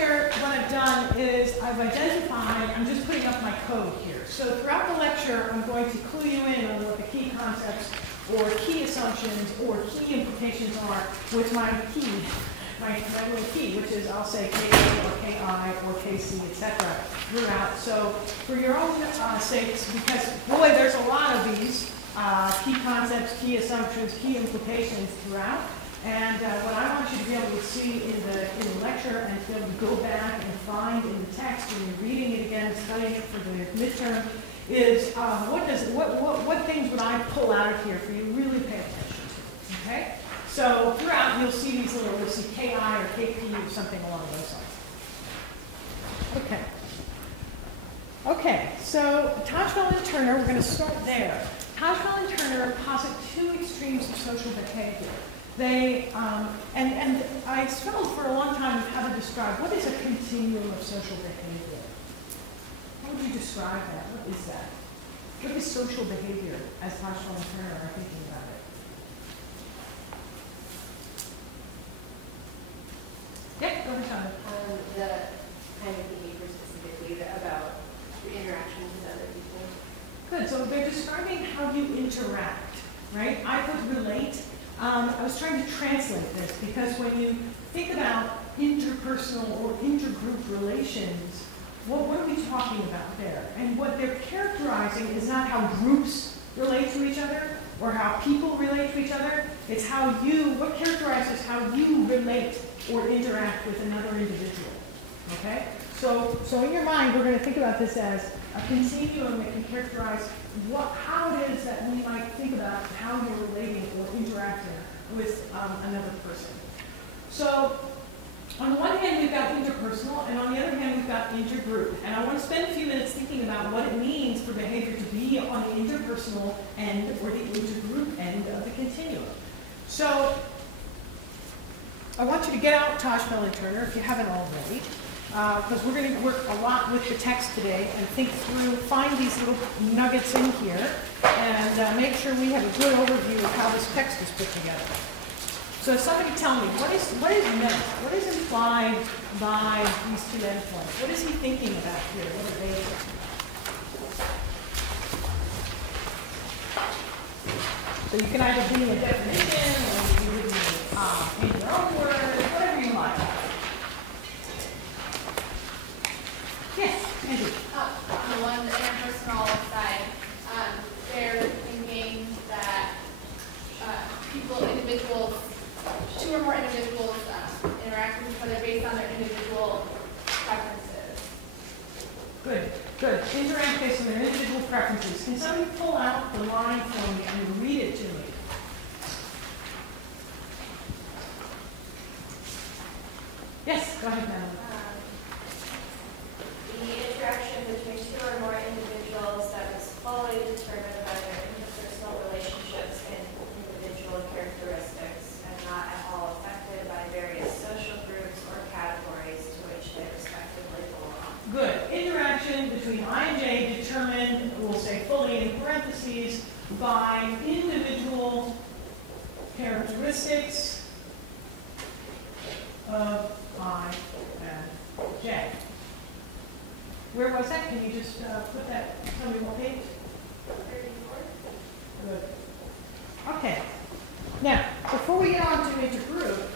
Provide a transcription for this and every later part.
lecture, what I've done is I've identified, I'm just putting up my code here. So throughout the lecture, I'm going to clue you in on what the key concepts or key assumptions or key implications are with my key, my little key, which is I'll say KA or KI or KC, etc. throughout. So for your own sakes, because boy, there's a lot of these key concepts, key assumptions, key implications throughout. And what I want you to be able to see in the lecture and to be able to go back and find in the text when you're reading it again, studying it for the midterm, is what things would I pull out of here for you to really pay attention to, okay? So throughout, you'll see these little, you'll see KI or KP or something along those lines. Okay. Okay, so Tajfel and Turner, we're going to start there. Tajfel and Turner posit two extremes of social behavior. They, and I struggled for a long time with how to describe what is a continuum of social behavior. How would you describe that? What is that? What is social behavior as Tajfel and Turner are thinking about it? Yeah, go ahead, Shana. The kind of behavior specifically about your interactions with other people. Good, so they're describing how you interact, right? I would relate. I was trying to translate this because when you think about interpersonal or intergroup relations, what are we talking about there? And what they're characterizing is not how groups relate to each other or how people relate to each other. It's how what characterizes how you relate or interact with another individual, okay? So in your mind, we're going to think about this as a continuum that can characterize how it is that we might think about how you're relating or interacting with another person. So on the one hand, we've got interpersonal, and on the other hand, we've got intergroup. And I want to spend a few minutes thinking about what it means for behavior to be on the interpersonal end or the intergroup end of the continuum. So I want you to get out Tajfel and Turner if you haven't already. Because we're going to work a lot with the text today and think through, find these little nuggets in here, and make sure we have a good overview of how this text is put together. So somebody tell me, what is meant? What is implied by these two endpoints? What is he thinking about here? What are they? So you can either be a definition, or you can be in your own words, whatever you like. Yes, Andrew. On the one, the interpersonal side, they're thinking that individuals, two or more individuals interact with each other based on their individual preferences. Good, good. Interact based on their individual preferences. Can somebody pull out the line for me and read it to me? Yes, go ahead, Madeline. The interaction between two or more individuals that was fully determined by their interpersonal relationships and individual characteristics, and not at all affected by various social groups or categories to which they respectively belong. Good. Interaction between I and J determined, we'll say fully in parentheses, by individual characteristics of I and J. Where was that? Can you just put that, tell me what page? 34. Good. Okay. Now, before we get on to intergroup,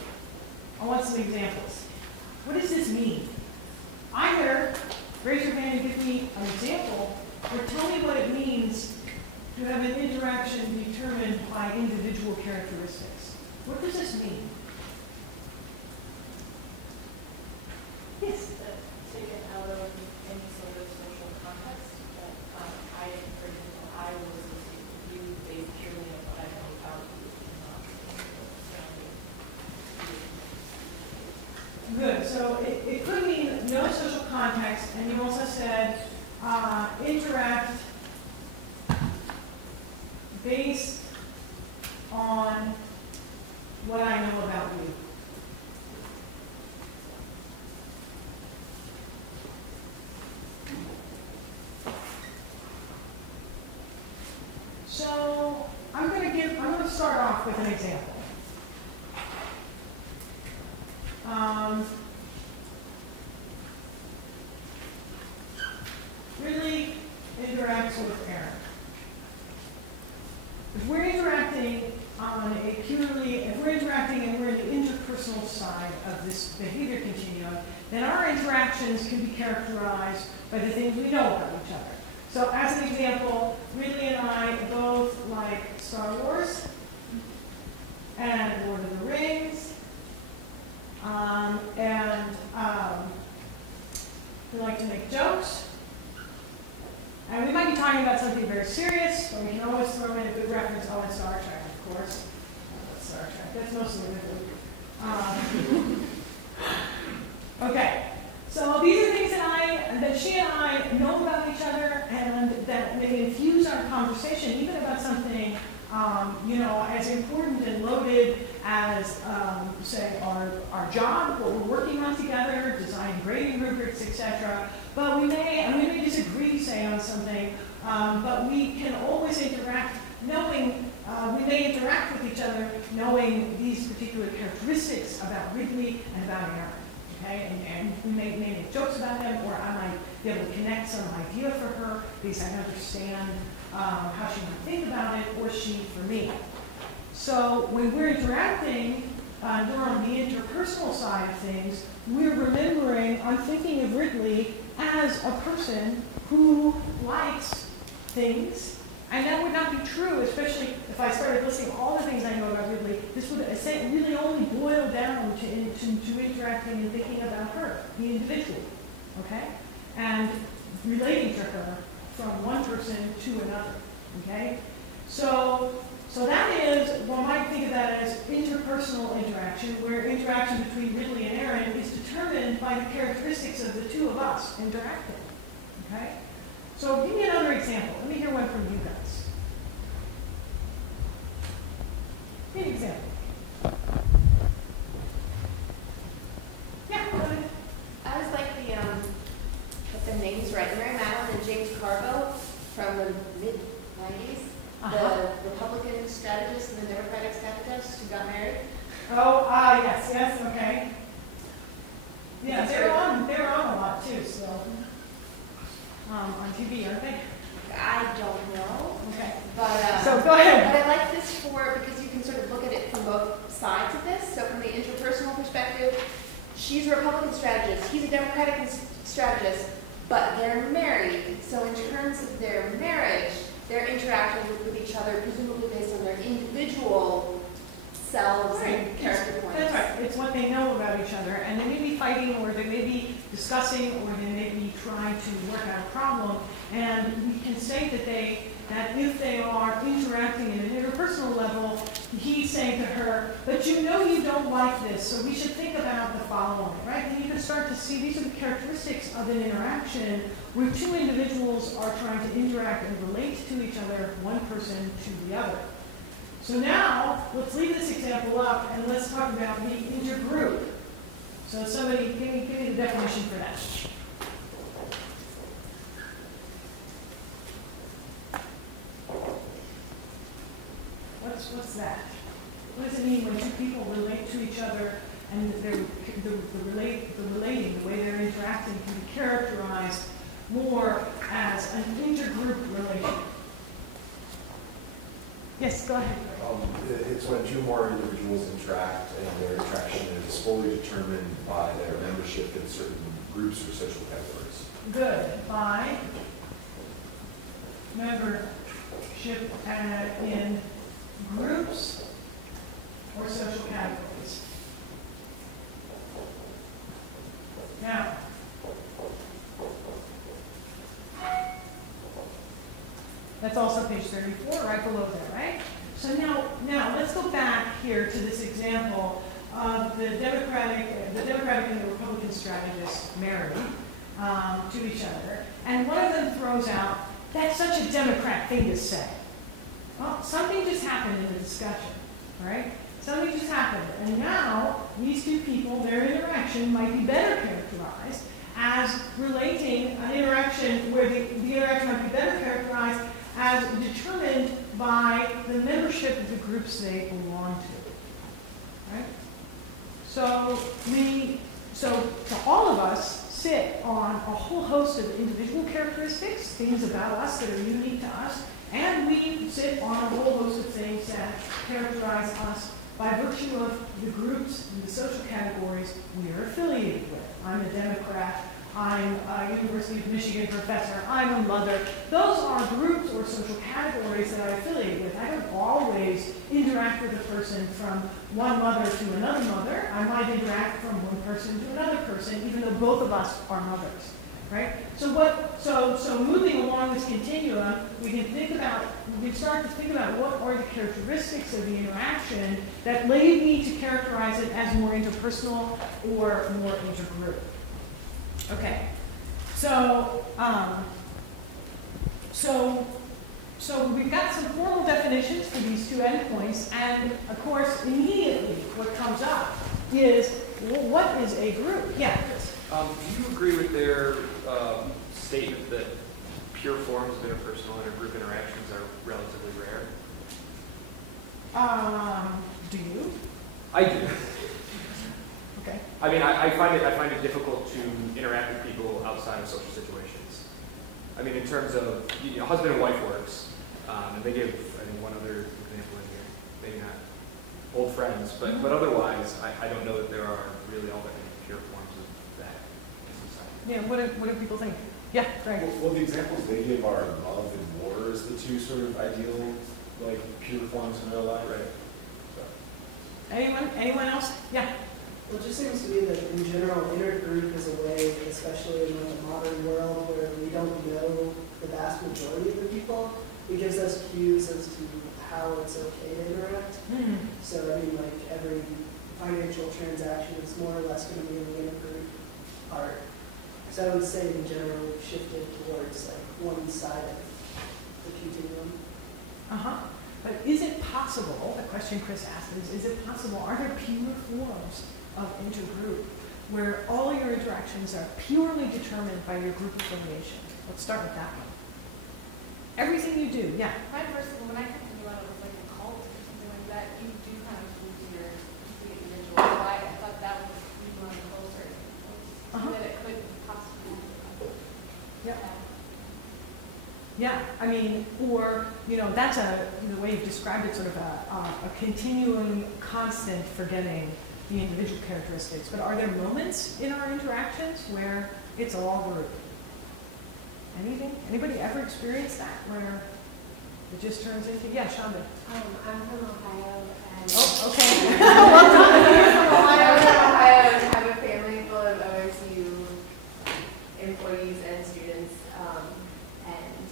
I want some examples. What does this mean? Either raise your hand and give me an example, or tell me what it means to have an interaction determined by individual characteristics. What does this mean? Yes? To get out of any sort of social context. That for example, I was listening to you based purely on what I know about you. Good. So it could mean no social context, and you also said interact based on what I know about you. So I'm going to start off with an example. then our interactions can be characterized by the things we know about each other. So as an example, Ridley and I both like Star Wars and Lord of the Rings, we like to make jokes. And we might be talking about something very serious, but we can always throw in a good reference. Oh, it's Star Trek, of course. That's Star Trek. That's mostly Ridley. Okay. So these are things that she and I know about each other, and that may infuse our conversation, even about something, as important and loaded as, say, our job, what we're working on together, design grading rubrics, etc. But we may disagree, say, on something, but we can always interact, knowing we may interact with each other, knowing these particular characteristics about Ridley and about Erin. Okay? And we may make jokes about them, or I might be able to connect some idea for her because I understand how she might think about it, or she for me. So when we're interacting, we're on the interpersonal side of things, we're remembering, I'm thinking of Ridley as a person who likes things. And that would not be true, especially if I started listing all the things I know about Ridley. This would really only boil down to interacting and thinking about her, the individual, okay? And relating to her from one person to another, okay? So that is, one might think of that as interpersonal interaction, where interaction between Ridley and Erin is determined by the characteristics of the two of us interacting, okay? So give me another example. Let me hear one from you guys. Give me an example. Yeah, go ahead. I was like the names right, Mary Madeline and James Carville from the mid-90s, the Republican strategist and the Democratic strategist who got married. Oh, yes, okay. Yeah, they're on a lot too, so on TV, aren't they? I don't know. Okay. But so go ahead. But I like this because you can sort of look at it from both sides of this. So from the interpersonal perspective, she's a Republican strategist, he's a Democratic strategist, but they're married. So in terms of their marriage, they're interacting with each other, presumably based on their individual selves and character points. That's right. It's what they know about each other, and they may be fighting, or they may be discussing, or they may be trying to work out a problem. And we can say that if they are interacting at an interpersonal level, he's saying to her, "But you know you don't like this, so we should think about the following," right? And you can start to see these are the characteristics of an interaction where two individuals are trying to interact and relate to each other, one person to the other. So now, let's leave this example up and let's talk about the intergroup. So somebody, give me the definition for that. What's that? What does it mean when two people relate to each other and the relating, the way they're interacting can be characterized more as an intergroup relation? Yes, go ahead. It's when two more individuals interact and their interaction is fully determined by their membership in certain groups or social categories. Good. By membership in groups or social categories. Now, that's also page 34, right below there, right? So now let's go back here to this example of the Democratic and the Republican strategists married to each other, and one of them throws out, "That's such a Democrat thing to say." Well, something just happened in the discussion, right? Something just happened, and now these two people, their interaction might be better characterized as relating an interaction where the interaction might be better characterized as determined by the membership of the groups they belong to, right? So all of us sit on a whole host of individual characteristics, things about us that are unique to us, and we sit on a whole host of things that characterize us by virtue of the groups and the social categories we are affiliated with. I'm a Democrat, I'm a University of Michigan professor, I'm a mother. Those are groups or social categories that I affiliate with. I don't always interact with a person from one mother to another mother. I might interact from one person to another person, even though both of us are mothers. Right? So moving along this continuum, we can start to think about what are the characteristics of the interaction that lead me to characterize it as more interpersonal or more intergroup. Okay. So we've got some formal definitions for these two endpoints, and of course, immediately what comes up is, well, what is a group? Yeah. Do you agree with their statement that pure forms of interpersonal intergroup interactions are relatively rare? Do you? I do. Okay. I mean, I find it difficult to interact with people outside of social situations. I mean, in terms of husband and wife works, and they give, I think, one other example in here. Maybe not old friends, but otherwise, I don't know that there are really all that many pure forms of that in society. Yeah. What do people think? Yeah. Right. Well, the examples they give are love and war as the two sort of ideal, like, pure forms in real life. Right. So. Anyone else? Yeah. Well, it just seems to me that in general, intergroup is a way, especially in the modern world where we don't know the vast majority of the people, it gives us cues as to how it's okay to interact. So, I mean, like every financial transaction is more or less going to be in the intergroup part. So I would say in general, we've shifted towards like one side of the continuum. But is it possible, the question Chris asked is it possible, are there pure forms of intergroup where all your interactions are purely determined by your group affiliation? Let's start with that one. Everything you do, yeah. My first, when I kind of knew it was like a cult or something like that, you do kind of lose your individual. So I thought that was even on the closer, that it could possibly be. Yeah. Yeah, I mean, or, that's the way you've described it, sort of a continuing, constant forgetting the individual characteristics. But are there moments in our interactions where it's all group? Anything? Anybody ever experienced that where it just turns into, yeah, Shonda? I'm from Ohio. And Oh, okay. Well done. I'm from Ohio and have a family full of OSU employees and students. And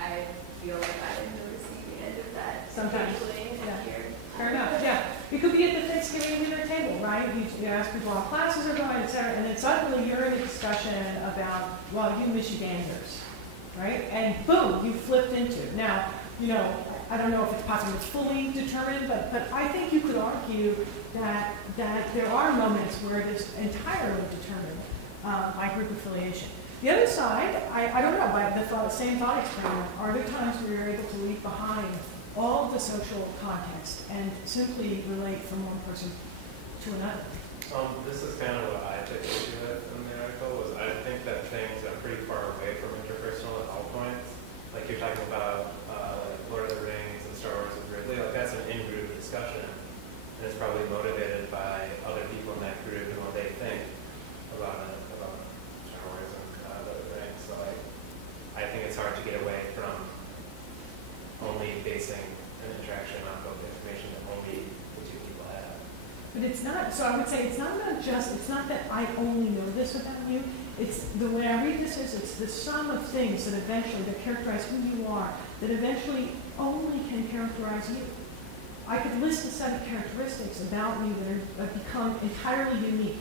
I feel like I'm the receiving end of that. Sometimes. Usually Yeah. here. Fair enough, yeah. It could be at the Thanksgiving dinner table, right? You ask people how classes are going, et cetera, and then suddenly you're in a discussion about, well, you Michiganders, right? And boom, you flipped into. Now, I don't know if it's possible it's fully determined, but I think you could argue that there are moments where it is entirely determined by group affiliation. The other side, I don't know, by the same thought experiment, are there times where you're able to leave behind all of the social context and simply relate from one person to another? This is kind of what I took issue with in the article, was I think that things are pretty far away from interpersonal at all points. Like you're talking about like Lord of the Rings and Star Wars with Ridley, like that's an in-group discussion. And it's probably motivated by other people in that group and what they think about Star Wars and Lord of the Rings. So I think it's hard to get away from only basing an interaction off of information that only the two people have. But it's not, so I would say it's not that I only know this about you. It's the way I read this is it's the sum of things that characterize who you are, that eventually only can characterize you. I could list a set of characteristics about you that become entirely unique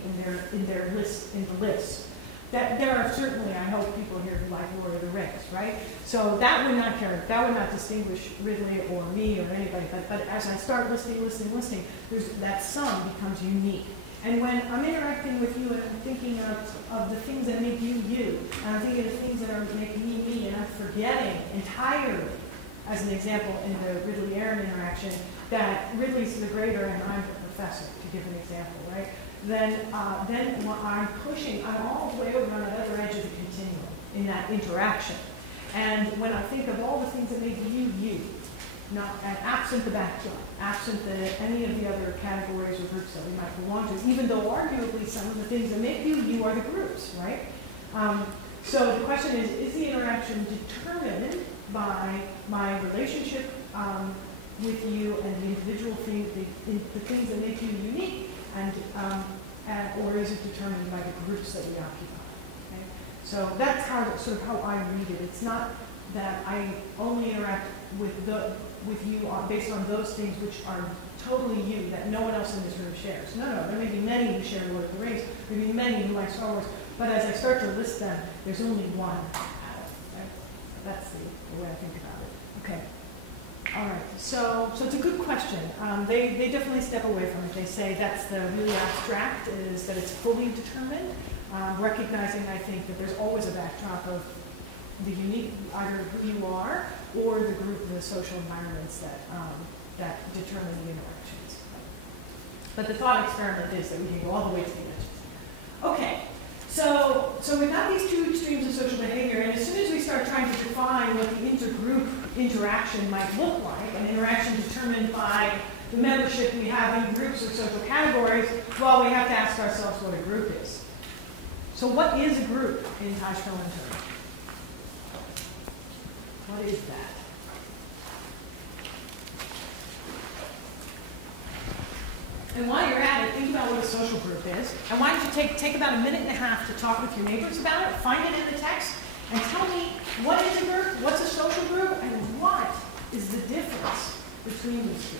in the list. That there are certainly, I hope, people here who like Lord of the Rings, right? So that would not distinguish Ridley or me or anybody. But as I start listing, that sum becomes unique. And when I'm interacting with you and I'm thinking of the things that make you you, and I'm thinking of the things that are making me me, and I'm forgetting entirely, as an example in the Ridley-Erin interaction, that Ridley's the greater and I'm the professor, to give an example, right? Then I'm all the way over on the other edge of the continuum in that interaction. And when I think of all the things that make you you, not and absent the backdrop, absent any of the other categories or groups that we might belong to, even though arguably some of the things that make you are the groups, right? So the question is the interaction determined by my relationship with you and the individual things, the things that make you unique, or is it determined by the groups that we occupy? Okay? So that's sort of how I read it. It's not that I only interact with you based on those things which are totally you, that no one else in this room shares. No, there may be many who share Lord of the Rings, there may be many who like Star Wars, but as I start to list them, there's only one Adam, right? That's the way I think about it. Okay. All right. So it's a good question. They definitely step away from it. They say that's the really abstract, is that it's fully determined, recognizing, I think, that there's always a backdrop of the unique, either who you are or the group, the social environments that determine the interactions. But the thought experiment is that we can go all the way to the edges. Okay. So we've got these two extremes of social behavior, and as soon as we start trying to define what the intergroup interaction might look like, an interaction determined by the membership we have in groups or social categories, well, we have to ask ourselves what a group is. So what is a group in Taishko terms? What is that? And while you're at it, think about what a social group is. And why don't you take about a minute and a half to talk with your neighbors about it, find it in the text, and tell me what is a group, what's a social group, and what is the difference between these two.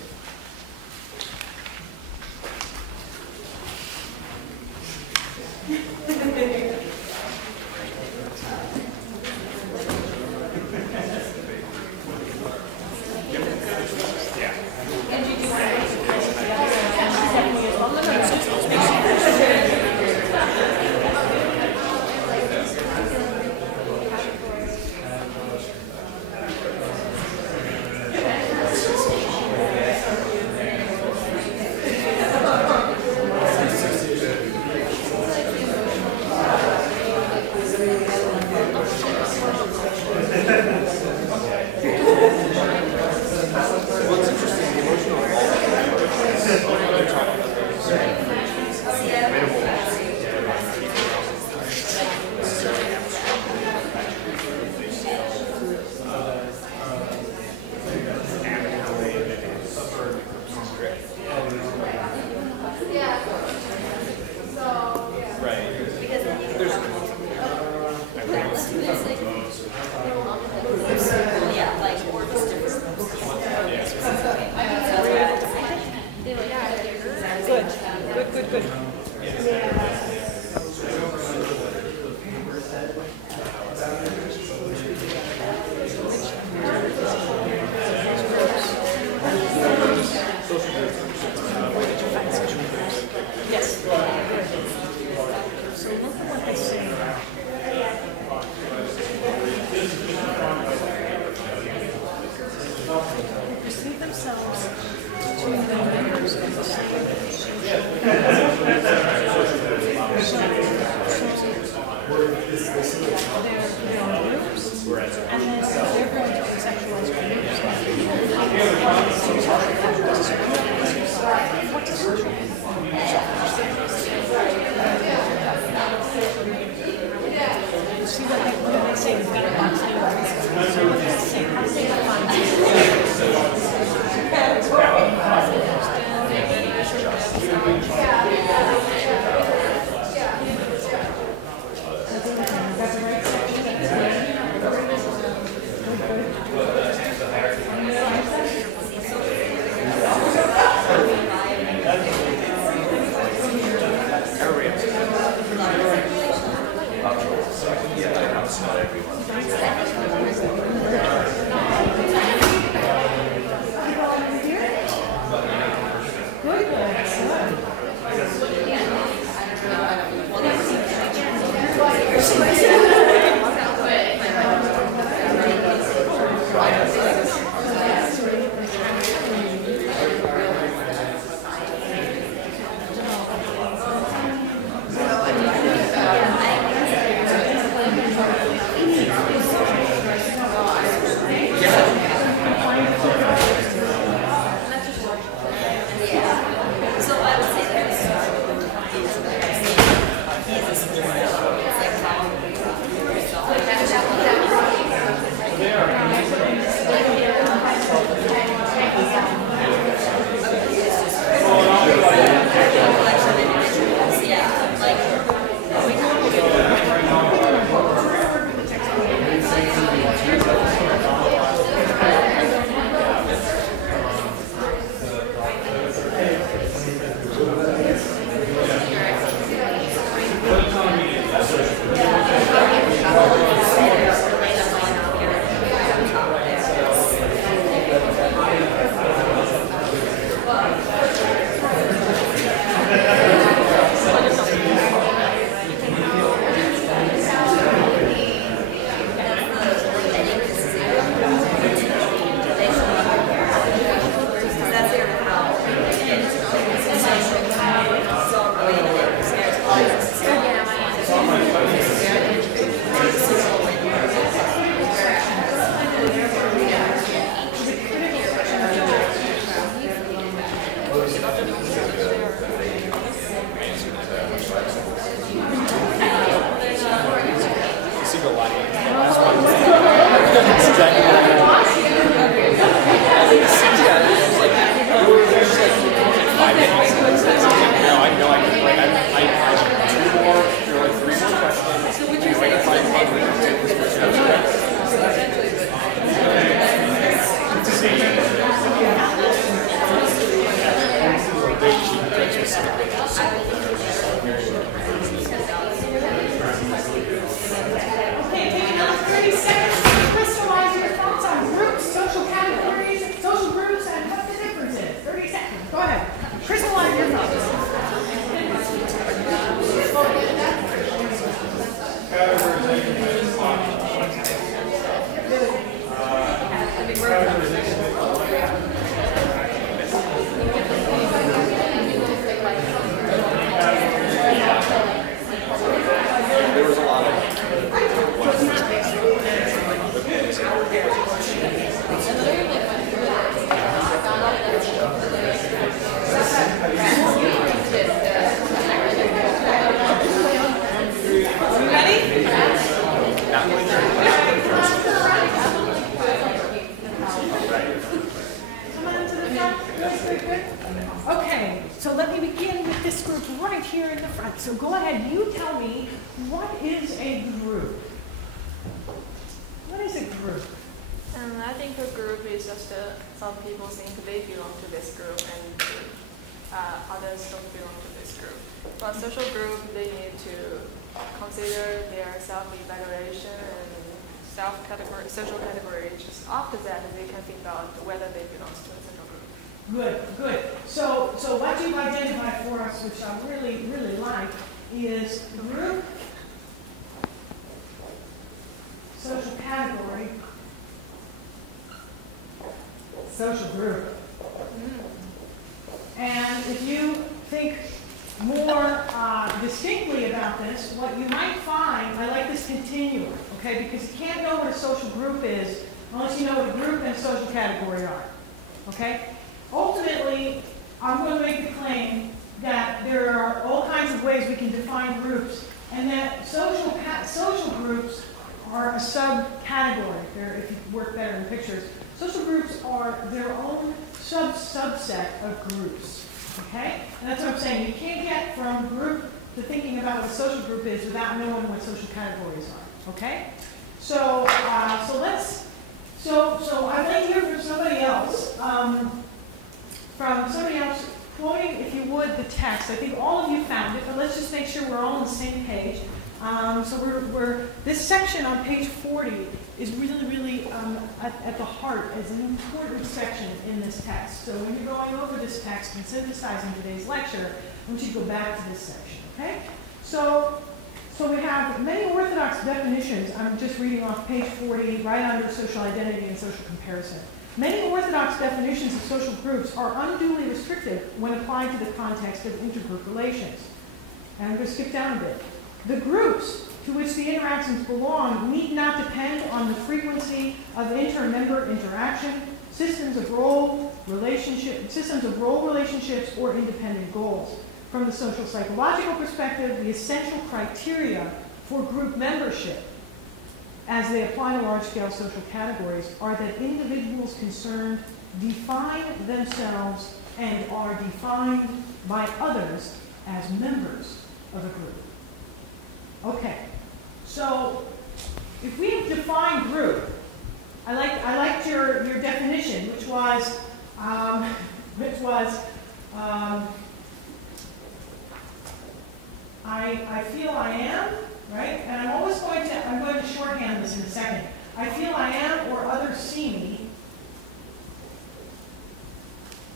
here in the front. So go ahead, you tell me, what is a group? What is a group? I think a group is just some people think they belong to this group and others don't belong to this group. But social group, they need to consider their self-evaluation and self-category, social category. Just after that, they can think out whether they belong to a social group. Good, good. So what you've identified for us, which I really, really like, is group, social category, social group. And if you think more distinctly about this, what you might find, I like this continuum, okay, because you can't know what a social group is unless you know what a group and a social category are, okay? Ultimately, I'm going to make the claim that there are all kinds of ways we can define groups, and that social groups are a subcategory. If you work better in pictures, social groups are their own subset of groups. Okay? And that's what I'm saying. You can't get from group to thinking about what a social group is without knowing what social categories are. Okay? So I'd like to hear from somebody else. Quoting, if you would, the text. I think all of you found it, but let's just make sure we're all on the same page. This section on page 40 is really at the heart, is an important section in this text. So when you're going over this text and synthesizing today's lecture, I want you to go back to this section, okay? So we have many orthodox definitions. I'm just reading off page 40, right under social identity and social comparison. Many orthodox definitions of social groups are unduly restrictive when applied to the context of intergroup relations. And I'm going to skip down a bit. The groups to which the interactions belong need not depend on the frequency of inter-member interaction, systems of role relationships, or independent goals. From the social psychological perspective, the essential criteria for group membership, as they apply to large-scale social categories, are that individuals concerned define themselves and are defined by others as members of a group. Okay, so if we define group, I liked your definition, which was I feel I am, right? And I'm going to shorthand this in a second. I feel I am, or others see me.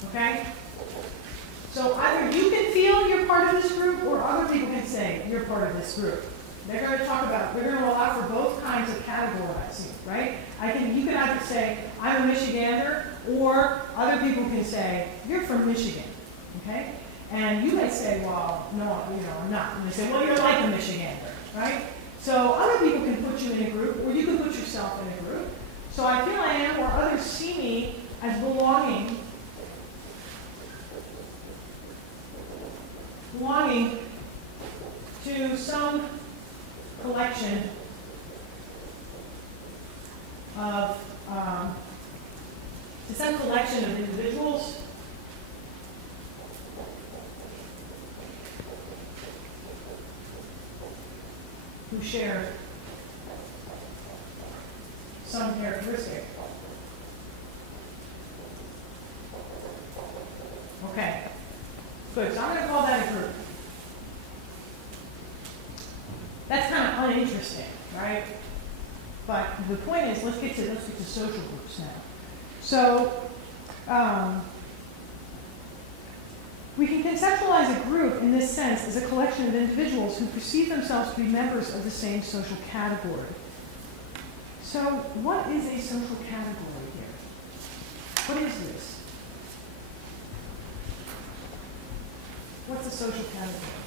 Okay? So either you can feel you're part of this group, or other people can say you're part of this group. They're going to allow for both kinds of categorizing, right? You can either say, I'm a Michigander, or other people can say, you're from Michigan, okay? And you may say, well, no, I'm not. And they say, well, you're like a Michigander, right? So other people can put you in a group, or you can put yourself in a group. So I feel I am, or others see me as belonging to some collection of individuals who share some characteristic. Okay, good. So I'm going to call that a group. That's kind of uninteresting, right? But the point is, let's get to social groups now. So we can conceptualize a group in this sense as a collection of individuals who perceive themselves to be members of the same social category. So what is a social category here? What is this? What's a social category?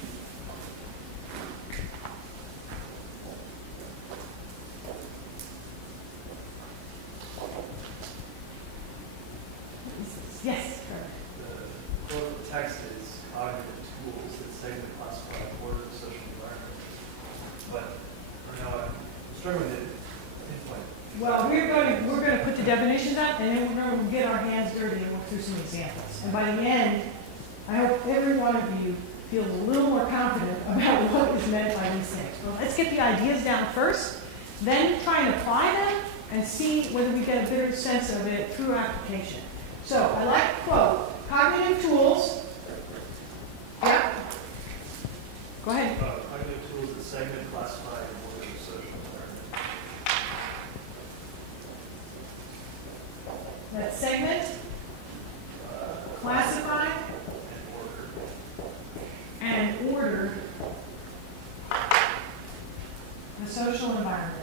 Yes, correct. The quote of the text is cognitive tools that segment, classify, order the social environment. But I'm struggling to pinpoint. Well, we're going to put the definitions up, and then we're going to get our hands dirty and look through some examples. And by the end, I hope every one of you feels a little more confident about what is meant by these things. Well, let's get the ideas down first, then try and apply them and see whether we get a better sense of it through application. So I like to quote, cognitive tools. Yeah. Go ahead. Cognitive tools that segment, classify, and order the social environment. That segment, classify, and order the social environment.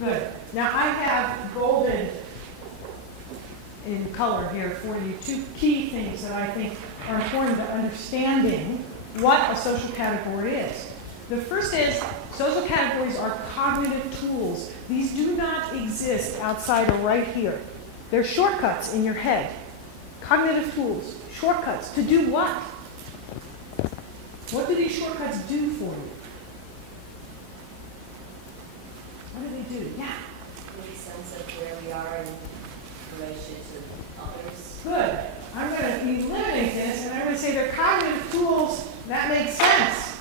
Good. Now I have bolded in color here for you two key things that I think are important to understanding what a social category is. The first is social categories are cognitive tools. These do not exist outside of right here. They're shortcuts in your head. Cognitive tools, shortcuts. To do what? What do these shortcuts do for you? What do they do? Yeah. Make sense of where we are in relation to others. Good. I'm going to eliminate this, and I'm going to say they're cognitive tools that make sense.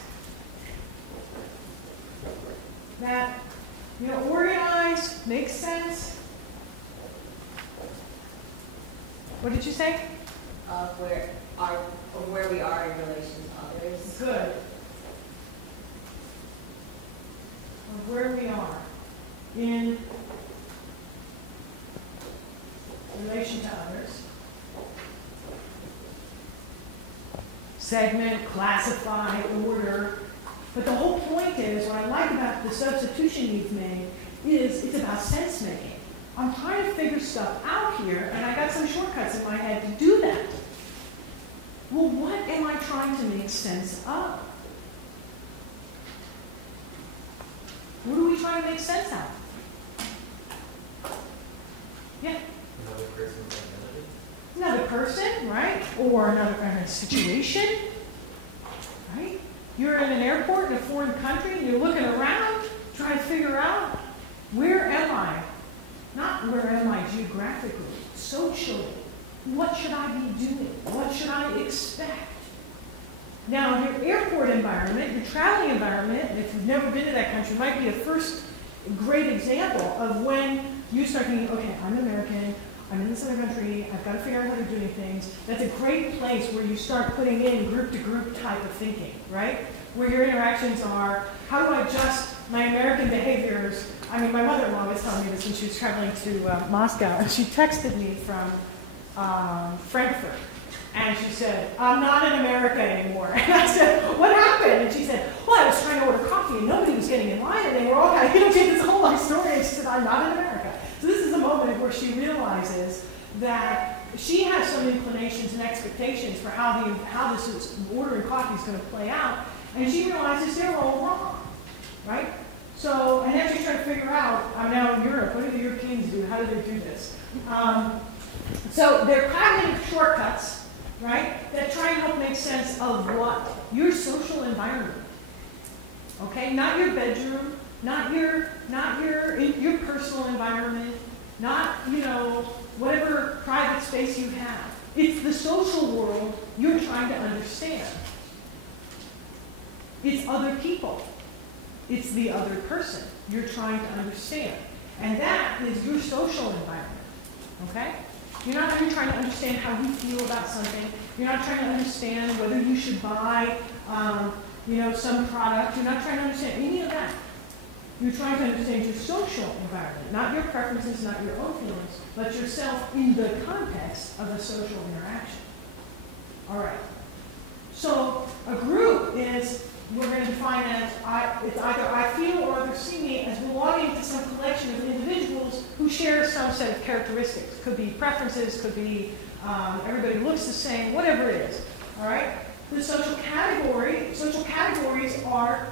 That, organize, makes sense. What did you say? Of where we are in relation to others. Good. Of where we are in relation to others. Segment, classify, order. But the whole point is, what I like about the substitution you've made is it's about sense making. I'm trying to figure stuff out here, and I got some shortcuts in my head to do that. Well, what am I trying to make sense of? What are we trying to make sense of? Yeah? Another person's identity. Another person, right? Or another kind of situation, right? You're in an airport in a foreign country, and you're looking around, trying to figure out, where am I? Not where am I geographically, socially. What should I be doing? What should I expect? Now, your airport environment, your traveling environment, if you've never been to that country, might be a first great example of when you start thinking, okay, I'm an American, I'm in this other country, I've got to figure out how they're doing things. That's a great place where you start putting in group-to-group type of thinking, right? Where your interactions are, how do I adjust my American behaviors? I mean, my mother-in-law was telling me this when she was traveling to Moscow, and she texted me from Frankfurt. And she said, I'm not in America anymore. And I said, what happened? And she said, well, I was trying to order coffee and nobody was getting in line and they were all kind of, she had this whole long story. And she said, I'm not in America. So this is a moment where she realizes that she has some inclinations and expectations for how this is, ordering coffee is going to play out. And she realizes they're all wrong, right? So, and then she's trying to figure out, I'm now in Europe, what do the Europeans do? How do they do this? So they're cognitive shortcuts, right, that try and help make sense of what? Your social environment. Okay? Not your bedroom, not your personal environment, not, whatever private space you have. It's the social world you're trying to understand. It's other people. It's the other person you're trying to understand. And that is your social environment. Okay? You're not even trying to understand how you feel about something. You're not trying to understand whether you should buy, some product. You're not trying to understand any of that. You're trying to understand your social environment, not your preferences, not your own feelings, but yourself in the context of a social interaction. All right. So a group is, we're going to define as, it's either I feel or others see me as belonging to some collection of individuals who share some set of characteristics. Could be preferences, could be everybody looks the same, whatever it is. All right? The social categories are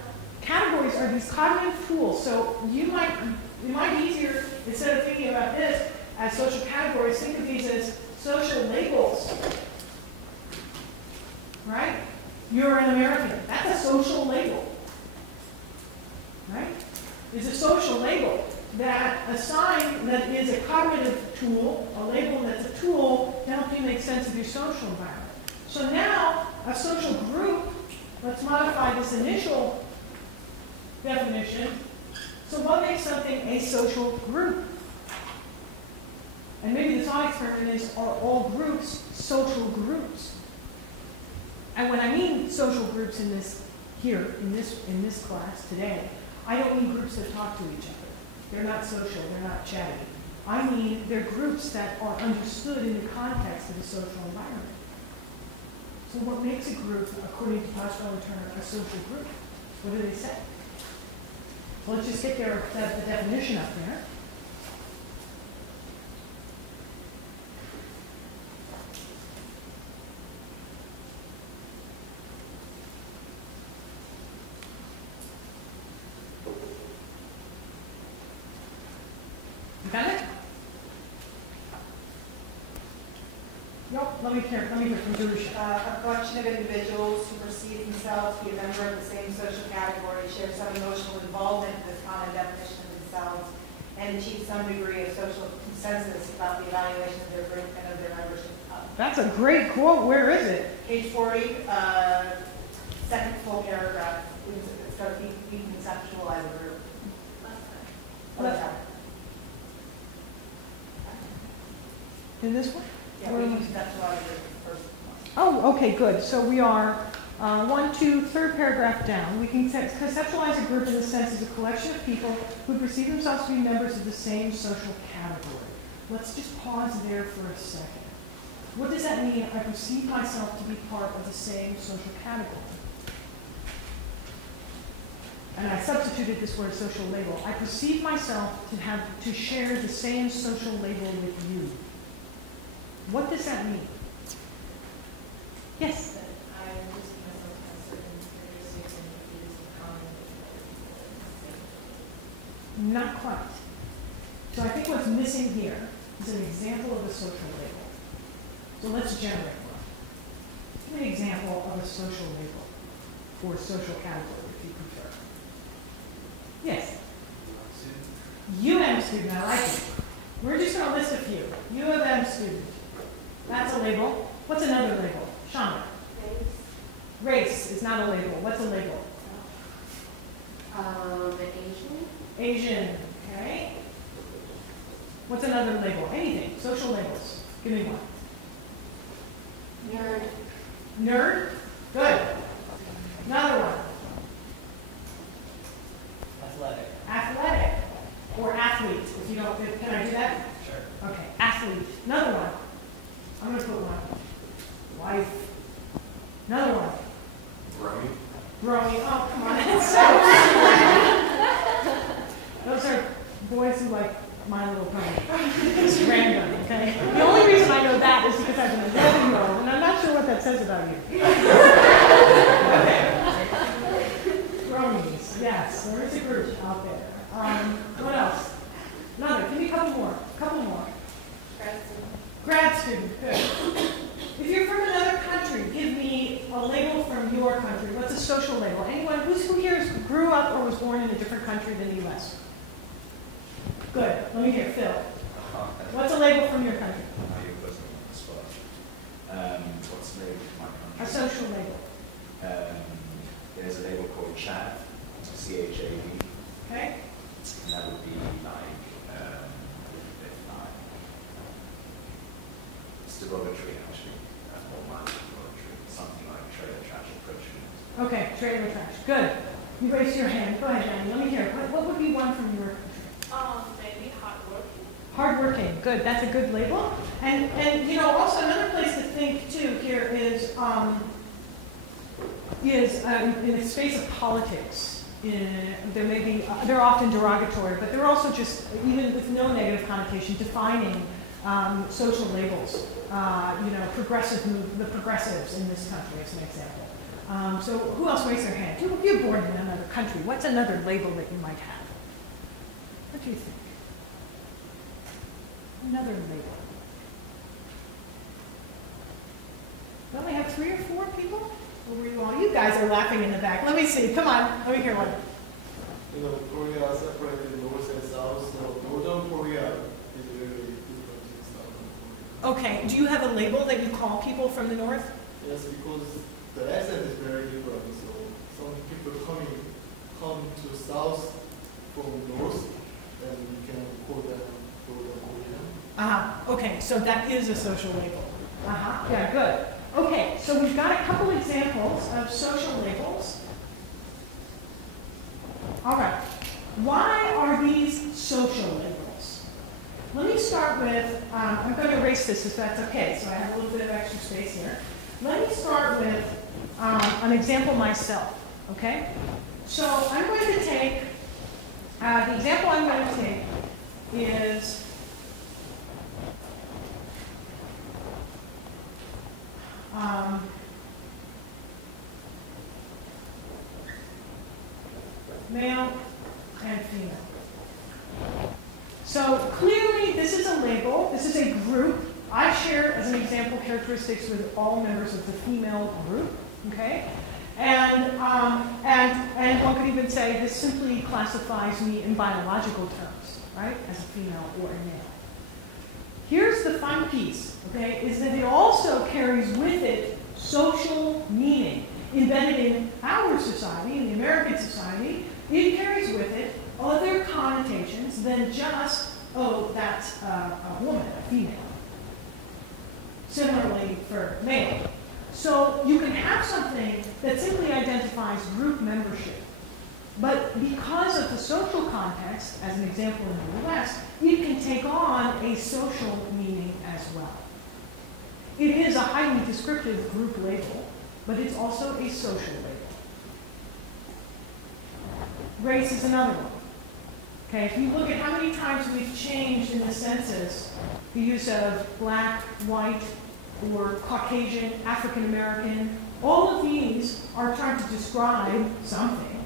these cognitive tools. So it might be easier, instead of thinking about this as social categories, think of these as social labels. Right? You're an American. That's a social label. Right? It's a social label that is a cognitive tool, a label that's a tool to help you make sense of your social environment. So now, a social group, let's modify this initial definition. So what makes something a social group? And maybe the thought experiment is, are all groups social groups? And when I mean social groups in this class today, I don't mean groups that talk to each other. They're not social, they're not chatty. I mean they're groups that are understood in the context of a social environment. So what makes a group, according to Pascal and Turner, a social group? What do they say? Well, let's just get the definition up there. You got it? Nope, let me hear from Jerusha. A collection of individuals who perceive themselves to be a member of the same social category, share some emotional involvement with common definition of themselves, and achieve some degree of social consensus about the evaluation of their group and of their membership. That's a great quote. Where is it? Page 40, second full paragraph. It's got to be conceptualize a group. In this one? Yeah, we can conceptualize a group first. Oh, okay, good. So we are third paragraph down. We can conceptualize a group in the sense as a collection of people who perceive themselves to be members of the same social category. Let's just pause there for a second. What does that mean? I perceive myself to be part of the same social category. And I substituted this word social label. I perceive myself to share the same social label with you. What does that mean? Yes? I perceive myself as certain characteristics and views in common with Not quite. So I think what's missing here is an example of a social label. So let's generate one. Give me an example of a social label for a social category, if you prefer. Yes? UM student, I like it. We're just going to list a few. U of M student. That's a label. What's another label? Chandra. Race is not a label. What's a label? Asian. Asian. Okay. What's another label? Anything. Social labels. Give me one. Nerd. Nerd. Good. Another one. Athletic. Athletic. Or athlete. If you don't, can I do that? Sure. Okay. Athlete. Another one. I'm going to put one. Wife. Another one. Brony. Brony. Oh, come on. Those are boys who like My Little Pony. It's random, okay? The only reason I know that is because I've been a 11-year-old, and I'm not sure what that says about you. Okay. Bronies. Yes, there is a group out there. What else? Another. Give me a couple more. Grad student, good. If you're from another country, give me a label from your country. What's a social label? Anyone who here grew up or was born in a different country than the U.S.? Good. Let me hear. Phil. What's a label from your country? What's the label for my country? A social label. There's a label called CHAD, C-H-A-D. Okay. And that would be like, it's derogatory actually, more minor derogatory, something like trailer trash approach. Okay, trailer trash. Good. You raised your hand. Go ahead, Danny. Let me hear. What would be one from your country? Maybe hardworking. Hardworking. Good. That's a good label. And you know, also another place to think too here is in the space of politics. They're often derogatory, but they're also just, even with no negative connotation, defining social labels. The progressives in this country, as an example. So who else raised their hand? If you're born in another country, what's another label that you might have? What do you think? Another label. We only have 3 or 4 people? Or were you all? You guys are laughing in the back. Let me see. Come on. Let me hear one. Korea separated north and south, so northern Korea is very different. Okay, do you have a label that you call people from the north? Yes, because the accent is very different. So some people come to south from north, and we can call them Korean. Okay, so that is a social label. Yeah, good. Okay, so we've got a couple examples of social labels. All right, why are these social labels? Let me start with, I'm going to erase this if that's okay, so I have a little bit of extra space here. Let me start with an example myself, okay? So I'm going to take, the example I'm going to take is male and female. So clearly this is a label, this is a group. I share, as an example, characteristics with all members of the female group, okay? And one could even say this simply classifies me in biological terms, right, as a female or a male. Here's the fun piece, okay, is that it also carries with it social meaning. Embedded in our society, in the American society, it carries with it other connotations than just, oh, that's a woman, a female. Similarly for male. So you can have something that simply identifies group membership, but because of the social context, as an example in the US, it can take on a social meaning as well. It is a highly descriptive group label, but it's also a social label. Race is another one. Okay, if you look at how many times we've changed in the census the use of black, white, or Caucasian, African American, all of these are trying to describe something.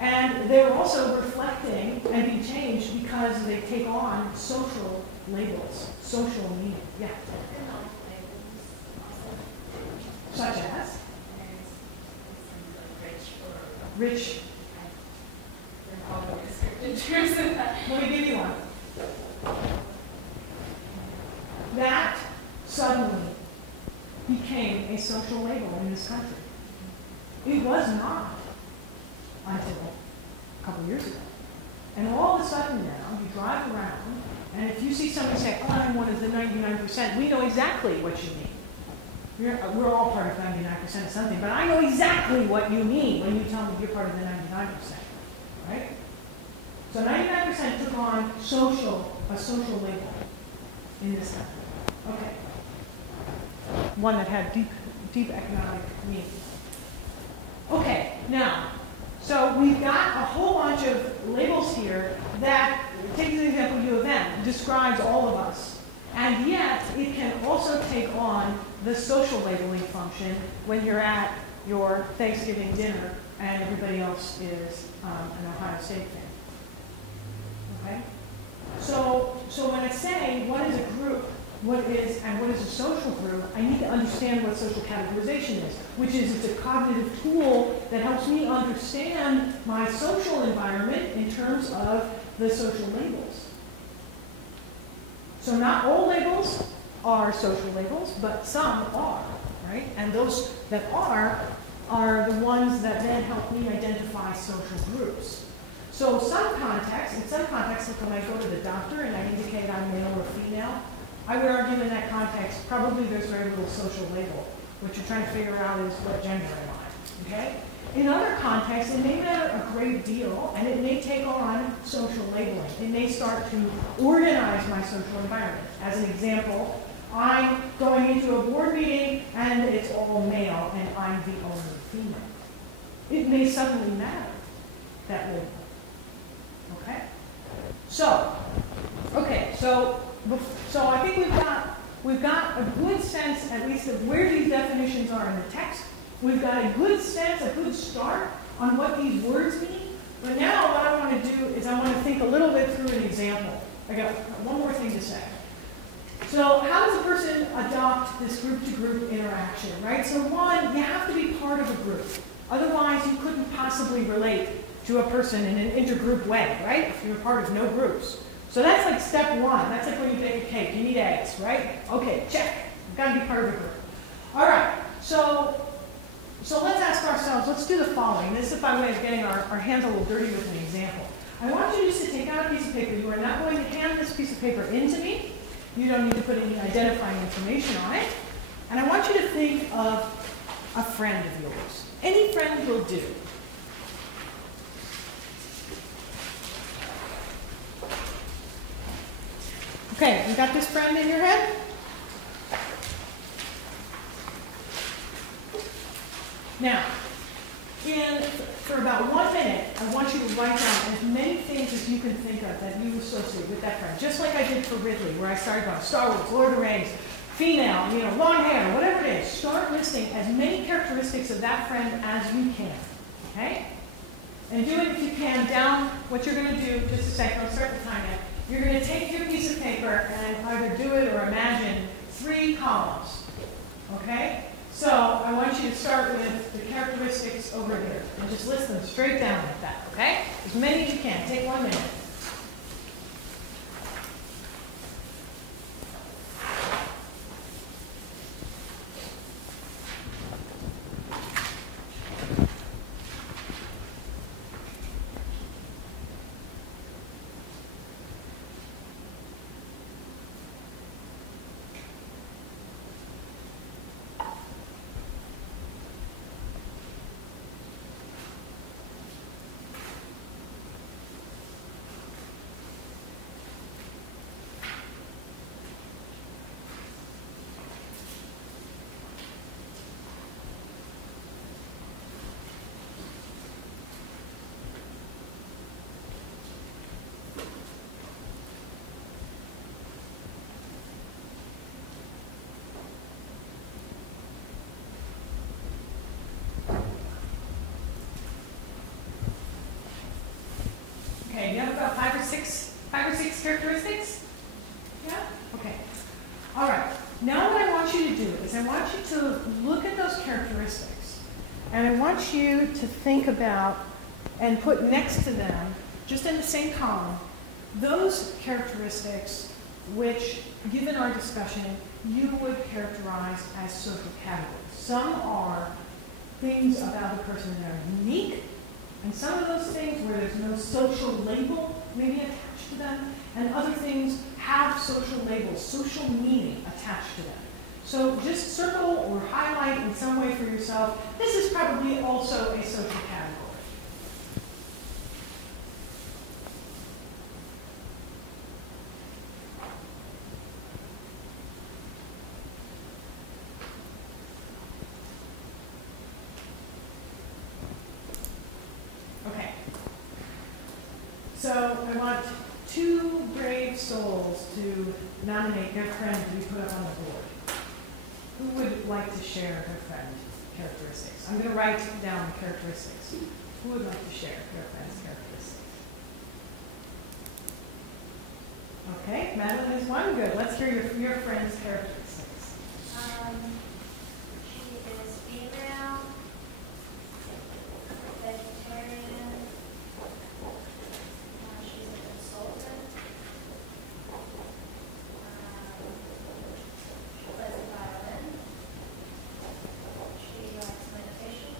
And they're also reflecting and being changed because they take on social labels, social meaning. Yeah. Such as? Rich. Let me give you one. That suddenly became a social label in this country. It was not until a couple years ago. And all of a sudden now, you drive around, and if you see somebody say, oh, I'm one of the 99%, we know exactly what you mean. We're all part of 99% of something, but I know exactly what you mean when you tell me you're part of the 99%, right? So 99% took on a social label in this country. Okay. One that had deep economic meaning. Okay, now, so we've got a whole bunch of labels here that, take an example, U of M, describes all of us. And yet, it can also take on the social labeling function when you're at your Thanksgiving dinner and everybody else is an Ohio State fan. Okay? So when I say what is a group, what is a social group, I need to understand what social categorization is, which is it's a cognitive tool that helps me understand my social environment in terms of the social labels. So not all labels are social labels, but some are, right? And those that are the ones that then help me identify social groups. So in some contexts, like when I go to the doctor and I indicate I'm male or female, I would argue in that context, probably there's very little social label. What you're trying to figure out is what gender am I, okay? In other contexts, it may matter a great deal, and it may take on social labeling. It may start to organize my social environment. As an example, I'm going into a board meeting, and it's all male, and I'm the only female. It may suddenly matter, that label. Okay? So I think we've got a good sense, at least, of where these definitions are in the text. We've got a good sense, a good start on what these words mean. But now what I want to do is I want to think a little bit through an example. I got one more thing to say. So how does a person adopt this group-to-group interaction, right? So one, you have to be part of a group. Otherwise, you couldn't possibly relate to a person in an intergroup way, right? If you're part of no groups. So that's like step one. That's like when you bake a cake. You need eggs, right? Okay, check. Got to be part of the group. All right. So let's ask ourselves, let's do the following. This is by way of getting our hands a little dirty with an example. I want you just to take out a piece of paper. You are not going to hand this piece of paper into me. You don't need to put any identifying information on it. And I want you to think of a friend of yours. Any friend will do. Okay, you got this friend in your head? Now, for about 1 minute, I want you to write down as many things as you can think of that you associate with that friend. Just like I did for Ridley, where I started on Star Wars, Lord of the Rings, female, long hair, whatever it is. Start listing as many characteristics of that friend as you can. Okay? And do it if you can down. What you're going to do, just a second, I'll start the time now. You're going to take your piece of paper and either do it or imagine 3 columns. Okay? So I want you to start with the characteristics over here and just list them straight down like that, okay? As many as you can. Take 1 minute. Okay, you have about five or six characteristics? Yeah? Okay. All right. Now what I want you to do is I want you to look at those characteristics, and I want you to think about and put next to them, just in the same column, those characteristics which, given our discussion, you would characterize as social categories. Some are things about the person that are unique, and some of those things where there's no social label maybe attached to them, and other things have social labels, social meaning attached to them. So just circle or highlight in some way for yourself, this is probably also a social category. So I want 2 brave souls to nominate their friend to be put up on the board. Who would like to share their friend characteristics? I'm going to write down the characteristics. Who would like to share their friend's characteristics? Okay, Madeline is one. Good. Let's hear your friend's characteristics. She is female, vegetarian. She's a consultant. She plays the violin. She likes meditation.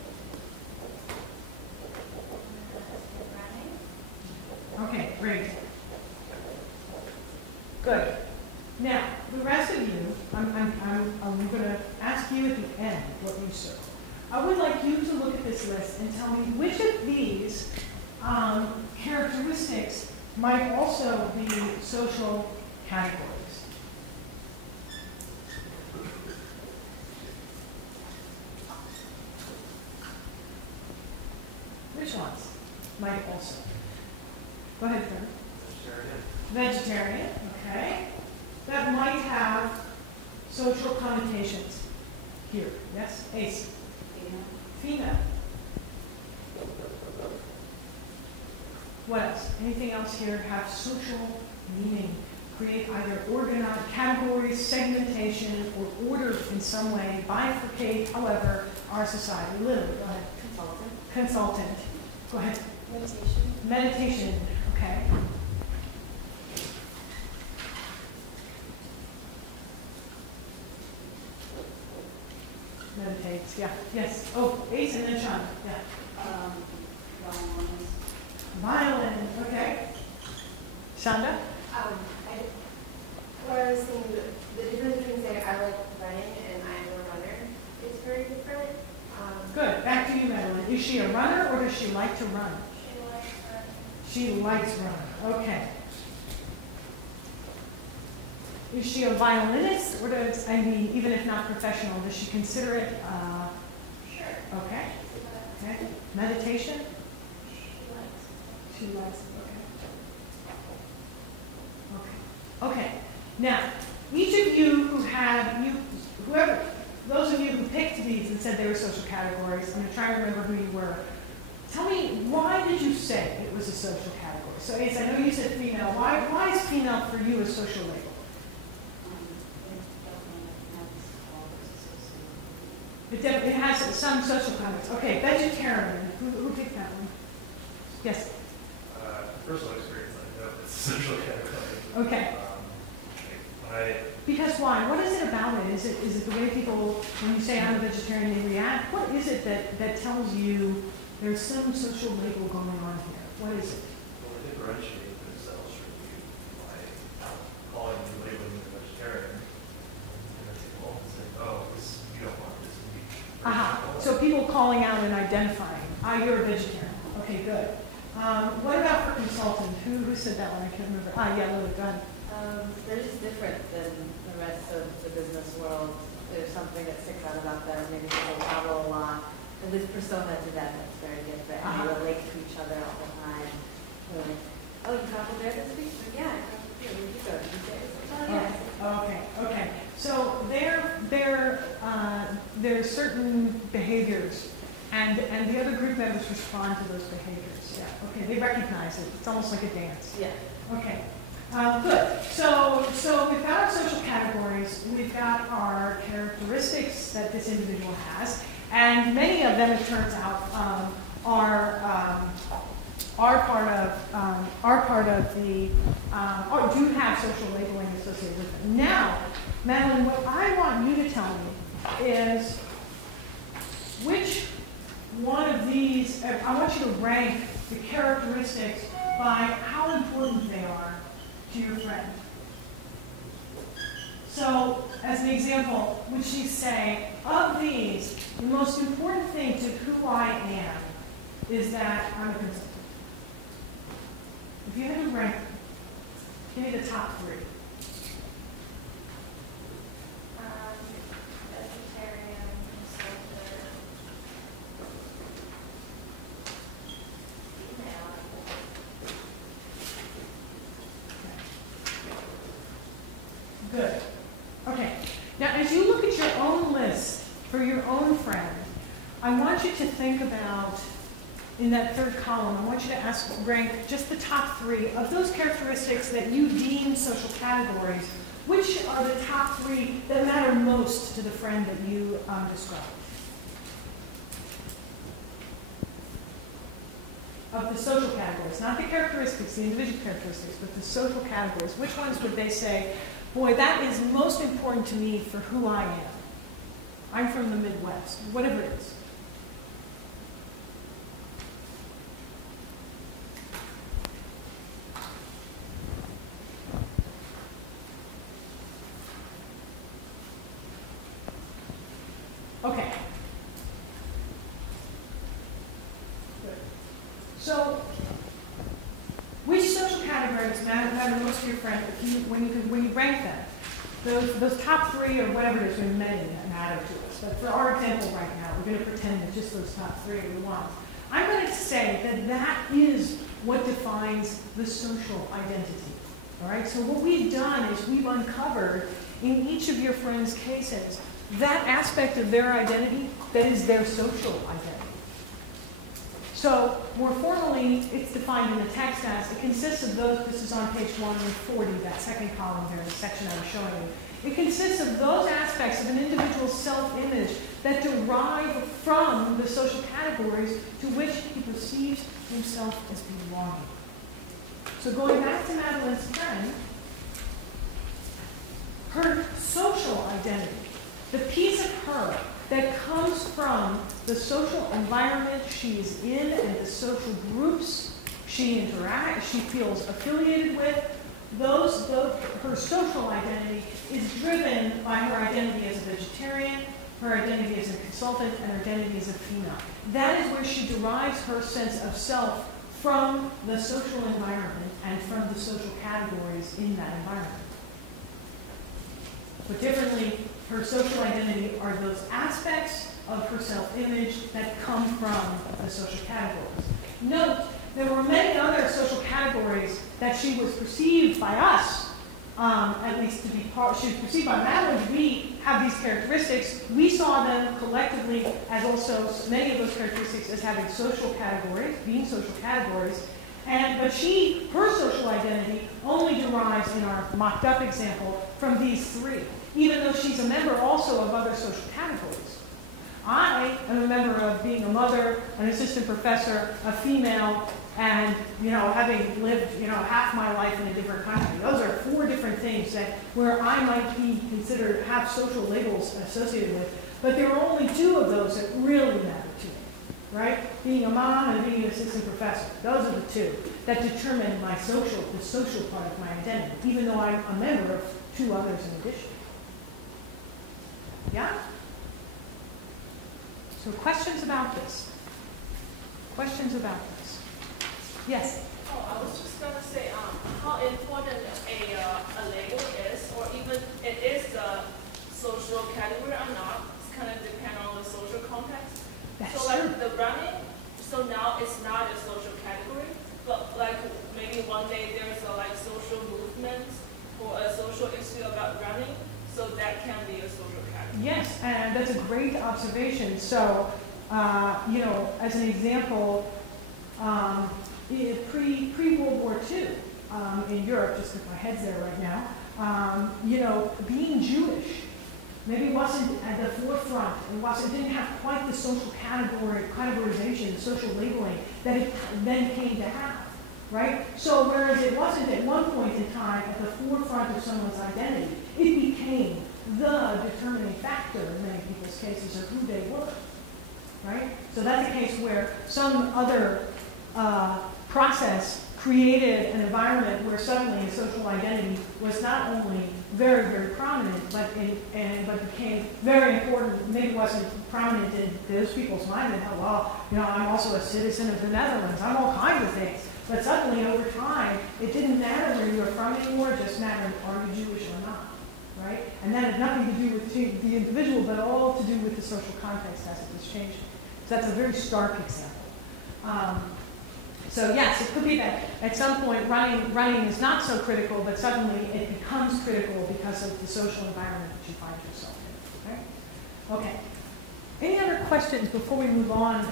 And running. Okay, great. Good. Now, the rest of you, I'm going to ask you at the end what you circle. I would like you to look at this list and tell me which of these characteristics might also be social categories. Which ones might also? Go ahead, Fred. Vegetarian, okay. That might have social connotations here. Yes? Ace. Female. What else? Anything else here have social meaning? Create either organized categories, segmentation, or order in some way, bifurcate, however, our society. Literally, go ahead. Consultant. Consultant. Go ahead. Meditation. Meditation, okay. Yeah, yes. Oh, Ace and then Sean. Yeah. Violin. Okay. Shonda? I was thinking the difference between saying I like running and I'm a runner is very different. Good. Back to you, Madeline. Is she a runner or does she like to run? She likes running. Okay. Is she a violinist or does, I mean, even if not professional, does she consider it? Sure. Okay. Okay. Meditation? She likes. She likes it. Okay. Okay. Now, each of you who had, those of you who picked these and said they were social categories, I'm going to try to remember who you were. Tell me, why did you say it was a social category? So, Ace, I know you said female. Why is female for you a social label? It has some social comments. Okay, vegetarian. Who picked that one? Yes. Personal experience, I know it's a social category. Okay. Because why? What is it about it? Is it the way people, when you say I'm a vegetarian, they react? What is it that tells you there's some social label going on here? What is it? Well, they differentiate themselves from you by calling you, labeling you a vegetarian. And then people say, oh, you don't want this meat. So people calling out and identifying, you're a vegetarian. Okay, good. What about for consultant? Who said that one? I can't remember. Yeah, Lily, go ahead. They're just different than the rest of the business world. There's something that sticks out about them. Maybe people travel a lot. And this persona to them that's very different. And they relate to each other all the time. They're like, oh, you traveled there this week? Like, yeah, I traveled here. Where'd you go? Did you say? Oh, yeah. Okay. So there's certain behaviors, and the other group members respond to those behaviors. Yeah. Okay. They recognize it. It's almost like a dance. Yeah. Okay. Good. So we've got our social categories. We've got our characteristics that this individual has, and many of them, it turns out, are part of the or do have social labeling associated with them. Now, Madeline, what I want you to tell me is which one of these. I want you to rank the characteristics by how important they are to your friend. So, as an example, would she say, of these, the most important thing to who I am is that I'm a consultant? If you had to rank them, give me the top three. Vegetarian, consultant, female. Good. Okay. Now, as you look at your own list for your own friend, I want you to think about, in that third column, I want you to rank just the top three of those characteristics that you deem social categories. Which are the top three that matter most to the friend that you described? Of the social categories, not the characteristics, the individual characteristics, but the social categories. Which ones would they say, boy, that is most important to me for who I am? I'm from the Midwest, whatever it is. Okay. Good. So, which social categories matter most to your friend when you rank them? Those top three or whatever it is, when many matter to us. But for our example right now, we're going to pretend that just those top three are the ones. I'm going to say that is what defines the social identity. All right. So what we've done is we've uncovered in each of your friends' cases that aspect of their identity that is their social identity. So more formally, it's defined in the text as, it consists of those, this is on page 140, that second column there, the section I was showing you. It consists of those aspects of an individual's self-image that derive from the social categories to which he perceives himself as belonging. So going back to Madeline's friend, her social identity, the piece of her that comes from the social environment she is in and the social groups she feels affiliated with. Her social identity is driven by her identity as a vegetarian, her identity as a consultant, and her identity as a female. That is where she derives her sense of self from the social environment and from the social categories in that environment. Put differently, her social identity are those aspects of her self-image that come from the social categories. Note, there were many other social categories that she was perceived by us, at least to be part, she was perceived by Madeline, we have these characteristics. We saw them collectively as also many of those characteristics as having social categories, being social categories. But her social identity only derives, in our mocked up example, from these three, even though she's a member also of other social categories. I am a member of being a mother, an assistant professor, a female, and having lived half my life in a different country. Those are 4 different things where I might be considered have social labels associated with, but there are only 2 of those that really matter to me, right? Being a mom and being an assistant professor. Those are the 2 that determine the social part of my identity, even though I'm a member of 2 others in addition. Yeah? So questions about this? Questions about this? Yes? Oh, I was just going to say how important a label is, or even it is the social category or not. It's kind of depend on the social context. That's so like true. the running, so now it's not a social category, but like maybe one day there's a like social movement or a social issue about running, so that can be a social category. Yes, and that's a great observation. So, as an example, pre-World War II in Europe, just because my head's there right now, being Jewish maybe wasn't at the forefront. It didn't have quite the social categorization, social labeling that it then came to have, right? So whereas it wasn't at one point in time at the forefront of someone's identity, it became the determining factor in many people's cases of who they were, right? So that's a case where some other process created an environment where suddenly social identity was not only very, very prominent, but became very important. Maybe wasn't prominent in those people's mind and I'm also a citizen of the Netherlands. I'm all kinds of things. But suddenly, over time, it didn't matter where you were from anymore. It just mattered, are you Jewish or not, right? And that had nothing to do with the individual, but all to do with the social context as it was changing. So that's a very stark example. So yes, it could be that at some point running is not so critical, but suddenly it becomes critical because of the social environment that you find yourself in. Okay? Okay. Any other questions before we move on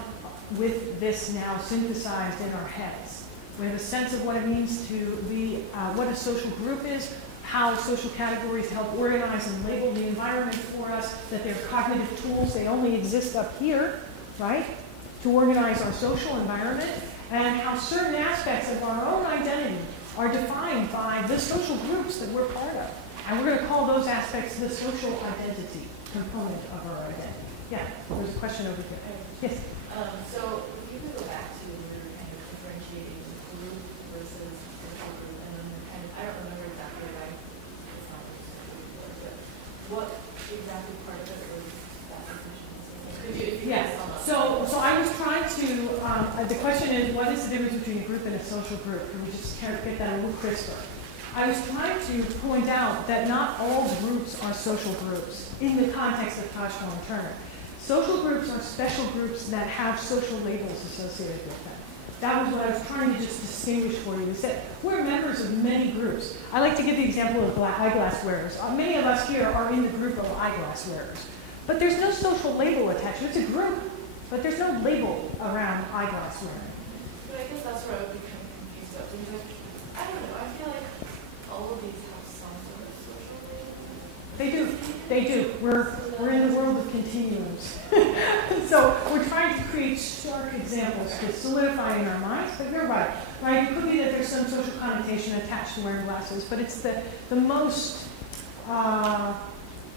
with this now synthesized in our heads? We have a sense of what it means to be, what a social group is, how social categories help organize and label the environment for us, that they're cognitive tools, they only exist up here, right, to organize our social environment, and how certain aspects of our own identity are defined by the social groups that we're part of. And we're going to call those aspects the social identity component of our identity. Yeah, there's a question over here. Yes? So if you could go back to your kind of differentiating group versus social group, and then kind of, I don't remember exactly why it's not but what exactly part of it was that definition? Yes. So I was trying to, the question is, what is the difference between a group and a social group? Can we just kind of get that a little crisper? I was trying to point out that not all groups are social groups in the context of Toshko and Turner. Social groups are special groups that have social labels associated with them. That was what I was trying to just distinguish for you. Is that we're members of many groups. I like to give the example of eyeglass wearers. Many of us here are in the group of eyeglass wearers. But there's no social label attached. It's a group, but there's no label around eyeglass wearing. But I guess that's where I would be kind of confused about things. Like, I don't know, I feel like all of these have some sort of social label. They do. They do. We're in the world of continuums. So we're trying to create stark examples to solidify in our minds, but you're right. Right? It could be that there's some social connotation attached to wearing glasses, but it's the most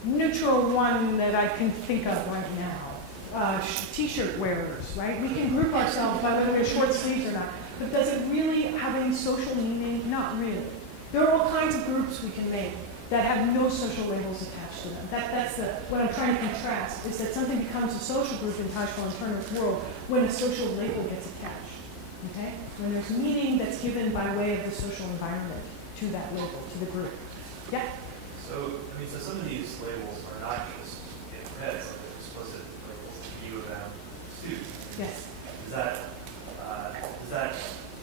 neutral one that I can think of right now. T-shirt wearers, right? We can group ourselves by whether we're short sleeves or not. But does it really have any social meaning? Not really. There are all kinds of groups we can make that have no social labels attached to them. That's what I'm trying to contrast, is that something becomes a social group in Tajfel and Turner's world when a social label gets attached. Okay? When there's meaning that's given by way of the social environment to that label, to the group. Yeah? So some of these labels are not just in our heads, like they're explicit labels, like U of M student. Yes. Does that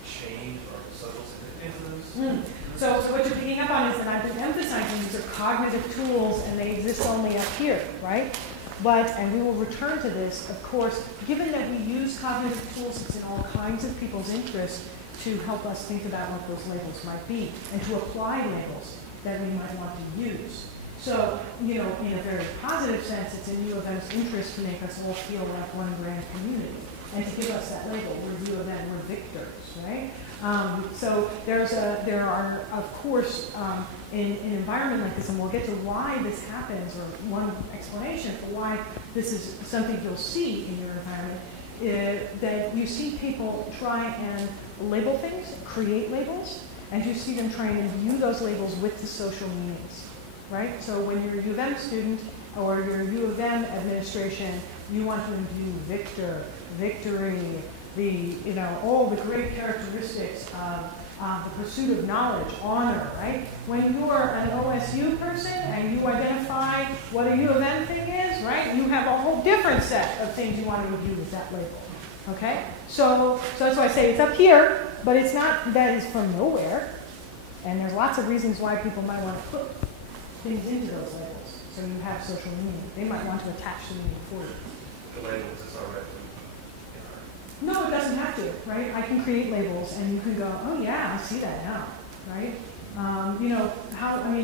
change our social significance of those? So what you're picking up on is that I've been emphasizing these are cognitive tools and they exist only up here, right? But, and we will return to this, of course, given that we use cognitive tools, it's in all kinds of people's interest to help us think about what those labels might be and to apply labels that we might want to use. So, in a very positive sense, it's in U of M's interest to make us all feel like one grand community and to give us that label. We're U of M, we're victors, right? So there are, of course, in an environment like this, and we'll get to why this happens, or one explanation for why this is something you'll see in your environment, that you see people try and label things, create labels, and you see them trying to imbue those labels with the social meanings, right? So when you're a U of M student or you're a U of M administration, you want to imbue victor, victory, all the great characteristics of the pursuit of knowledge, honor, right? When you're an OSU person and you identify what a U of M thing is, right? You have a whole different set of things you want to imbue with that label, okay? So that's why I say it's up here, but it's not that it's from nowhere. And there's lots of reasons why people might want to put things into those labels. So you have social meaning. They might want to attach the meaning for you. The labels is already No, it doesn't have to, right? I can create labels and you can go, oh yeah, I see that now, right?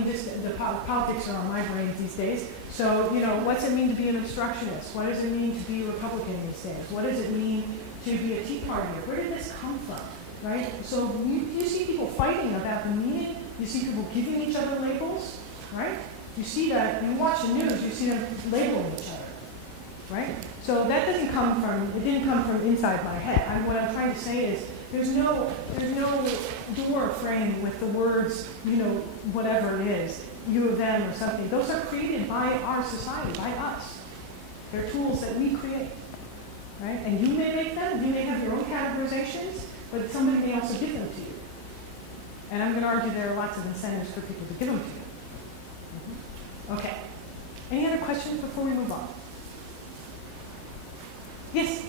Just the politics are on my brain these days. So, what's it mean to be an obstructionist? What does it mean to be a Republican these days? What does it mean to be a Tea Partier? Where did this come from, right? So you see people fighting about the meaning. You see people giving each other labels, right? You see that, you watch the news, you see them labeling each other, right? So that didn't come from inside my head. What I'm trying to say is there's no door frame with the words, whatever it is, U of M or something. Those are created by our society, by us. They're tools that we create, right? And you may make them, you may have your own categorizations, but somebody may also give them to you. And I'm going to argue there are lots of incentives for people to give them to you. Okay. Any other questions before we move on? Yes?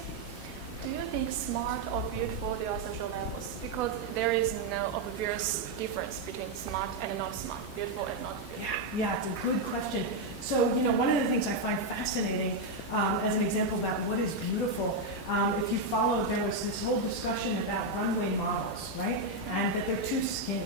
Do you think smart or beautiful, they are social levels? Because there is no obvious difference between smart and not smart, beautiful and not beautiful. Yeah, it's a good question. So, one of the things I find fascinating as an example about what is beautiful, if you follow, there was this whole discussion about runway models, right? And that they're too skinny.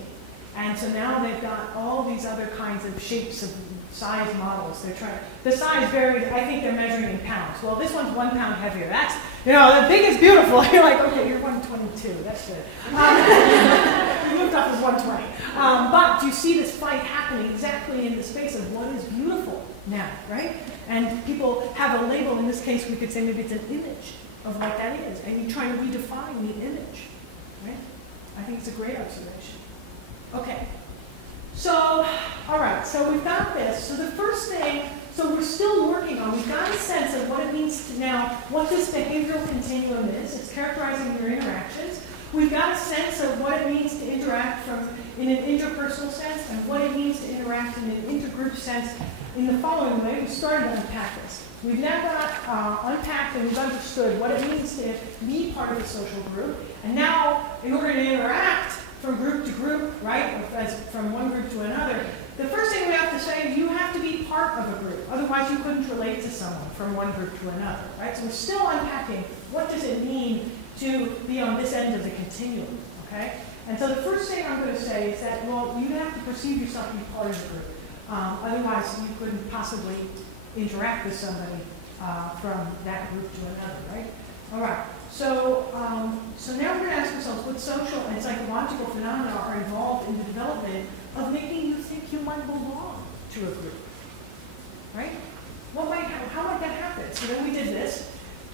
And so now they've got all these other kinds of shapes of size models. They're trying, the size varies, I think they're measuring in pounds. Well, this one's 1 pound heavier. That's, the big is beautiful. You're like, okay, you're 122, that's good. You moved up as 120. But you see this fight happening exactly in the space of what is beautiful now, right? And people have a label. In this case, we could say maybe it's an image of what that is. And you're trying to redefine the image, right? I think it's a great observation. Okay. So, all right, so we've got this. So the first thing, so we're still working on, we've got a sense of what it means to now, what this behavioral continuum is. It's characterizing your interactions. We've got a sense of what it means to interact in an interpersonal sense and what it means to interact in an intergroup sense in the following way. We started to unpack this. We've now got unpacked and we've understood what it means to be part of a social group. And now, in order to interact from group to group, right, or from one group to another, the first thing we have to say is you have to be part of a group. Otherwise, you couldn't relate to someone from one group to another, right? So we're still unpacking what does it mean to be on this end of the continuum, okay? And so the first thing I'm going to say is that, well, you have to perceive yourself to be part of the group. Otherwise, you couldn't possibly interact with somebody from that group to another, right? All right. So now we're going to ask ourselves what social and psychological phenomena are involved in the development of making you think you might belong to a group, right?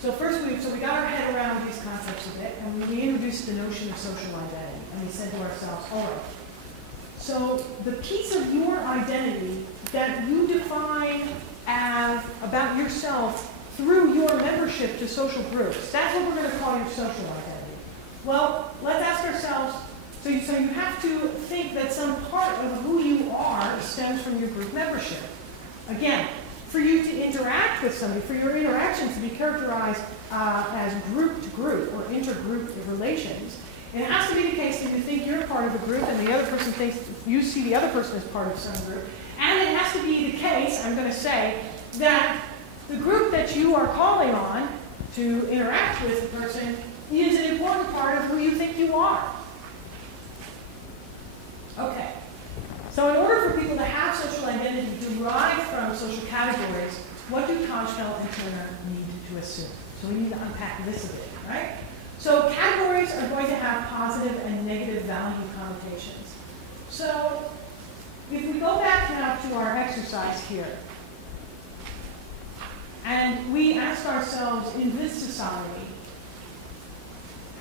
So first we got our head around these concepts a bit, and we introduced the notion of social identity. And we said to ourselves, all right, so the piece of your identity that you define as about yourself through your membership to social groups, that's what we're going to call your social identity. Well, let's ask ourselves, so you have to think that some part of who you are stems from your group membership. Again, for you to interact with somebody, for your interactions to be characterized as group to group or intergroup relations, it has to be the case that you think you're part of a group and the other person thinks you see the other person as part of some group. And it has to be the case, I'm going to say, that the group that you are calling on to interact with the person is an important part of who you think you are. Okay. So in order for people to have social identity derived from social categories, what do Koshfeld and Turner need to assume? So we need to unpack this a bit, right? So categories are going to have positive and negative value connotations. So if we go back now to our exercise here, and we ask ourselves in this society,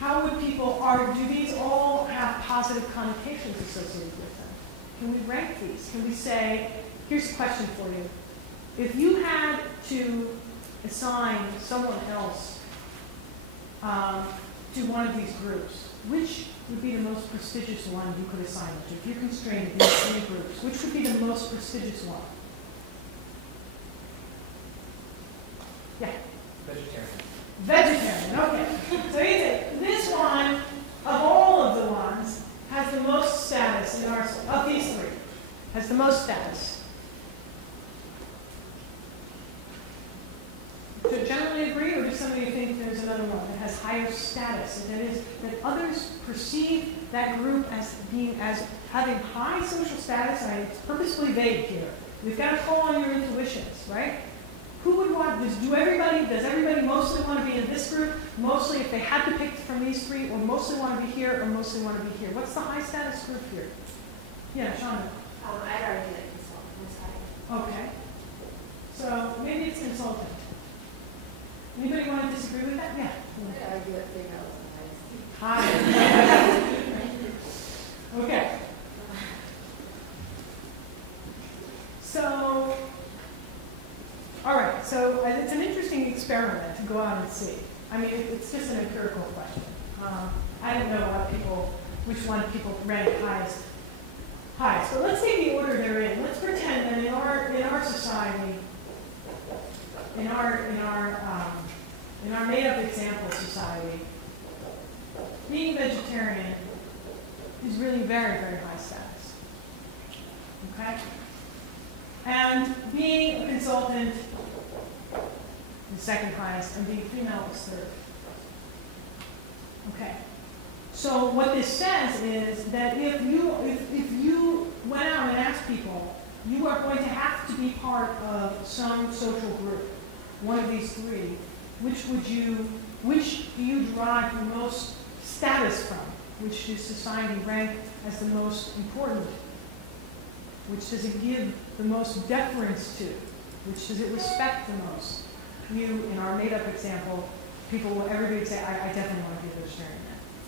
how would people do these all have positive connotations associated with them? Can we rank these? Can we say, here's a question for you. If you had to assign someone else to one of these groups, which would be the most prestigious one you could assign them to? If you're constrained to these three groups, which would be the most prestigious one? Yeah. Vegetarian. Vegetarian, okay. So you say, this one, of all of the ones, has the most status in our, of these three, has the most status. Do you generally agree, or does somebody think there's another one that has higher status, and that is that others perceive that group as having high social status? It's purposefully vague here. We've got to call on your intuitions, right? Who would want this? Does everybody mostly want to be in this group? Mostly, if they had to pick from these three, or mostly want to be here, or mostly want to be here? What's the high status group here? Yeah, Shonda. I'd argue that consultant is high. Okay. So maybe it's consultant. Anybody want to disagree with that? Yeah. I'd argue that female is high. Okay. So, all right. So it's an interesting experiment to go out and see. I mean, it's just an empirical question. I don't know which one people rank highest. But let's take the order they're in. Let's pretend that in our society, in our made-up example society, being vegetarian is really very, very high status. Okay? And being a consultant is second highest, and being female is third. Okay. So what this says is that if you went out and asked people, you are going to have to be part of some social group, one of these three, which do you derive the most status from? Which does society rank as the most important? Which does it give the most deference to? Which does it respect the most? In our made-up example, everybody would say, I definitely want to be a vegetarian.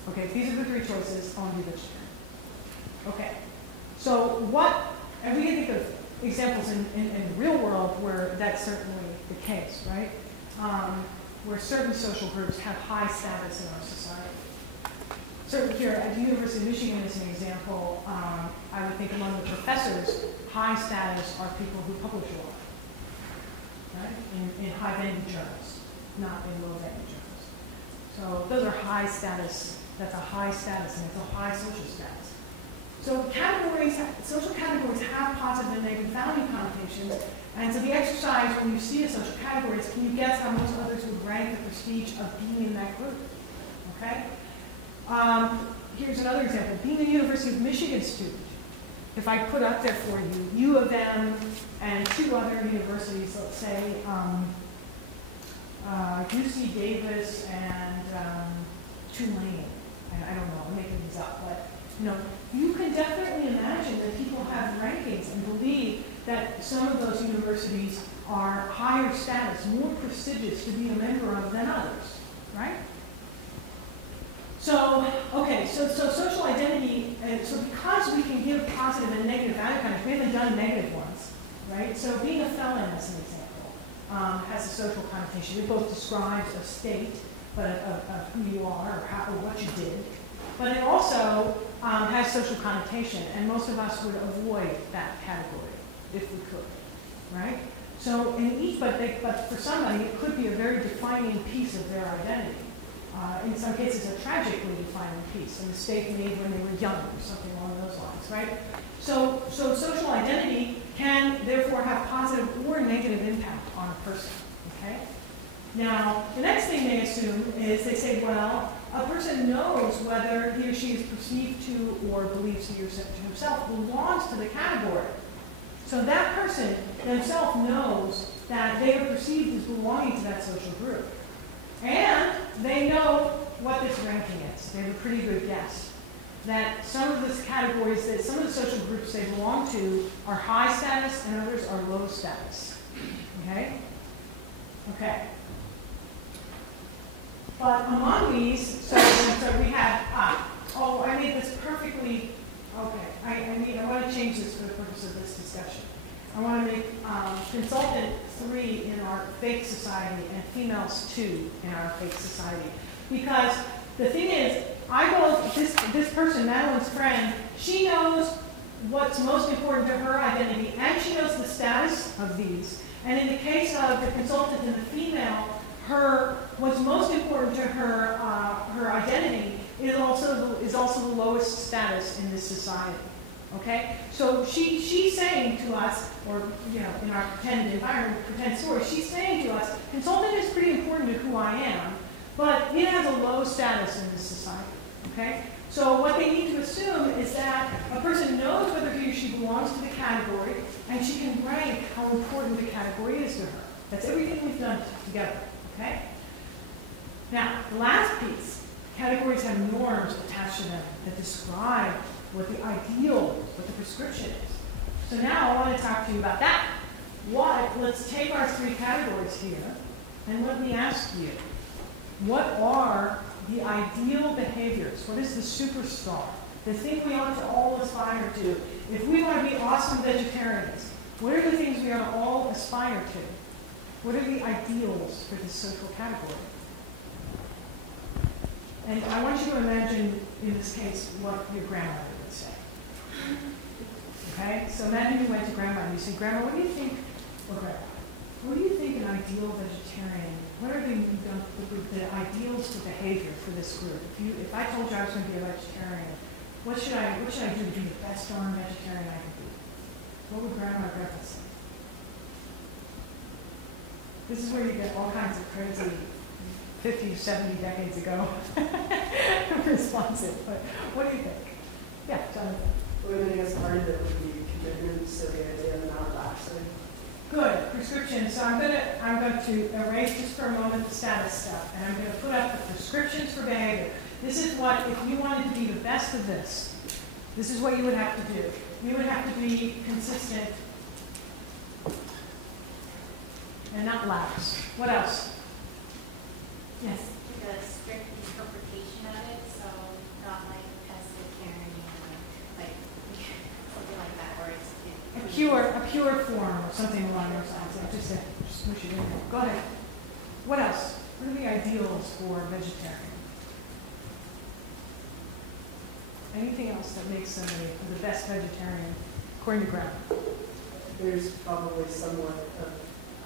Okay, if these are the three choices, I want to be vegetarian. Okay, so and we can think of examples in the real world where that's certainly the case, right? Where certain social groups have high status in our society. So here at the University of Michigan as an example, I would think among the professors, high status are people who publish a lot, right? In high-value journals, not in low-value journals. So those are high status. That's a high status, and it's a high social status. So social categories have positive and negative value connotations. And so the exercise, when you see a social category, is can you guess how most others would rank the prestige of being in that group? Okay? Here's another example. Being a University of Michigan student, if I put up there for you, U of M and two other universities, let's say UC Davis and Tulane. I don't know, I'm making these up, but you can definitely imagine that people have rankings and believe that some of those universities are higher status, more prestigious to be a member of than others, right? So, okay, so social identity, so because we can give positive and negative outcomes, we haven't done negative ones, right? So being a felon, as an example, has a social connotation. It both describes a state of who you are or what you did, but it also has social connotation, and most of us would avoid that category if we could, right? So in each, but for somebody, it could be a very defining piece of their identity. In some cases, a tragically defining piece, a mistake made when they were young or something along those lines, right? So social identity can therefore have positive or negative impact on a person, okay? Now, the next thing they assume is they say, well, a person knows whether he or she is perceived to or believes he or himself belongs to the category. So that person themselves knows that they are perceived as belonging to that social group. And they know what this ranking is. They have a pretty good guess that some of the categories, that some of the social groups they belong to are high status and others are low status. Okay? Okay. But among these, so we have, I made this perfectly, okay, I want to change this for the purpose of this discussion. I want to make consultant 3 in our fake society and females 2 in our fake society. Because the thing is, this person, Madeline's friend, she knows what's most important to her identity, and she knows the status of these. And in the case of the consultant and the female, what's most important to her her identity is also the lowest status in this society. Okay, so she's saying to us, or in our pretend environment, pretend story, she's saying to us, consultant is pretty important to who I am, but it has a low status in this society. Okay, so what they need to assume is that a person knows whether he or she belongs to the category, and she can rank how important the category is to her. That's everything we've done together. Okay. Now, the last piece, categories have norms attached to them that describe what the ideal, what the prescription is. So now I want to talk to you about that. Let's take our 3 categories here, and let me ask you, what are the ideal behaviors? What is the superstar? The thing we ought to all aspire to. If we want to be awesome vegetarians, what are the things we ought to all aspire to? What are the ideals for this social category? And I want you to imagine, in this case, what your grandmother would say. Okay? So imagine you went to grandma and you say, Grandma, what do you think, or Grandma, what do you think an ideal vegetarian, what are the ideals for behavior for this group? If I told you I was going to be a vegetarian, what should I do to be the best darn vegetarian I could be? What would Grandma or Grandpa say? This is where you get all kinds of crazy 50, 70 decades ago responsive. But what do you think? Yeah, Jonathan. Well, I guess part of it would be commitment, so the idea of not lapsing. Good, prescription. So I'm going to erase just for a moment the status stuff, and I'm going to put up the prescriptions for behavior. This is what, if you wanted to be the best of this is what you would have to do. You would have to be consistent and not lapse. What else? Yes? Like a strict interpretation of it, so not like pescatarian, like something like that, or it's A pure form or something along those lines. Like just smush it in there. Go ahead. What else? What are the ideals for vegetarian? Anything else that makes somebody the best vegetarian, according to Graham? There's probably somewhat of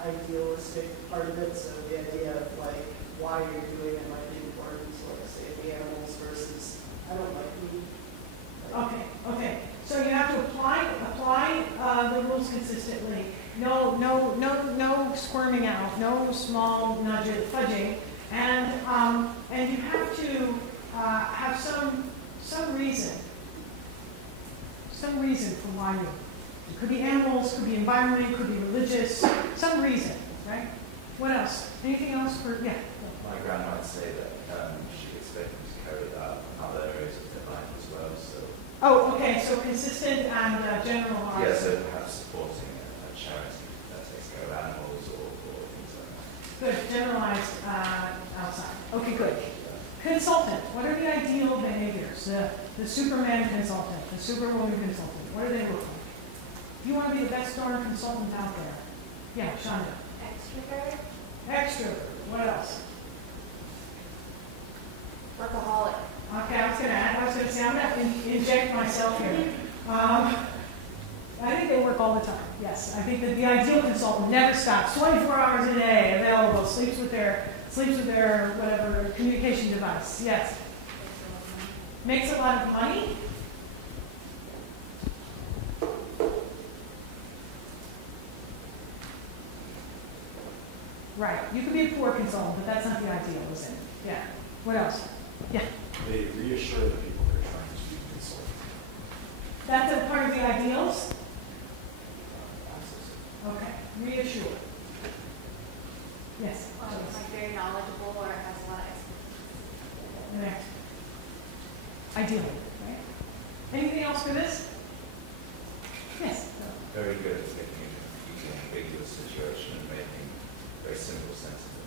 idealistic part of it, so the idea of like why you're doing it might be important. So like say the animals versus I don't like meat. Okay. So you have to apply the rules consistently. No squirming out. No small nudges, fudging, and you have to have some reason for why you. It could be animals, could be environment, could be religious, some reason, right? What else? Anything else for, yeah? My grandma would say that she expected to carry that in other areas of their life as well, so. Oh, okay, so consistent and generalized. Yeah, so perhaps supporting a charity that takes care of animals, Good, generalized outside. Okay, good. Consultant, what are the ideal behaviors? The Superman consultant, the Superwoman consultant, what do they look like? You want to be the best darn consultant out there. Yeah, Shonda. Extrovert. Extrovert, what else? Workaholic. Okay, I was going to say, I'm going to inject myself here. I think they work all the time, yes. I think that the ideal consultant never stops, 24 hours a day, available, sleeps with their whatever communication device, yes. Makes a lot of money. Right, you could be a poor consultant, but that's not the ideal, is it? Yeah. What else? Yeah. They reassure the people they're trying to consult. That's a part of the ideals? Okay, reassure. Yes. Like very knowledgeable or has a lot of expertise. Next. Ideally, right? Anything else for this? Yes. Very good at taking an ambiguous situation and making very simple sense of it.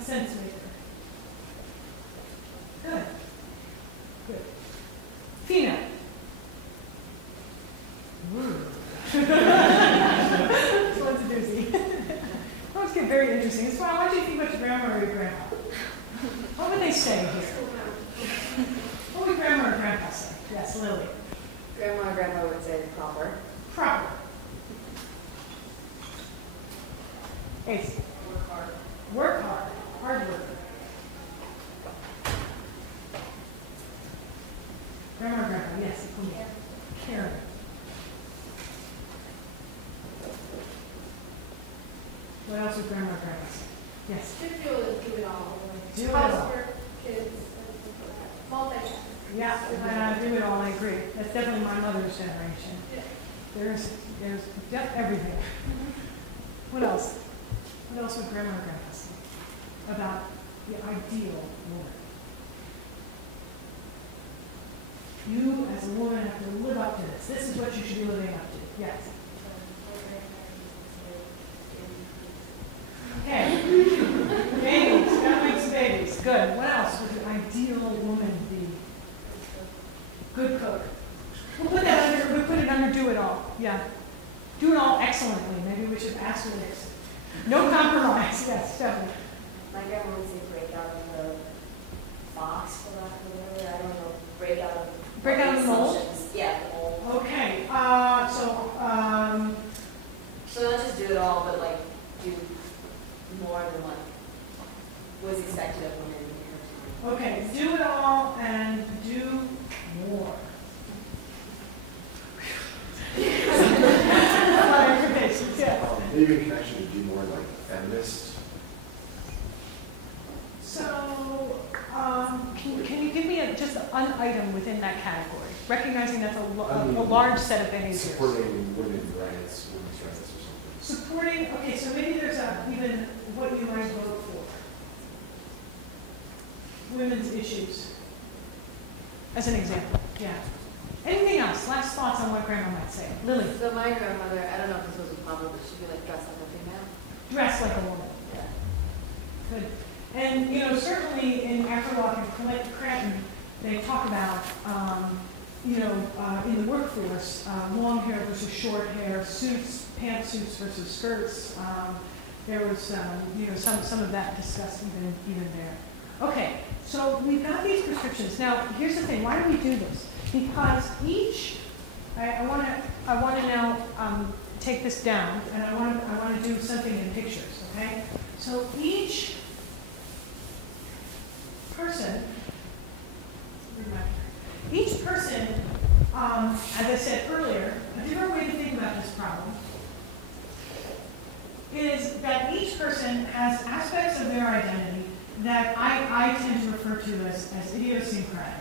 A sense maker. Good. Good. Fina. This one's a doozy. Let's get very interesting. So I want you to think about your grandma or your grandpa. What would they say here? What would grandma or grandpa say? Yes, Lily. Grandma and grandpa would say proper. Proper. Ace. Work hard. Work hard. Hard worker. Grandma or grandpa? Yes. Karen. What else would grandma or grandpa say? Yes. Should feel to do it all. Do it all. Housework, kids, multitask. Yeah, do it all. I agree. That's definitely my mother's generation. Yeah. There's everything. What else? What else would grandma or grandpa say about the ideal woman? You, as a woman, have to live up to this. This is what you should be living up to. Yes. Okay. Babies. Gotta make some babies. Good. What else would the ideal woman be? Good cook. We'll put it under do it all. Yeah. Do it all excellently. Maybe we should ask for this. No compromise. Yes, definitely. My grandma would say break out of the box, for lack of a word. I don't know. Break out of the mold? Yeah, the mold. Okay. So not just do it all, but like do more than what was expected of women in her time. Okay. Do it all and do more. Maybe in connection to do more like feminist. So, can you give me just an item within that category? Recognizing that's a large set of behaviors. Supporting women's rights or something. Supporting, okay, so maybe there's even what you might vote for. Women's issues, as an example, yeah. Anything else? Last thoughts on what grandma might say. Lily. So my grandmother, I don't know if this was a problem, but she'd be like dressed like a female. Dress like a woman. Yeah. Good. And, certainly in Afterwalk and Cranton, they talk about, in the workforce, long hair versus short hair, suits, pantsuits versus skirts. There was, some of that discussed even there. Okay, so we've got these prescriptions. Now, here's the thing. Why do we do this? Because each, I want to now take this down, and I want to do something in pictures. Okay, so each person, as I said earlier, a different way to think about this problem is that each person has aspects of their identity that I tend to refer to as idiosyncratic.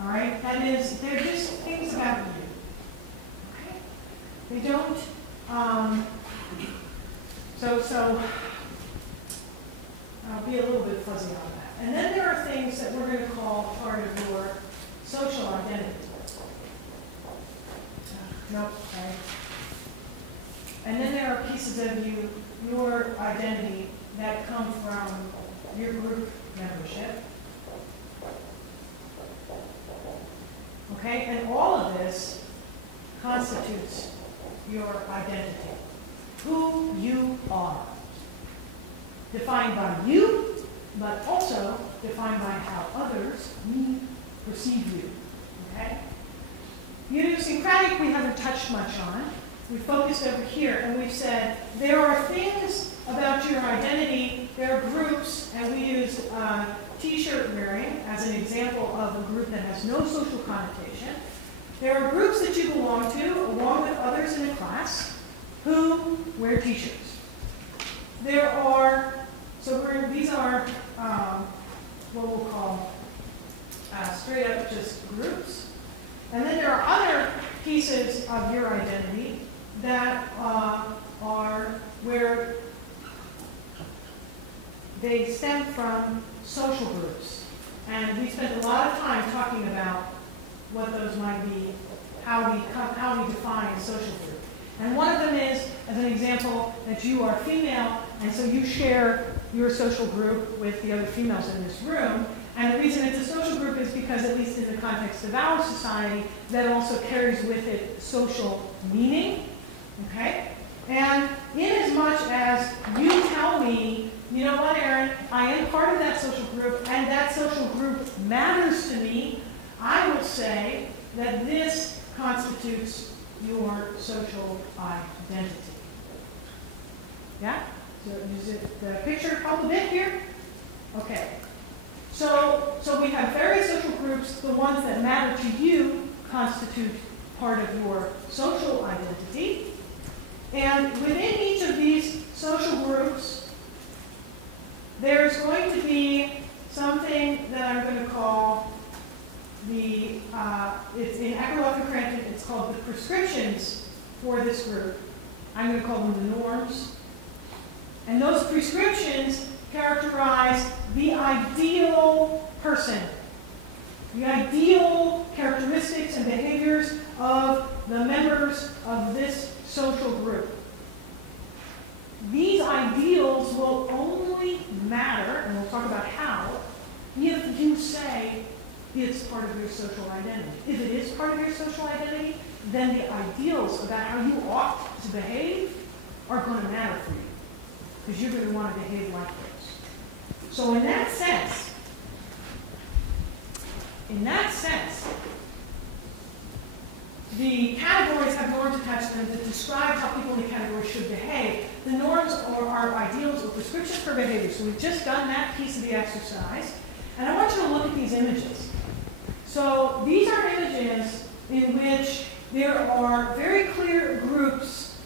All right? That is, they're just things about you. Okay? They don't, so I'll be a little bit fuzzy on that. And then there are things that we're going to call part of your social identity. Nope, right? And then there are pieces of you your identity that come from your group membership. Okay, and all of this constitutes your identity. Who you are. Defined by you, but also defined by how others perceive you. Okay? Idiosyncratic we haven't touched much on. We focused over here and we've said there are things about your identity, there are groups, and we use t-shirt wearing as an example of a group that has no social connotation. There are groups that you belong to, along with others in a class, who wear t-shirts. There are, these are what we'll call straight up just groups. And then there are other pieces of your identity that are where they stem from social groups. And we spent a lot of time talking about what those might be, how we define a social group. And one of them is, as an example, that you are female, and so you share your social group with the other females in this room. And the reason it's a social group is because, at least in the context of our society, that also carries with it social meaning. Okay? And in as much as you tell me, you know what, Erin, I am part of that social group, and that social group matters to me, I will say that this constitutes your social identity. Yeah? So is it the picture help a bit here? Okay. So we have various social groups. The ones that matter to you constitute part of your social identity. And within each of these social groups, there's going to be something that I'm going to call it's in Akerlof and Crampton, it's called the prescriptions for this group. I'm going to call them the norms. And those prescriptions characterize the ideal person, the ideal characteristics and behaviors of the members of this social group. These ideals will only matter, and we'll talk about how, if you say it's part of your social identity. If it is part of your social identity, then the ideals about how you ought to behave are going to matter for you, because you're going to want to behave like those. So in that sense, the categories have norms attached to them that describe how people in the category should behave. The norms are ideals or prescriptions for behavior. So we've just done that piece of the exercise. And I want you to look at these images. So these are images in which there are very clear groups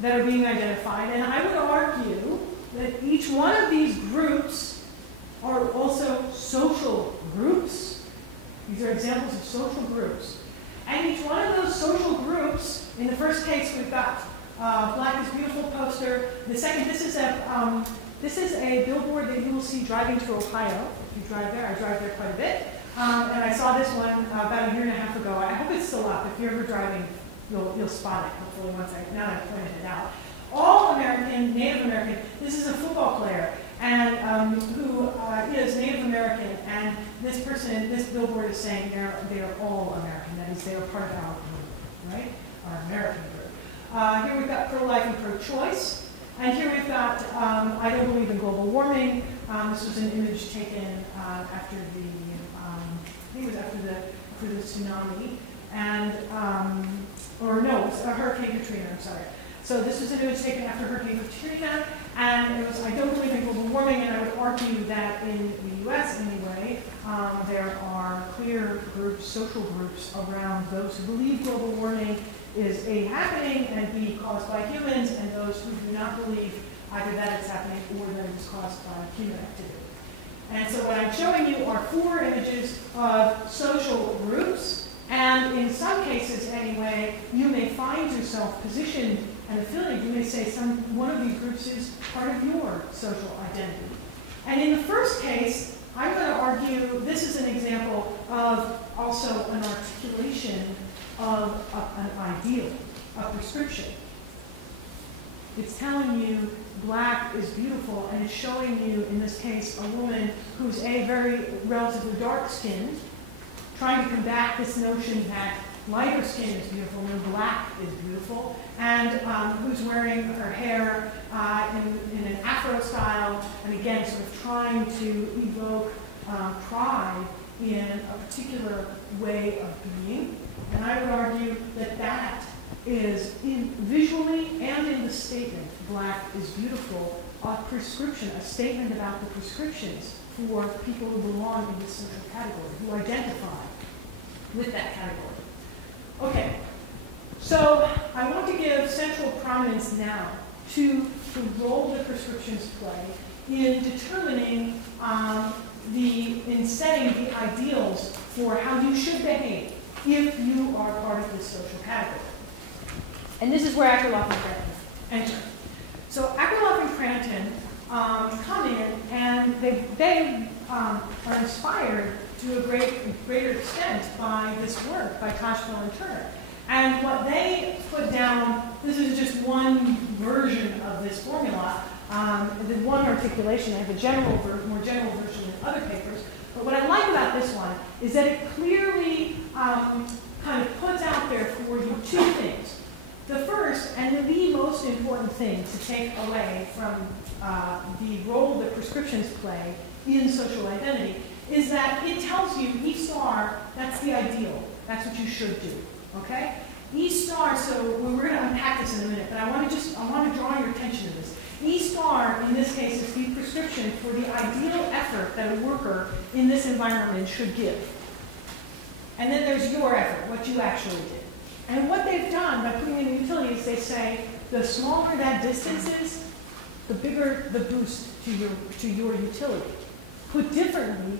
that are being identified. And I would argue that each one of these groups are also social groups. These are examples of social groups. And each one of those social groups, in the first case, we've got Black is Beautiful poster. The second, this is a billboard that you will see driving to Ohio. If you drive there, I drive there quite a bit. And I saw this one about a year and a half ago. I hope it's still up. If you're ever driving, you'll spot it, hopefully, now that I've pointed it out. All American, Native American, this is a football player, and who is Native American, and this person, this billboard is saying they're all American. That is, they are part of our group, right? Our American group. Here we've got pro-life and pro-choice. And here we've got, I don't believe in global warming. This was an image taken after the, I think it was after the tsunami, and, or no, it was Hurricane Katrina, I'm sorry. So this was an image taken after Hurricane Katrina, and it was, I don't believe in global warming, and I would argue that in the US anyway, there are clear groups, social groups around those who believe global warming is A, happening, and B, caused by humans, and those who do not believe either that it's happening or that it's caused by human activity. And so what I'm showing you are 4 images of social groups, and in some cases anyway, you may find yourself positioned and affiliated. You may say one of these groups is part of your social identity. And in the first case, I'm going to argue this is an example of also an articulation of an ideal, a prescription. It's telling you black is beautiful, and it's showing you, in this case, a woman who's very relatively dark-skinned, trying to combat this notion that lighter skin is beautiful when black is beautiful, and who's wearing her hair in an Afro style, and again, sort of trying to evoke pride in a particular way of being. And I would argue that that is, visually and in the statement, black is beautiful, a prescription, a statement about the prescriptions for people who belong in this social category, who identify with that category. Okay, so I want to give central prominence now to the role that prescriptions play in determining in setting the ideals for how you should behave if you are part of this social category. And this is where Akerlof and Cranton enter. So Akerlof and Cranton come in, and they are inspired to a greater extent by this work by Toshville and Turner. And what they put down, this is just one version of this formula, the one articulation. I have a more general version in other papers. But what I like about this one is that it clearly kind of puts out there for you two things. The first and the most important thing to take away from the role that prescriptions play in social identity is that it tells you E star, that's the ideal. That's what you should do, okay? E star, so we're going to unpack this in a minute, but I want to draw your attention to this. E star, in this case, is the prescription for the ideal effort that a worker in this environment should give. And then there's your effort, what you actually did. And what they've done by putting in utility is they say the smaller that distance is, the bigger the boost to your utility. Put differently,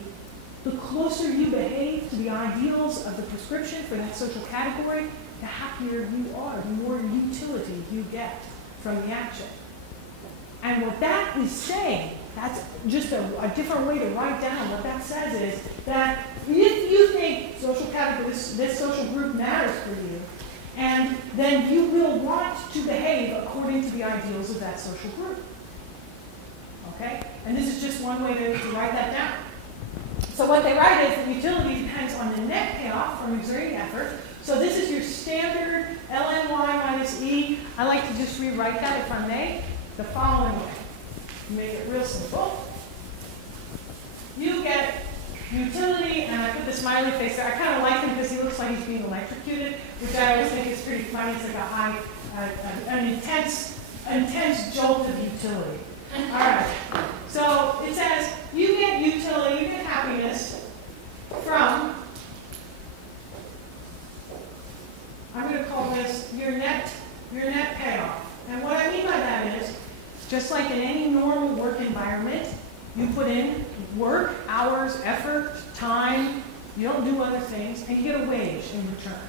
the closer you behave to the ideals of the prescription for that social category, the happier you are, the more utility you get from the action. And what that is saying, that's just a different way to write down. What that says is that if you think social category, this social group matters for you, and then you will want to behave according to the ideals of that social group. Okay? And this is just one way to write that down. So what they write is that utility depends on the net payoff from exerting effort. So this is your standard lny minus E. I like to just rewrite that, if I may, the following way. Make it real simple. You get utility, and I put the smiley face there. I kind of like him because he looks like he's being electrocuted, which I always think is pretty funny. It's like an intense jolt of utility. All right. So it says you get utility, you get happiness from, I'm going to call this your net payoff. And what I mean by that is, just like in any normal work environment, you put in work, hours, effort, time, you don't do other things, and you get a wage in return.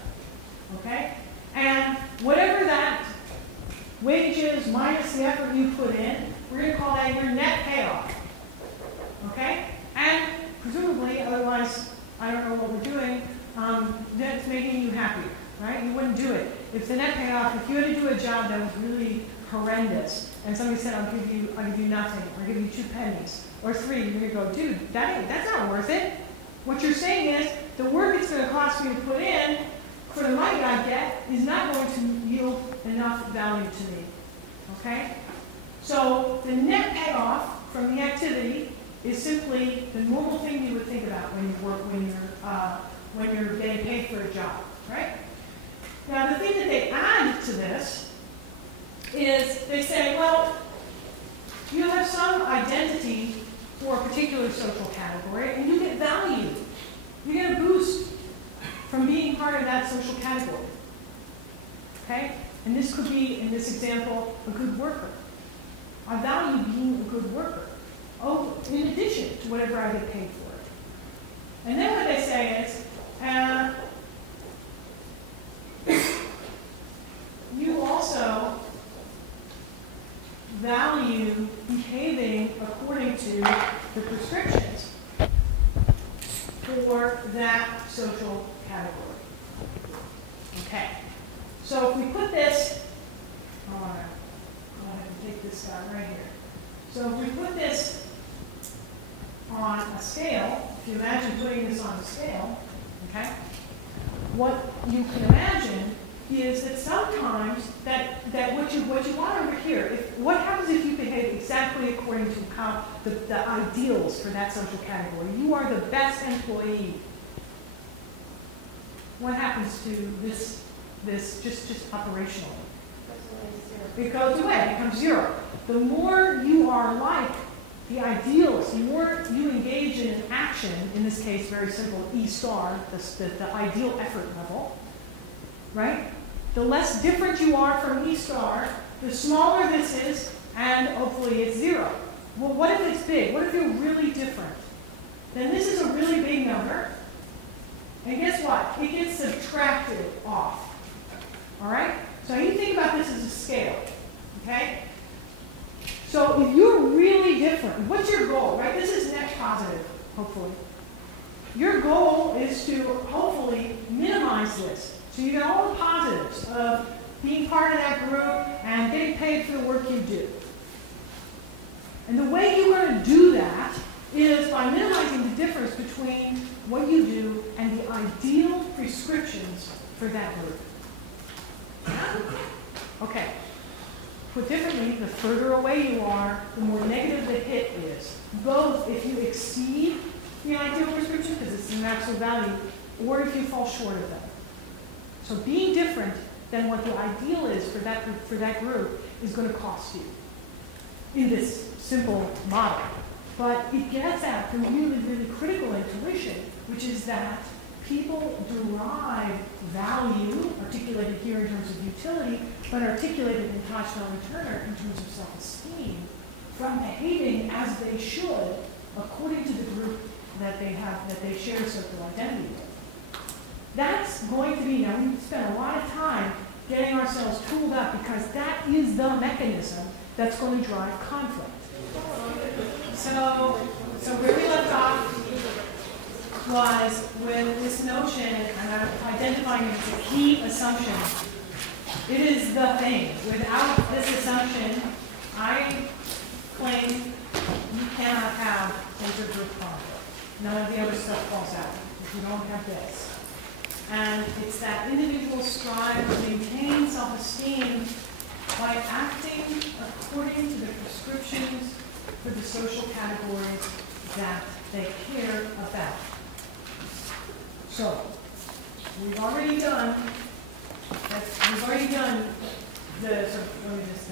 Okay? And whatever that wage is minus the effort you put in, we're going to call that your net payoff. Okay? And presumably, otherwise, I don't know what we're doing, that's making you happier, right? You wouldn't do it. If the net payoff, if you had to do a job that was really horrendous, and somebody said, I'll give you nothing, or give you 2 pennies, or 3, you're going to go, dude, that's not worth it. What you're saying is, the work it's going to cost me to put in, for the money I get, is not going to yield enough value to me. Okay? So the net payoff from the activity is simply the normal thing you would think about when you work, when you're getting paid for a job, right? Now the thing that they add to this is they say, well, you have some identity for a particular social category, and you get value. You get a boost from being part of that social category. Okay? And this could be, in this example, a good worker. I value being a good worker. Oh, in addition to whatever I get paid for it. And then what they say is, you also value behaving according to the prescriptions for that social category. Okay. So if we put this, I want to go take this guy right here. So if we put this on a scale, if you imagine putting this on a scale, okay, what you can imagine is that sometimes that what you want over here, what happens if you behave exactly according to how the ideals for that social category? You are the best employee. What happens to this just operationally? It goes away, it becomes zero. The more you are like the ideals, the more you engage in an action, in this case, very simple, E star, the ideal effort level, right? The less different you are from E star, the smaller this is, and hopefully it's zero. Well, what if it's big? What if you're really different? Then this is a really big number, and guess what? It gets subtracted off. All right? So you think about this as a scale, okay? So if you're really different, what's your goal, right? This is net positive, hopefully. Your goal is to hopefully minimize this. So you get all the positives of being part of that group and getting paid for the work you do. And the way you're going to do that is by minimizing the difference between what you do and the ideal prescriptions for that group. Okay. Put differently, the further away you are, the more negative the hit is. Both if you exceed the ideal prescription, because it's an absolute value, or if you fall short of them. So being different than what the ideal is for that group is going to cost you in this simple model. But it gets at the really, really critical intuition, which is that people derive value, articulated here in terms of utility, but articulated in Tajfel and Turner in terms of self-esteem, from behaving as they should according to the group that they share social identity with. That's going to be, now we spend a lot of time getting ourselves tooled up because that is the mechanism that's going to drive conflict. So where we left off was with this notion, and I'm identifying it as a key assumption. It is the thing. Without this assumption, I claim you cannot have intergroup conflict. None of the other stuff falls out if you don't have this. And it's that individuals strive to maintain self-esteem by acting according to the prescriptions for the social categories that they care about. So, we've already done the, so let me just,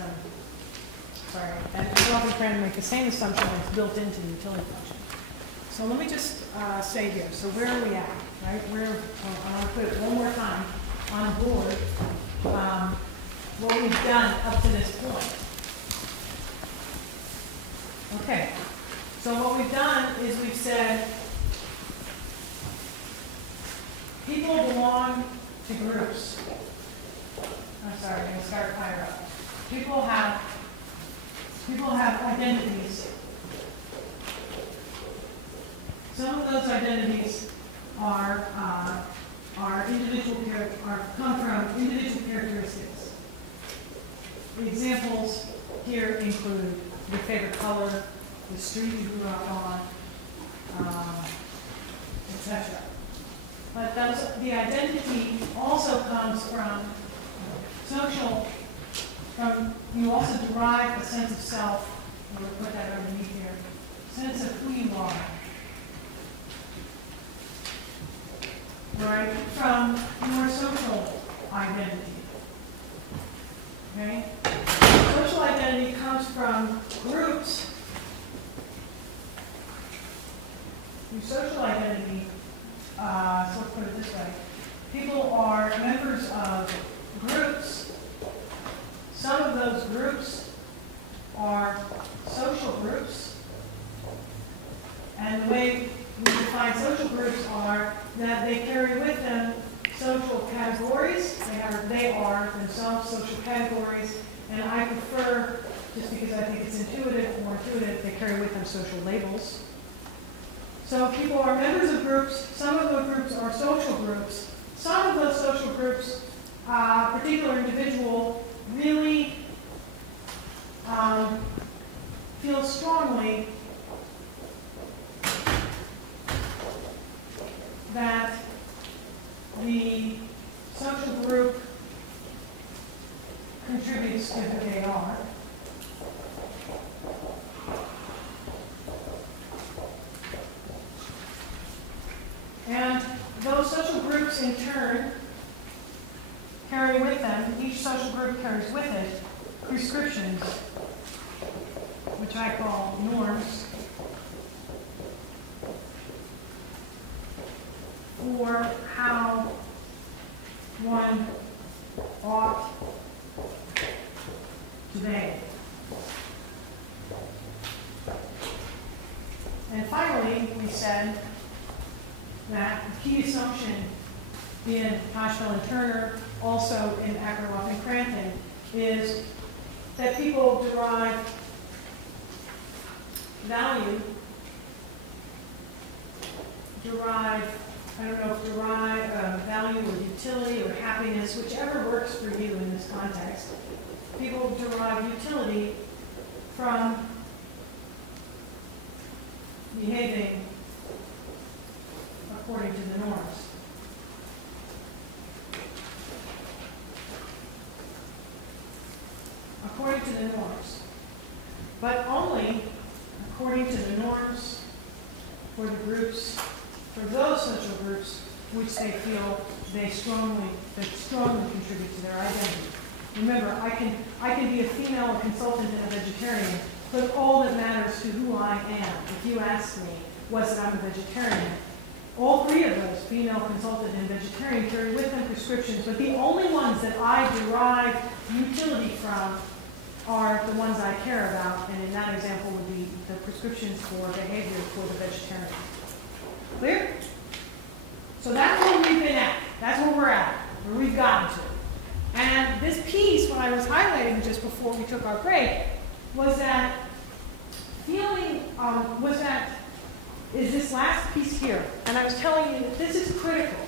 sorry, and I'm often trying to make the same assumption that's built into the utility function. So let me just say here, so where are we at, right? I want to put it one more time on board what we've done up to this point. Okay, so what we've done is we've said people belong to groups. I'm sorry, I'm going to start higher up. People have identities. Some of those identities come from individual characteristics. The examples here include your favorite color, the street you grew up on, etc. But the identity also comes from you also derive a sense of self, I'm going to put that underneath here, sense of who you are. Right, from your social identity. Okay? Social identity comes from groups. Your social identity, so let's put it this way. People are members of groups. Some of those groups are social groups. And the way we define social groups are that they carry with them social categories. They are themselves social categories. And I prefer, just because I think it's more intuitive, they carry with them social labels. So people are members of groups. Some of those groups are social groups. Some of those social groups, particular individual, really feel strongly that the social group contributes to who they are. And those social groups in turn carry with them, each social group carries with it prescriptions, which I call norms, for how one ought to behave. And finally, we said that the key assumption in Hochfeld and Turner, also in Akerlof and Cranton, is that people derive value, value or utility or happiness, whichever works for you in this context. People derive utility from behaving according to the norms. According to the norms. But only according to the norms for the groups, for those social groups which they feel they strongly contribute to their identity. Remember, I can be a female, a consultant, and a vegetarian, but all that matters to who I am, if you ask me, was that I'm a vegetarian. All three of those, female, consultant, and vegetarian, carry with them prescriptions, but the only ones that I derive utility from are the ones I care about, and in that example would be the prescriptions for behavior for the vegetarian. Clear? So that's where we've been at. That's where we're at, where we've gotten to. And this piece, when I was highlighting just before we took our break, was that feeling, is this last piece here. And I was telling you that this is critical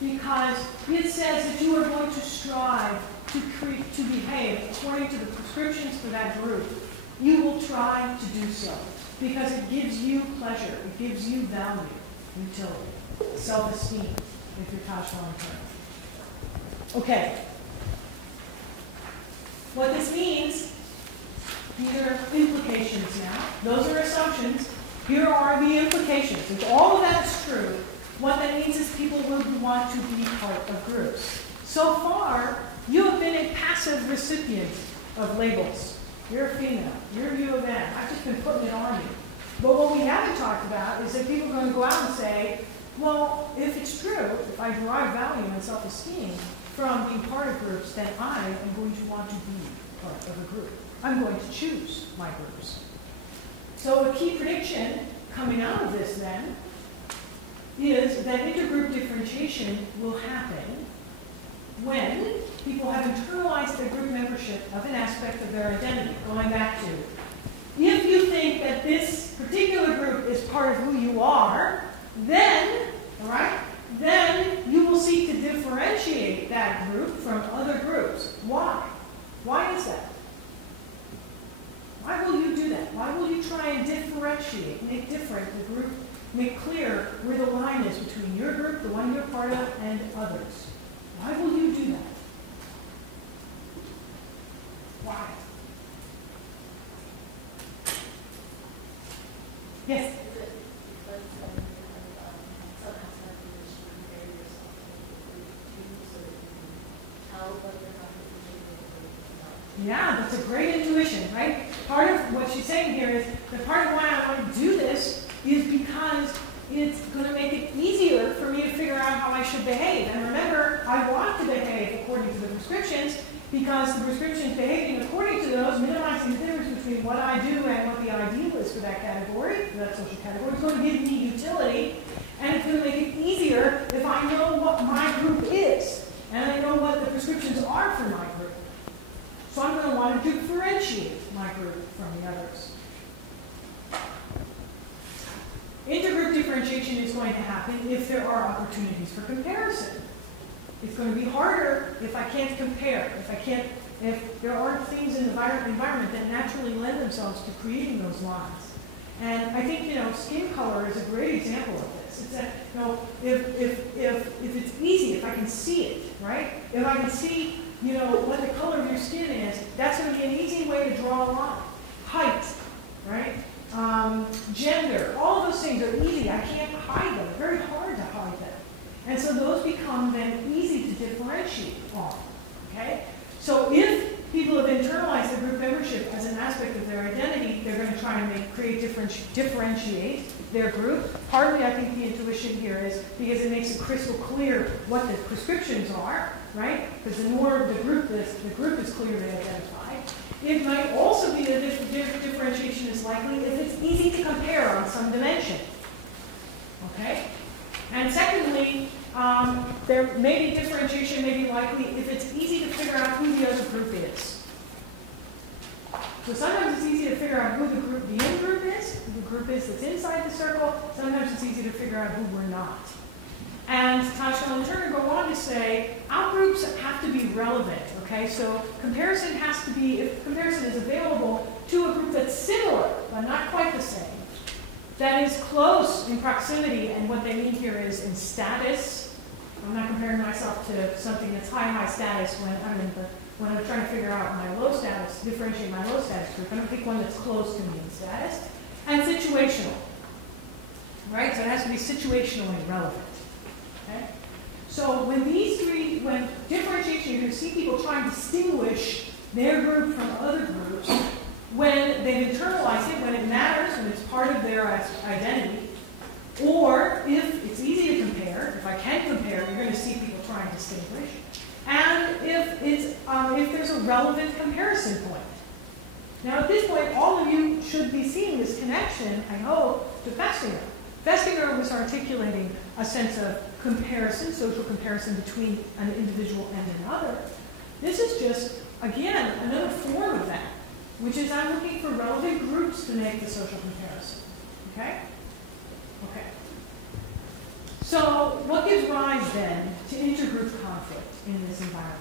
because it says that you are going to strive to behave according to the prescriptions for that group. You will try to do so because it gives you pleasure, it gives you value, utility, self-esteem, if you're Hochfeld and Turner. Okay. What this means, these are implications now. Those are assumptions. Here are the implications. If all of that is true, what that means is people will want to be part of groups. So far, you have been a passive recipient of labels. You're a female. You're U of M. I've just been putting it on you. But what we haven't talked about is that people are going to go out and say, well, if it's true, if I derive value and self-esteem from being part of groups, then I am going to want to be part of a group. I'm going to choose my groups. So a key prediction coming out of this then is that intergroup differentiation will happen when people have internalized their group membership of an aspect of their identity. Going back to, if you think that this particular group is part of who you are, then, all right, then you will seek to differentiate that group from other groups. Why? Why is that? Why will you do that? Why will you try and differentiate, make different the group, make clear where the line is between your group, the one you're part of, and others? Why will you do that? Why? Yes? Yeah, that's a great intuition, right? Part of what she's saying here is that part of why I want to do this is because it's going to make it easier for me to figure out how I should behave. And remember, I want to behave according to the prescriptions because the prescriptions behaving according to those, minimizing the difference between what I do and what the ideal is for that category, for that social category, is going to give me utility. And it's going to make it easier if I know what my group is and I know what the prescriptions are for my group. So I'm going to want to differentiate my group from the others. Intergroup differentiation is going to happen if there are opportunities for comparison. It's going to be harder if I can't compare, if I can't if there aren't things in the environment that naturally lend themselves to creating those lines. And I think, you know, skin color is a great example of this. It's that, you know, if it's easy, if I can see it, right? If I can see, you know, what the color of your skin is, that's going to be an easy way to draw a line. Height, right? Gender, all of those things are easy. I can't hide them. Very hard to hide them. And so those become then easy to differentiate on, okay? So if people have internalized their group membership as an aspect of their identity, they're going to try and differentiate their group. Partly, I think the intuition here is because it makes it crystal clear what the prescriptions are, right? Because the more the group is clearly identified. It might also be that differentiation is likely if it's easy to compare on some dimension, okay? And secondly, there may be differentiation may be likely if it's easy to figure out who the other group is. So sometimes it's easy to figure out who the in-group is, who the group is that's inside the circle. Sometimes it's easy to figure out who we're not. And Tajfel and Turner go on to say, outgroups have to be relevant, okay? So comparison has to be, if comparison is available to a group that's similar, but not quite the same, that is close in proximity, and what they mean here is in status. I'm not comparing myself to something that's high status when I'm trying to figure out my low status, differentiate my low status group. I don't pick one that's close to me in status. And situational, right? So it has to be situationally relevant, okay? So when differentiation, you're going to see people trying to distinguish their group from other groups, when they've internalized it, when it matters, when it's part of their identity, or if it's easy to compare, if I can compare, you're going to see people trying to distinguish, and if there's a relevant comparison point. Now at this point, all of you should be seeing this connection, I hope, to Festinger. Festinger was articulating a sense of comparison, social comparison between an individual and another. This is just, again, another form of that, which is I'm looking for relevant groups to make the social comparison, okay? Okay. So what gives rise then to intergroup conflict in this environment?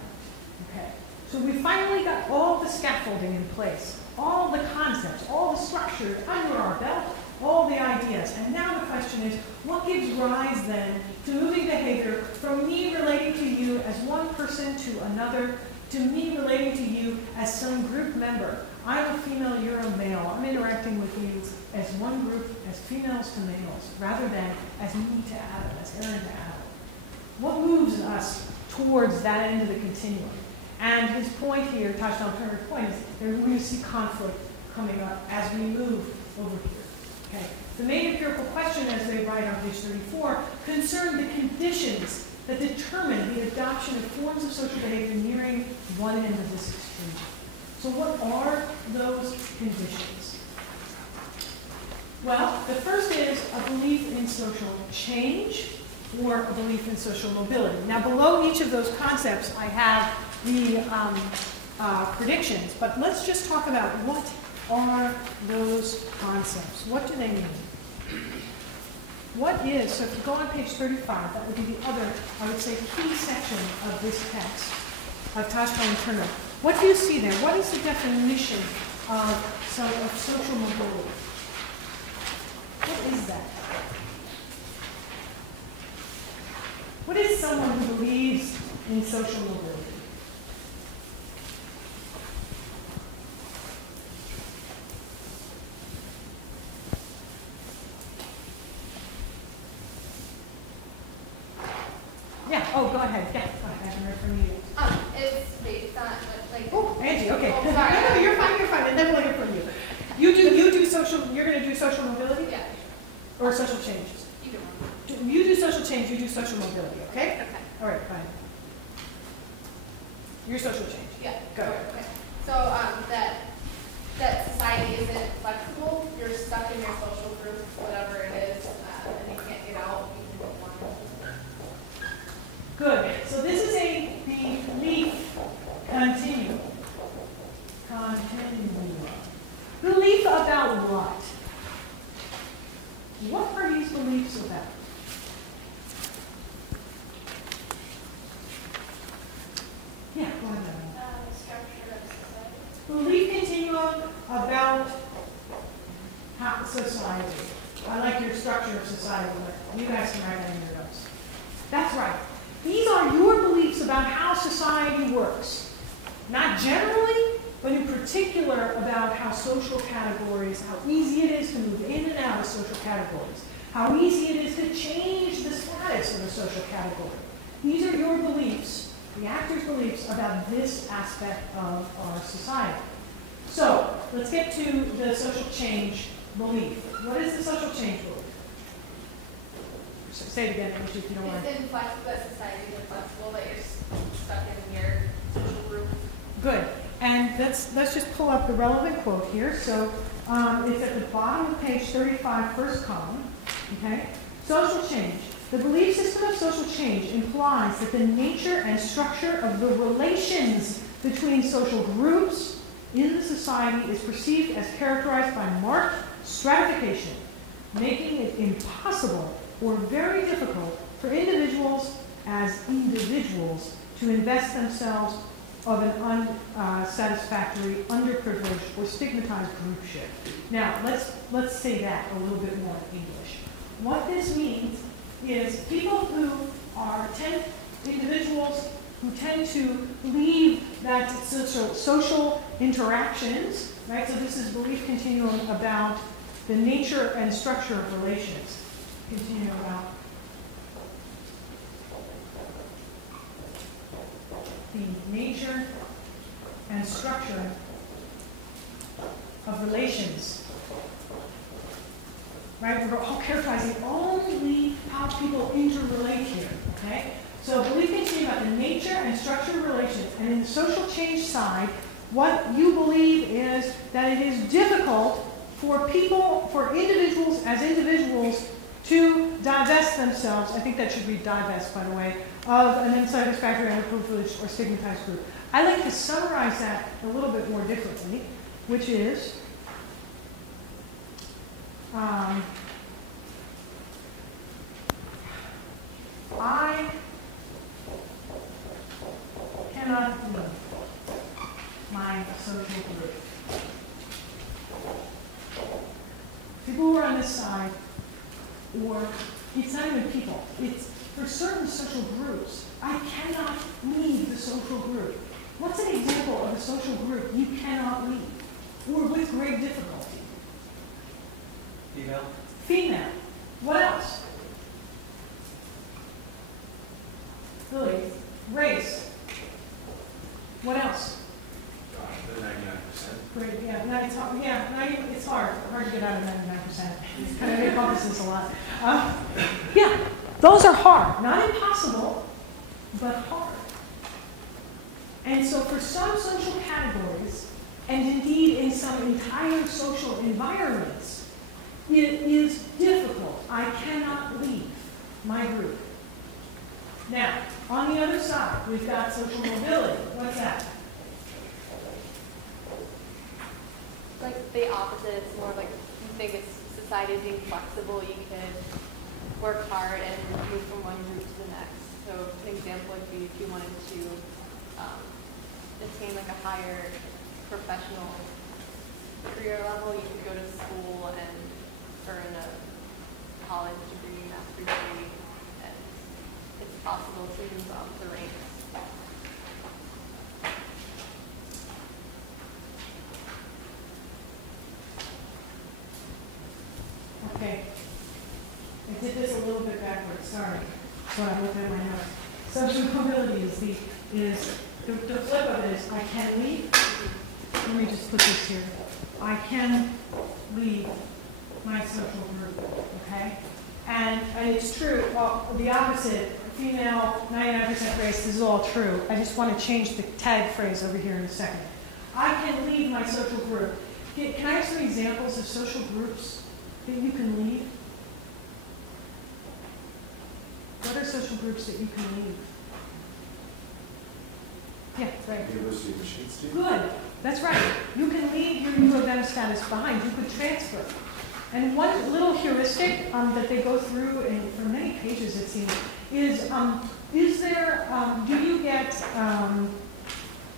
Okay. So we finally got all the scaffolding in place, all the concepts, all the structure under our belt, all the ideas. And now the question is, what gives rise then to moving behavior from me relating to you as one person to another, to me relating to you as some group member? I'm a female, you're a male. I'm interacting with you as one group, as females to males, rather than as me to Adam, as Erin to Adam. What moves us towards that end of the continuum? And his point here, Tajfel Turner's point, is that we're going to see conflict coming up as we move over here. Okay. The main empirical question, as they write on page 34, concerned the conditions that determine the adoption of forms of social behavior nearing one end of this extreme. So what are those conditions? Well, the first is a belief in social change or a belief in social mobility. Now, below each of those concepts, I have the predictions, but let's just talk about what are those concepts? What do they mean? What is, so if you go on page 35, that would be the other, I would say, key section of this text of Tajfel and Turner. What do you see there? What is the definition of social mobility? What is that? What is someone who believes in social mobility? Yeah, oh, go ahead. Yeah, I haven't heard from you. It's based on, like... Oh, Angie, okay. Oh, sorry. No, you're fine, and then we'll hear from you. You do social, you're going to do social mobility? Yeah. Or social changes? Either one. You do social change, you do social mobility, okay? Okay. All right, fine. Your social change. Yeah. Go. Okay. So that society isn't flexible. You're stuck in your social group, whatever it is, and you can't get out. You can go on. Good. So this is a belief continuum. Belief about what? What are these beliefs about? Yeah, go ahead. Structure way. You guys can write that in your notes. That's right. These are your beliefs about how society works. Not generally, but in particular about how social categories, how easy it is to move in and out of social categories, how easy it is to change the status of a social category. These are your beliefs, the actors' beliefs about this aspect of our society. So, let's get to the social change belief. What is the social change belief? Say it again, if you don't want to. It's inflexible, that society is inflexible, that you're stuck in your social group. Good. And let's just pull up the relevant quote here. So it's at the bottom of page 35, first column. Okay? Social change. The belief system of social change implies that the nature and structure of the relations between social groups in the society is perceived as characterized by marked stratification, making it impossible or very difficult for individuals as individuals to invest themselves of an unsatisfactory, underprivileged, or stigmatized groupship. Now, let's say that a little bit more in English. What this means is people who are individuals who tend to leave that social interactions, right? So this is belief continuum about the nature and structure of relations. Continue about the nature and structure of relations. Right? We're all characterizing only how people interrelate here. Okay? So belief continuum about the nature and structure of relations. And in the social change side, what you believe is that it is difficult for people, for individuals as individuals, to divest themselves, I think that should read divest, by the way, of an unsatisfactory, underprivileged, or stigmatized group. I like to summarize that a little bit more differently, which is, I cannot leave my social group. People who are on this side, or it's not even people, it's for certain social groups, I cannot leave the social group. What's an example of a social group you cannot leave, or with great difficulty? Female. Female. What else? Lily. Race. What else? The 99%. Great, yeah, it's hard to get out of 99%. It's kind of encompasses a lot. Yeah, those are hard, not impossible, but hard. And so for some social categories, and indeed in some entire social environments, it is difficult. I cannot leave my group. Now, on the other side, we've got social mobility. What's that? Like the opposite, it's more like you think it's society being flexible, you can work hard and move from one group to the next. So an example would be if you wanted to attain like a higher professional career level, you could go to school and earn a college degree, master's degree, and it's possible to move up the ranks. Okay. I did this a little bit backwards, sorry. That's what I'm looking at my notes. Social mobility is the flip of it is I can leave. Let me just put this here. I can leave my social group, okay? And it's true, well, the opposite, female, 99% race, this is all true. I just want to change the tag phrase over here in a second. I can leave my social group. Can I have some examples of social groups that you can leave? What are social groups that you can leave? Yeah, right. University of Michigan State. Good. That's right. You can leave your U of M status behind. You could transfer. And one little heuristic that they go through, and for many pages it seems, is there, do you get,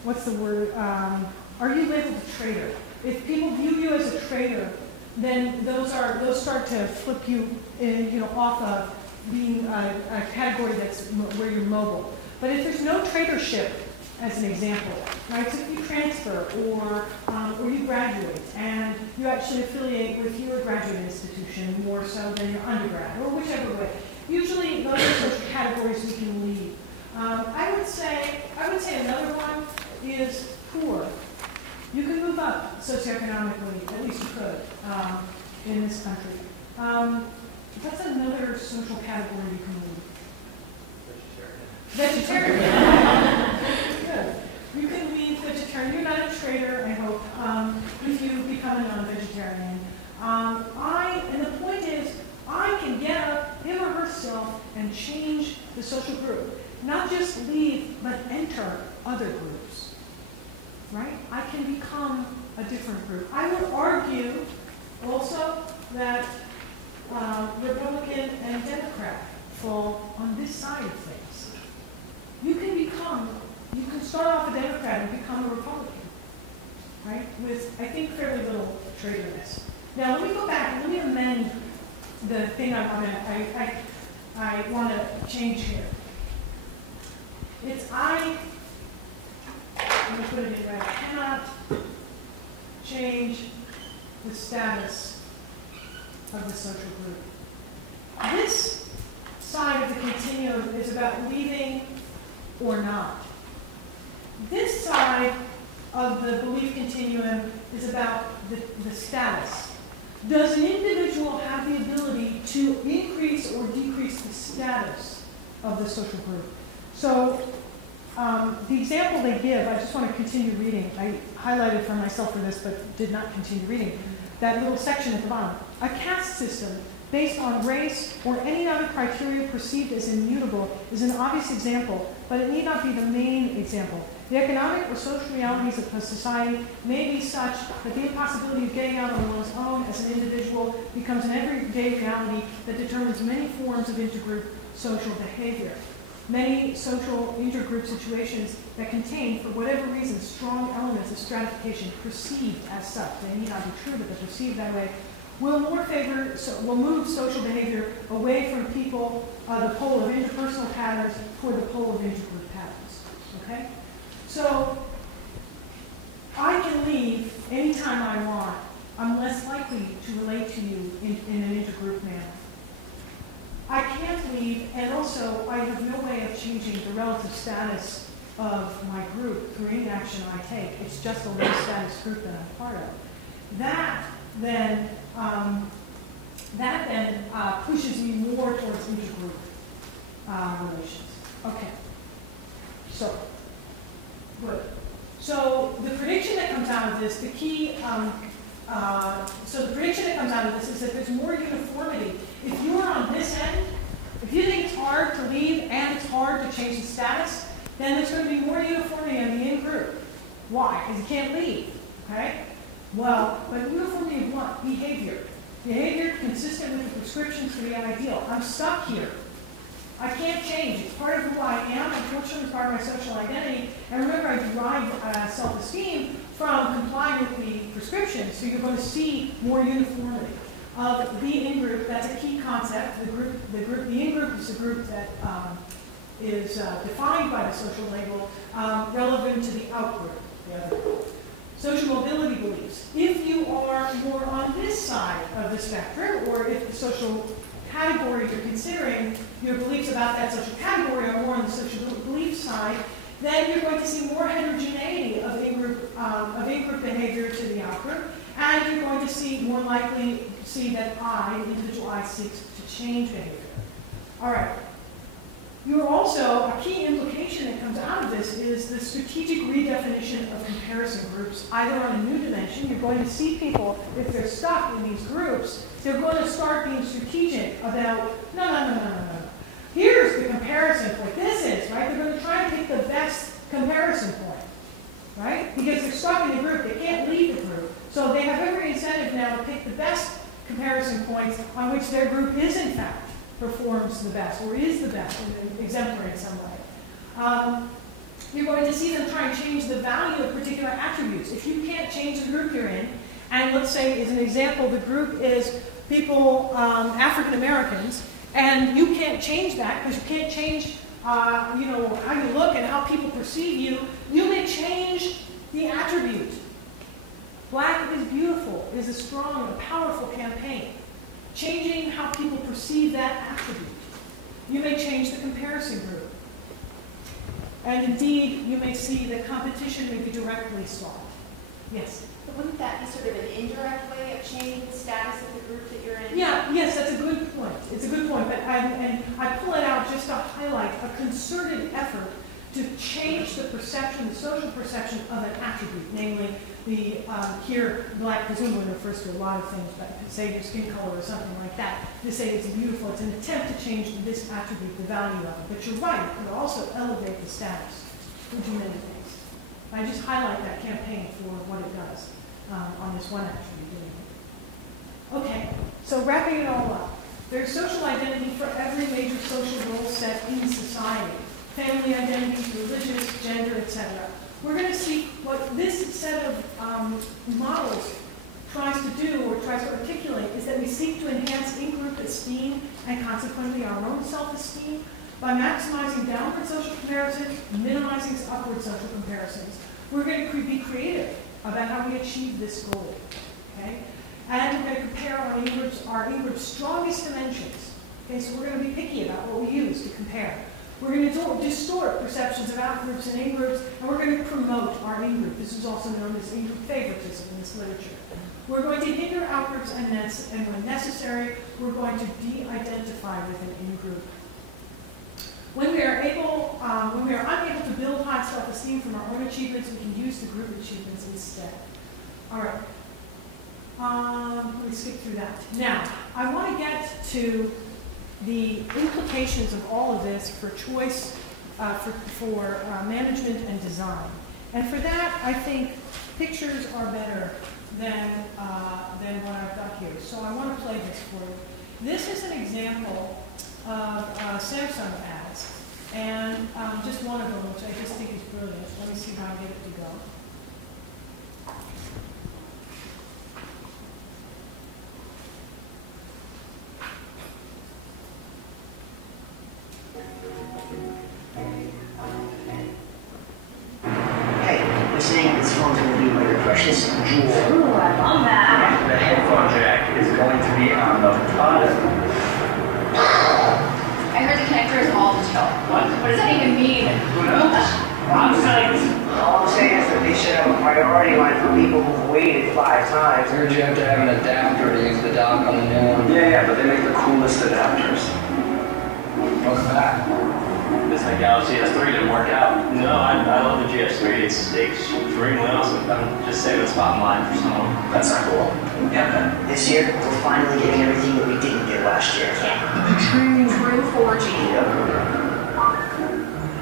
what's the word, are you labeled a traitor? If people view you as a traitor, then those start to flip you, off of being a category where you're mobile. But if there's no traitorship, as an example, right? So if you transfer or you graduate and you actually affiliate with your graduate institution more so than your undergrad or whichever way, usually those are social categories we can leave. I would say another one is poor. You can move up socioeconomically, at least you could, in this country. That's another social category you can leave. Vegetarian. Good. You can leave vegetarian. You're not a traitor, I hope, if you become a non-vegetarian. And the point is, I can get up, him or herself, and change the social group. Not just leave, but enter other groups. Right? I can become a different group. I would argue also that Republican and Democrat fall on this side of things. You can start off a Democrat and become a Republican, right? With, I think, fairly little traitorness. Now, let me go back and let me amend the thing I want to change here. I'm going to put it in right. I cannot change the status of the social group. This side of the continuum is about leaving or not. This side of the belief continuum is about the status. Does an individual have the ability to increase or decrease the status of the social group? So the example they give, I just want to continue reading. I highlighted for myself for this, but did not continue reading. That little section at the bottom. A caste system based on race or any other criteria perceived as immutable is an obvious example, but it need not be the main example. The economic or social realities of a society may be such that the impossibility of getting out on one's own as an individual becomes an everyday reality that determines many forms of intergroup social behavior. Many social intergroup situations that contain, for whatever reason, strong elements of stratification perceived as such, they need not be true, but they're perceived that way, will move social behavior away from the pole of interpersonal patterns toward the pole of intergroup patterns. Okay? So I can leave anytime I want. I'm less likely to relate to you in an intergroup manner. I can't leave, and also I have no way of changing the relative status of my group through any action I take. It's just a low status group that I'm part of. That then pushes me more towards intergroup relations. Okay. So, good. So the prediction that comes out of this, the prediction that comes out of this is that there's more uniformity. If you are on this end, if you think it's hard to leave and it's hard to change the status, then there's going to be more uniformity in the in-group. Why? Because you can't leave. Okay? Well, but uniformity of what? Behavior. Behavior consistent with the prescriptions for the ideal. I'm stuck here. I can't change. It's part of who I am. Unfortunately, it's part of my social identity. And remember, I derive self-esteem from complying with the prescription. So you're going to see more uniformity of the in-group. That's a key concept. The in-group is a group that is defined by the social label, relevant to the out-group, the other group. Social mobility beliefs. If you are more on this side of the spectrum, or if the social category you're considering, your beliefs about that social category are more on the social belief side, then you're going to see more heterogeneity of in-group behavior to the out-group, and you're going to see more likely see that the individual I, seeks to change behavior. All right. You're also, a key implication that comes out of this is the strategic redefinition of comparison groups, either on a new dimension. You're going to see people, if they're stuck in these groups, they're going to start being strategic about, no. Here's the comparison point. This is, right? They're going to try to pick the best comparison point, right? Because they're stuck in the group. They can't leave the group. So they have every incentive now to pick the best comparison points on which their group is, in fact, performs the best, or is the best, exemplary in some way. You're going to see them try and change the value of particular attributes. If you can't change the group you're in, and let's say, as an example, the group is people, African Americans, and you can't change that because you can't change, how you look and how people perceive you. You may change the attribute. Black is beautiful is a strong, a powerful campaign. Changing how people perceive that attribute. You may change the comparison group. And indeed, you may see that competition may be directly solved. Yes? But wouldn't that be sort of an indirect way of changing the status of the group that you're in? Yeah, yes, that's a good point. It's a good point, but I pull it out just to highlight a concerted effort to change the perception, the social perception of an attribute, namely the, here, black presumably refers to a lot of things, but say your skin color or something like that. To say it's beautiful, it's an attempt to change this attribute, the value of it. But you're right, it could also elevate the status. It could do many things. I just highlight that campaign for what it does on this one attribute. Okay, so wrapping it all up. There's social identity for every major social role set in society. Family identities, religious, gender, etc. We're going to see what this set of models tries to do or tries to articulate is that we seek to enhance in-group esteem and consequently our own self-esteem by maximizing downward social comparisons, minimizing upward social comparisons. We're going to be creative about how we achieve this goal. Okay? And we're going to compare our in-group's strongest dimensions. Okay, so we're going to be picky about what we use to compare. We're going to distort perceptions of out-groups and in-groups, and we're going to promote our in-group. This is also known as in-group favoritism in this literature. We're going to hinder out-groups, and when necessary, we're going to de-identify with an in-group. When we are unable to build high self-esteem from our own achievements, we can use the group achievements instead. All right. Let me skip through that. Now, I want to get to the implications of all of this for choice, for management and design. And for that, I think pictures are better than what I've got here. So I want to play this for you. This is an example of Samsung ads, and just one of them, which I just think is brilliant. Let me see how I get it to go. This phone's going to be like a precious jewel. Ooh, I love that. The headphone jack is going to be on the bottom. I heard the connector is all digital. What does that even mean? Who knows? I'm saying. All I'm saying is that they should have a priority line for people who've waited 5 times. I heard you have to have an adapter to use the dock on the new one. Yeah, but they make the coolest adapters. What's that? This Galaxy S3 didn't work out. No, I love the GS3. It's extremely awesome. I'm just saving the spot in line for someone. That's not cool. Yeah. This year, we're finally getting everything that we didn't get last year. True 4G. Yep.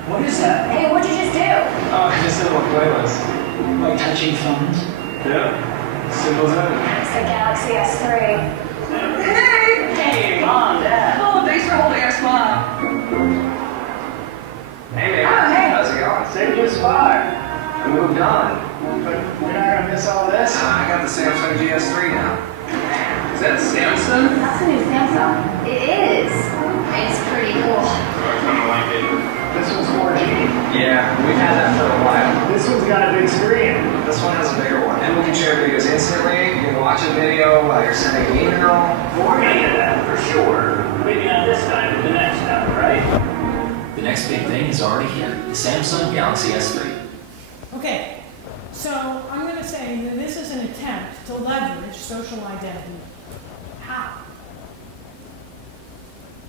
What is that? Hey, what'd you just do? Oh, just a little playlist. Like touching phones? Yeah. Simple as that. It's the Galaxy S3. Hey, Mom, Dad. Oh, thanks for holding our spot. Hey, baby. Oh, hey. How's it going? Saved you a spot. We moved on. But you're not going to miss all this? I got the Samsung GS3 now. Is that a Samsung? That's a new Samsung. It is. It's pretty cool. I kind of like it. This one's 4G. Yeah, we've had that for a while. This one's got a big screen. This one has a bigger one. And we can share videos instantly. You can watch a video while you're sending an email. We're going to get that for sure. Maybe not this time, but the next time, right? The next big thing is already here, the Samsung Galaxy S3. Okay, so I'm going to say that this is an attempt to leverage social identity. How?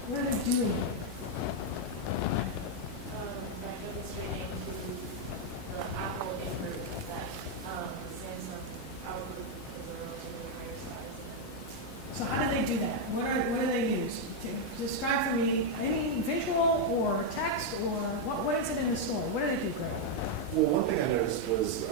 What are they doing? By demonstrating to the Apple in-group that Samsung out-group is a relatively higher size. So how do they do that? What do they use? Describe for me any visual or text or what is it in the story? What do they do, Greg? Well, one thing I noticed was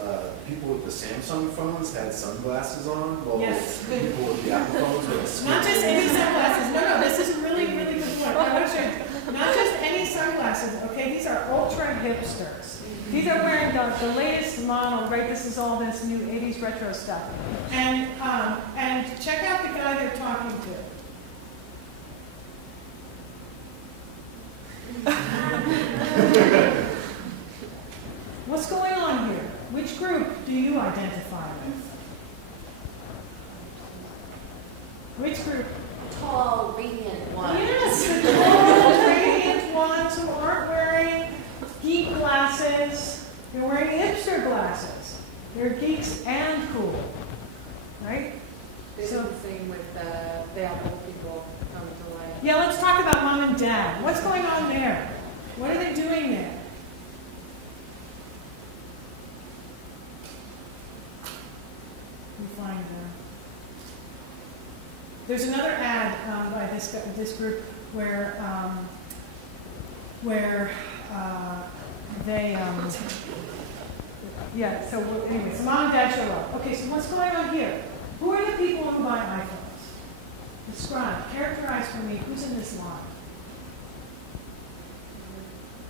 people with the Samsung phones had sunglasses on, while Yes. people with the Apple phones had Not just any sunglasses. No, this is a really, really good point. Not just any sunglasses, okay? These are ultra hipsters. These are wearing the latest model, right? This is all this new 80s retro stuff. And check out the guy they're talking to. What's going on here? Which group do you identify with? Which group? Tall, radiant ones. Yes, the tall, radiant ones who aren't wearing geek glasses. They're wearing hipster glasses. They're geeks and cool, right? They do the same with the old people come to life. Yeah, let's talk about mom and dad. What's going on there? What are they doing there? Find them. There's another ad by this group where they yeah. So anyway, so mom and dad show up. Okay, so what's going on here? Who are the people who buy iPhones? Describe, characterize for me who's in this line.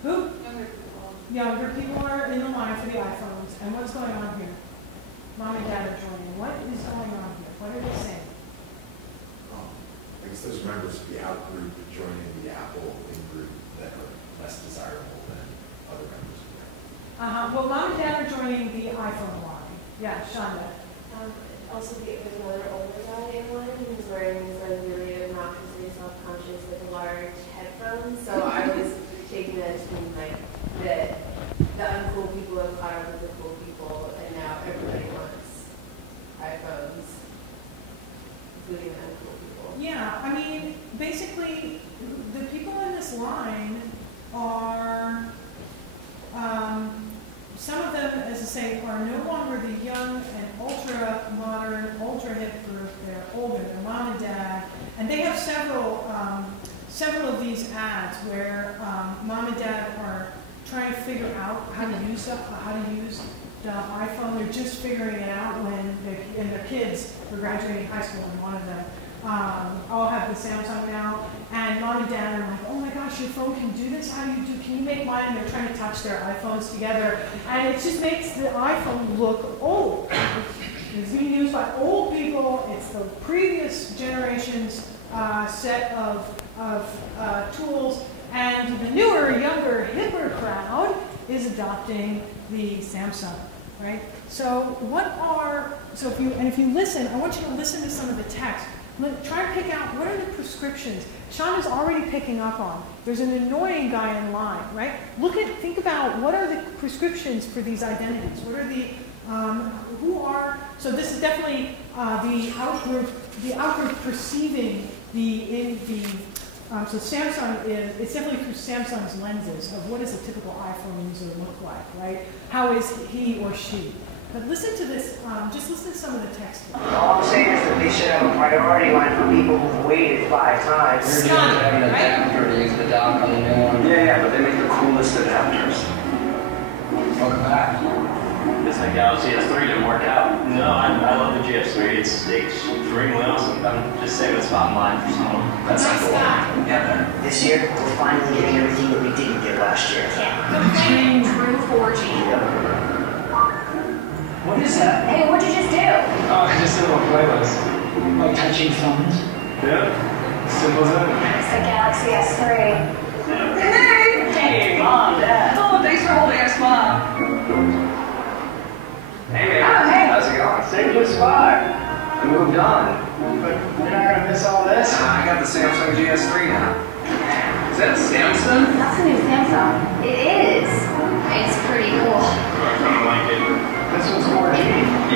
Who? Younger people. Younger people are in the line for the iPhones. And what's going on here? Mom and dad are joining. What is going on here? What are they saying? I guess there's members of the out group joining the Apple in group that are less desirable than other members of the Apple. Well, mom and dad are joining the iPhone line. Yeah, Shonda. Also, there's another older guy in one who's wearing these like really obnoxiously self-conscious with large headphones. So I was taking that to mean like that the uncool people have caught up with the cool people, and now everybody wants iPhones, including the uncool people. Yeah, I mean, basically, the people in this line are, some of them, as I say, are no longer the young and ultra-modern, ultra-hip group. They're older, they're mom and dad, and they have several of these ads where mom and dad are trying to figure out how to use the iPhone. They're just figuring it out when their kids are graduating high school, and one of them all have the Samsung now. And mom and dad are like, oh my gosh, your phone can do this? How do you do? Can you make mine? And they're trying to touch their iPhones together, and it just makes the iPhone look old. It's being used by old people. It's the previous generation's set of tools. And the newer, younger, hipper crowd is adopting the Samsung, right? So if you listen, I want you to listen to some of the text. Try to pick out what are the prescriptions. Sean is already picking up on. There's an annoying guy in line, right? Think about what are the prescriptions for these identities. What are the so this is definitely the outgroup perceiving so Samsung it's definitely through Samsung's lenses of what does a typical iPhone user look like, right? How is he or she? But listen to this, just listen to some of the text. All I'm saying is that they should have a priority line for people who've waited 5 times. You're just having an adapter to use the dock on the new one. Yeah, but they make the coolest adapters. Welcome back. This Galaxy S3 didn't work out. No, I love the GS3. It's extremely awesome. I'm just saving a spot in line for someone. That's cool. Yeah. This year, we're finally getting everything that we didn't get last year. Complaining true 4G. What is that? Hey, what'd you just do? Oh, just a little playlist. Like touching phones? Yeah. Simple as that. It's the Galaxy S3. Hey, Mom, Dad. Oh, thanks for holding our spot. Hey, man. Oh, hey. How's it going? Saved you a spot. I moved on. But you're not going to miss all this? I got the Samsung GS3 now. Is that a Samsung? That's a new Samsung. It is. It's pretty cool. I kind of like it. This one's 4G.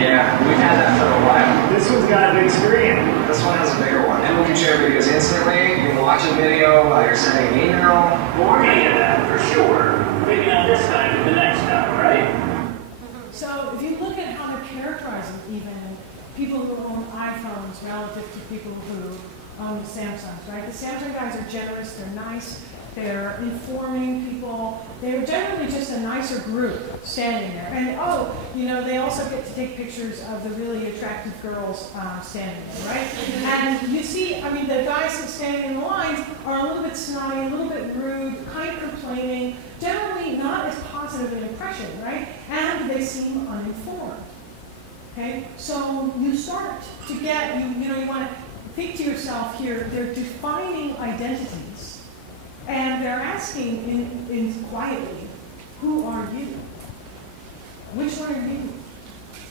Yeah, we've had that for a while. This one's got a big screen. This one has a bigger one. And we can share videos instantly. You can watch a video while you're sending an email. We're going to get that for sure. Maybe not this time, but the next time, right? So if you look at how they're characterizing even people who own iPhones relative to people who own Samsungs, right? The Samsung guys are generous, they're nice, they're informing people. They're generally just a nicer group standing there. And they also get to take pictures of the really attractive girls standing there, right? And you see, I mean, the guys standing in the lines are a little bit snotty, a little bit rude, kind of complaining, generally leave not as positive an impression, right? And they seem uninformed. Okay, so you start to get, you want to think to yourself here, they're defining identities, and they're asking in quietly, who are you? Which one are you?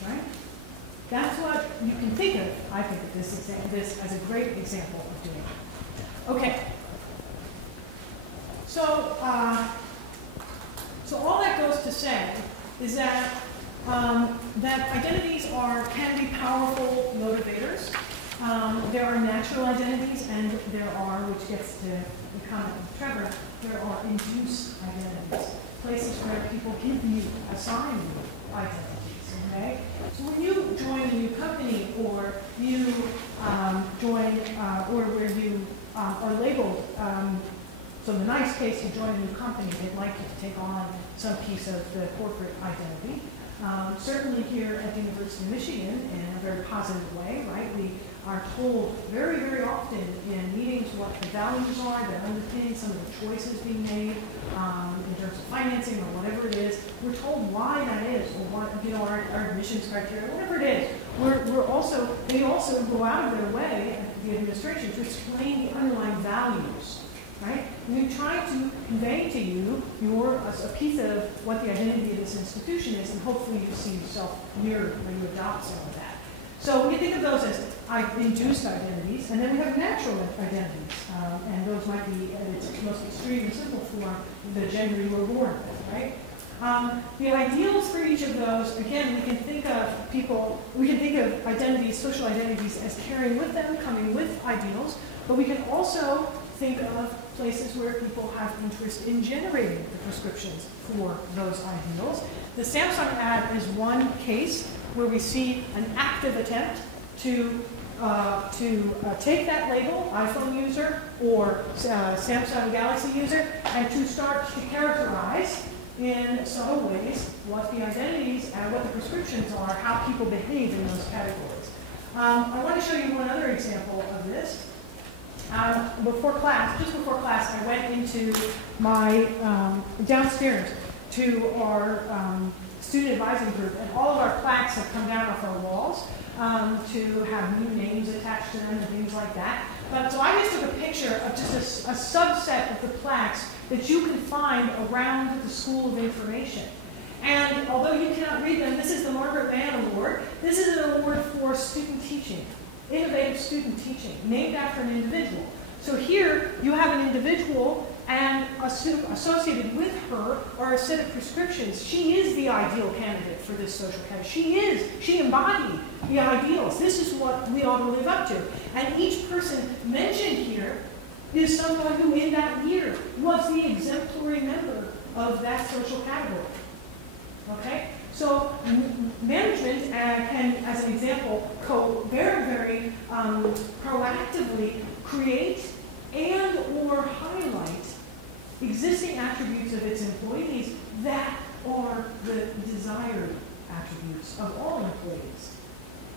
Right? That's what you can think of. I think of this as a great example of doing it. Okay. So, so all that goes to say is that that identities can be powerful motivators. There are natural identities, and there are, which gets to the comment of Trevor, there are induced identities, places where people give you, assign you identities. Okay, so when you join a new company, or you join, or where you are labeled. So in the nice case, you join a new company, they'd like you to take on some piece of the corporate identity. Certainly here at the University of Michigan, in a very positive way, right? We are told very, very often in meetings what the values are that underpin some of the choices being made in terms of financing or whatever it is. We're told why that is, or what, our admissions criteria, whatever it is. They also go out of their way, the administration, to explain the underlying values. Right? We try to convey to you a piece of what the identity of this institution is, and hopefully you see yourself mirrored when you adopt some of that. So we think of those as induced identities, and then we have natural identities, and those might be, at its most extreme and simple form, the gender you were born with, right? The ideals for each of those, again, we can think of identities, social identities, as carrying with them, coming with ideals, but we can also think of places where people have interest in generating the prescriptions for those ideals. The Samsung ad is one case where we see an active attempt to take that label, iPhone user or Samsung Galaxy user, and to start to characterize in subtle ways what the identities and what the prescriptions are, how people behave in those categories. I want to show you one other example of this. Just before class, I went into my downstairs to our student advising group, and all of our plaques have come down off our walls to have new names attached to them and things like that. But so I just took a picture of just a subset of the plaques that you can find around the School of Information. And although you cannot read them, this is the Margaret Mann Award. This is an award for student teaching. Innovative student teaching, named after an individual. So here you have an individual, and associated with her are a set of prescriptions. She is the ideal candidate for this social category. She embodied the ideals. This is what we ought to live up to. And each person mentioned here is someone who in that year was the exemplary member of that social category. Okay? So management can, as an example, very, very proactively create and or highlight existing attributes of its employees that are the desired attributes of all employees.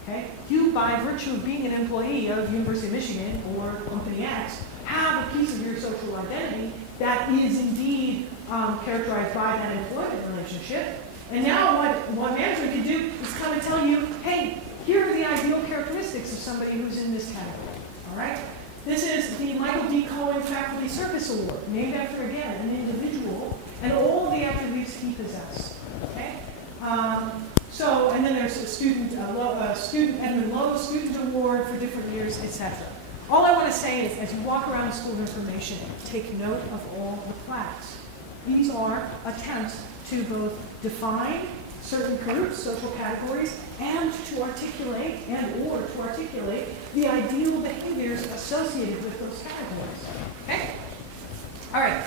Okay? You, by virtue of being an employee of University of Michigan or Company X, have a piece of your social identity that is indeed characterized by that employment relationship. And now what management can do is come and tell you, hey, here are the ideal characteristics of somebody who's in this category. All right? This is the Michael D. Cohen Faculty Service Award, named after, again, an individual, and all of the attributes he possessed. Okay? And then there's a student Edmund Lowe Student Award for different years, etc. All I want to say is, as you walk around the School of Information, take note of all the plaques. These are attempts to both define certain groups, social categories, and to articulate the ideal behaviors associated with those categories. Okay? All right.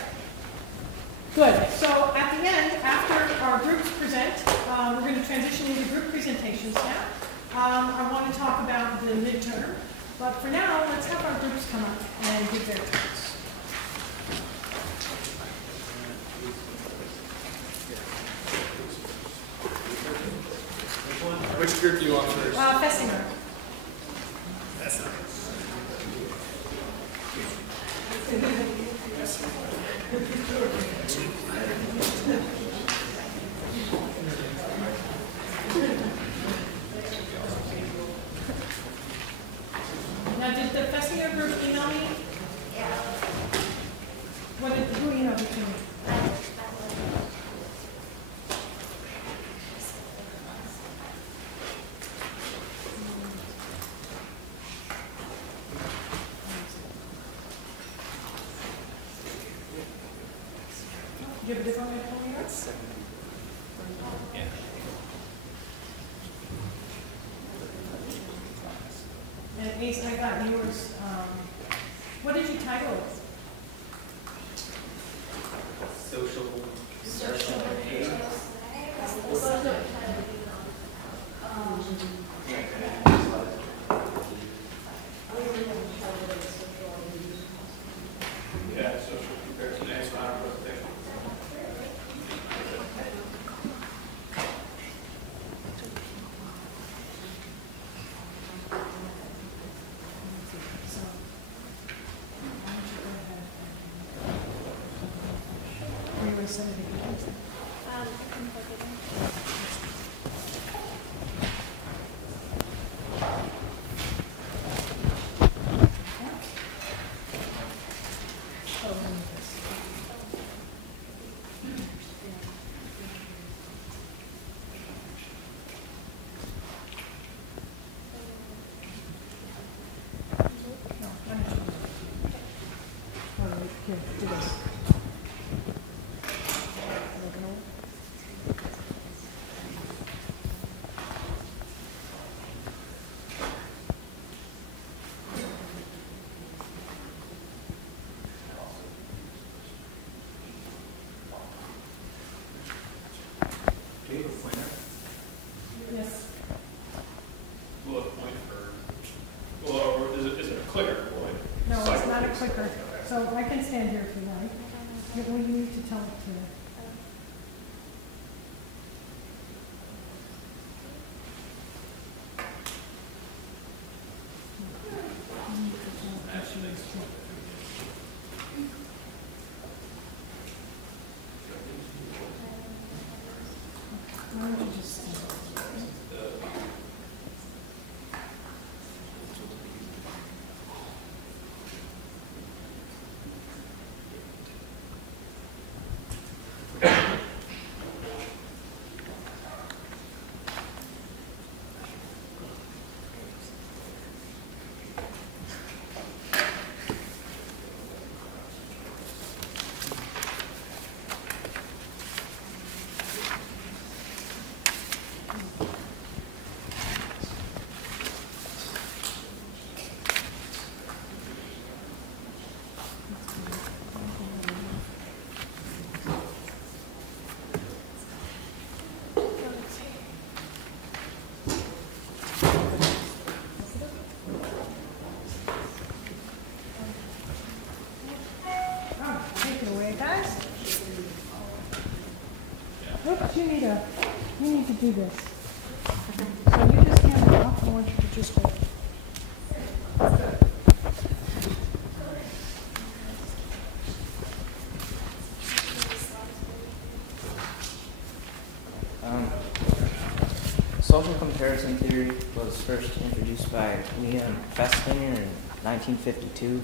Good. So at the end, after our groups present, we're going to transition into group presentations now. I want to talk about the midterm, but for now, let's have our groups come up and give their talks. Which group do you want first? Fessinger. Fessinger. you to me. Do you have a different way to pull me up? And Ace, I got yours. What did you title it? Social. Yeah, social comparison, next round of presentation. Are you going to send it again? I can plug it in. Here, do this. Do you have a pointer? Yes. Will it point for, well, or is it a clicker? Will it No, it's cycle not a things? clicker. So I can stand here if you like. Well, you need to tell it to. Why don't you just Oops, you need to do this. So you just hand it off. I want you to just hold. Social comparison theory was first introduced by Leon Festinger in 1952.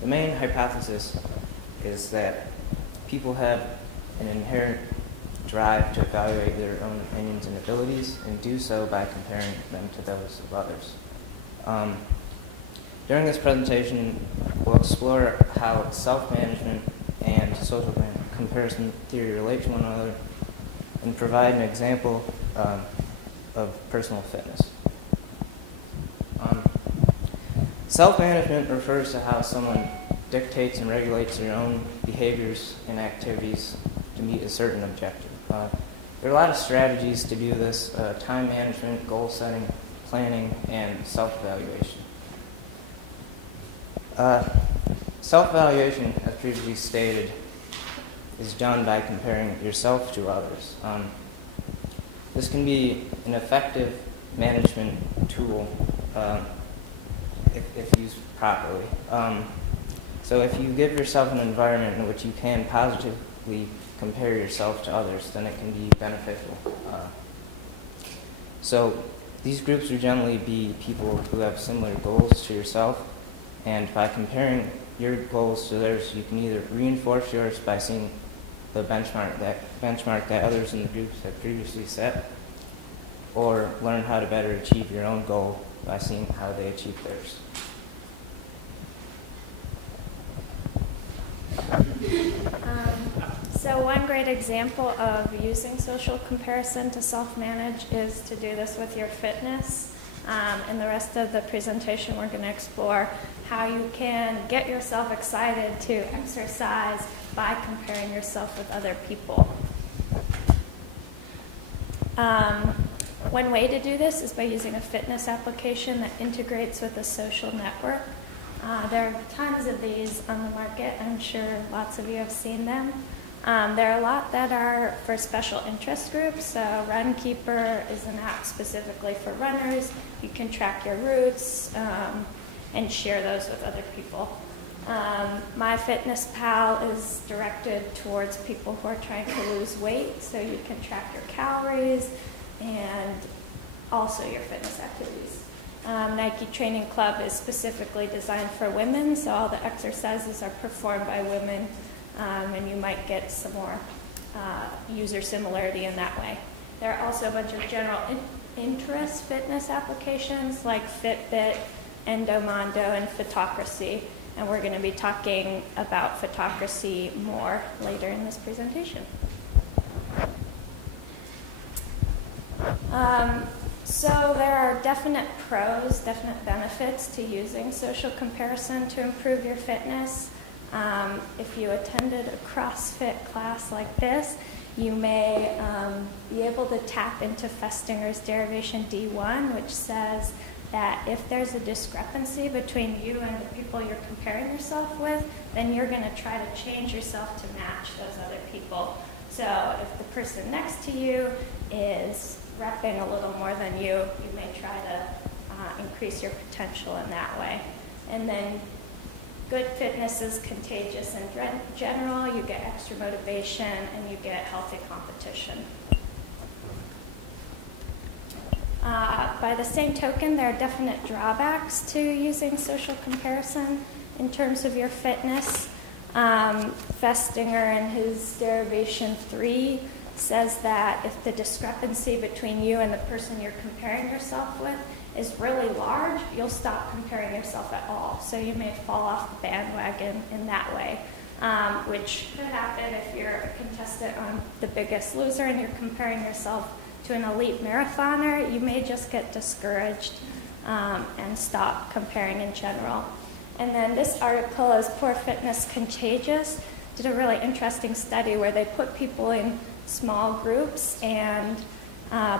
The main hypothesis is that people have an inherent drive to evaluate their own opinions and abilities, and do so by comparing them to those of others. During this presentation, we'll explore how self-management and social comparison theory relate to one another, and provide an example of personal fitness. Self-management refers to how someone dictates and regulates their own behaviors and activities to meet a certain objective. There are a lot of strategies to do this: time management, goal setting, planning, and self-evaluation. Self-evaluation, as previously stated, is done by comparing yourself to others. This can be an effective management tool if used properly. So if you give yourself an environment in which you can positively compare yourself to others, then it can be beneficial. So these groups would generally be people who have similar goals to yourself, and by comparing your goals to theirs. You can either reinforce yours by seeing the benchmark that others in the groups have previously set, or learn how to better achieve your own goal by seeing how they achieve theirs. So one great example of using social comparison to self-manage is to do this with your fitness. In the rest of the presentation, we're going to explore how you can get yourself excited to exercise by comparing yourself with other people. One way to do this is by using a fitness application that integrates with a social network. There are tons of these on the market. I'm sure lots of you have seen them. There are a lot that are for special interest groups. So Runkeeper is an app specifically for runners. You can track your routes and share those with other people. MyFitnessPal is directed towards people who are trying to lose weight, so you can track your calories and also your fitness activities. Nike Training Club is specifically designed for women, so all the exercises are performed by women, and you might get some more user similarity in that way. There are also a bunch of general interest fitness applications like Fitbit, Endomondo, and Photocracy, and we're going to be talking about Photocracy more later in this presentation. So there are definite pros, definite benefits to using social comparison to improve your fitness. If you attended a CrossFit class like this, you may be able to tap into Festinger's derivation D1, which says that if there's a discrepancy between you and the people you're comparing yourself with, then you're going to try to change yourself to match those other people. So if the person next to you is repping a little more than you, you may try to increase your potential in that way. And then good fitness is contagious in general. You get extra motivation and you get healthy competition. By the same token, there are definite drawbacks to using social comparison in terms of your fitness. Festinger in his derivation 3 says that if the discrepancy between you and the person you're comparing yourself with is really large, you'll stop comparing yourself at all. So you may fall off the bandwagon in that way, which could happen if you're a contestant on The Biggest Loser and you're comparing yourself to an elite marathoner. You may just get discouraged and stop comparing in general. And then this article is Poor Fitness Contagious. Did a really interesting study where they put people in small groups, and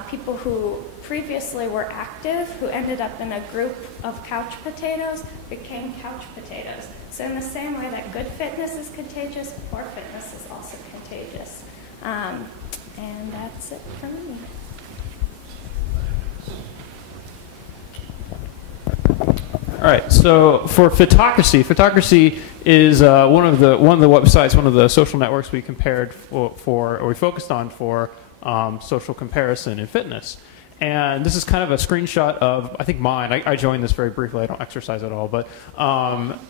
people who previously were active, who ended up in a group of couch potatoes, became couch potatoes. So in the same way that good fitness is contagious, poor fitness is also contagious. And that's it for me. All right. So for Photocracy is one of the websites, one of the social networks we compared or we focused on for social comparison in fitness. And this is kind of a screenshot of, I think, mine. I joined this very briefly. I don't exercise at all. But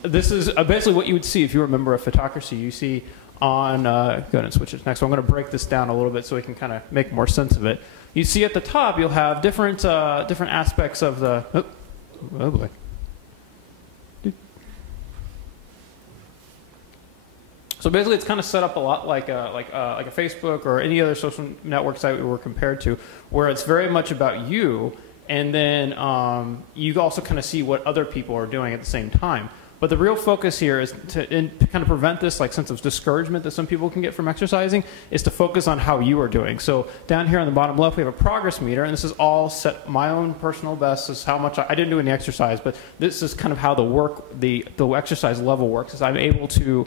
this is basically what you would see if you were a member of Photocracy. You see on, go ahead and switch it to next. So I'm going to break this down a little bit so we can kind of make more sense of it. You see at the top, you'll have different aspects of the, oh boy. So basically, it's kind of set up a lot like a Facebook or any other social network site we were compared to, where it's very much about you, and then you also kind of see what other people are doing at the same time. But the real focus here is to kind of prevent this sense of discouragement that some people can get from exercising, is to focus on how you are doing. So down here on the bottom left, we have a progress meter, and this is all set my own personal best. This is how much I didn't do any exercise, but this is kind of how the exercise level works. Is I'm able to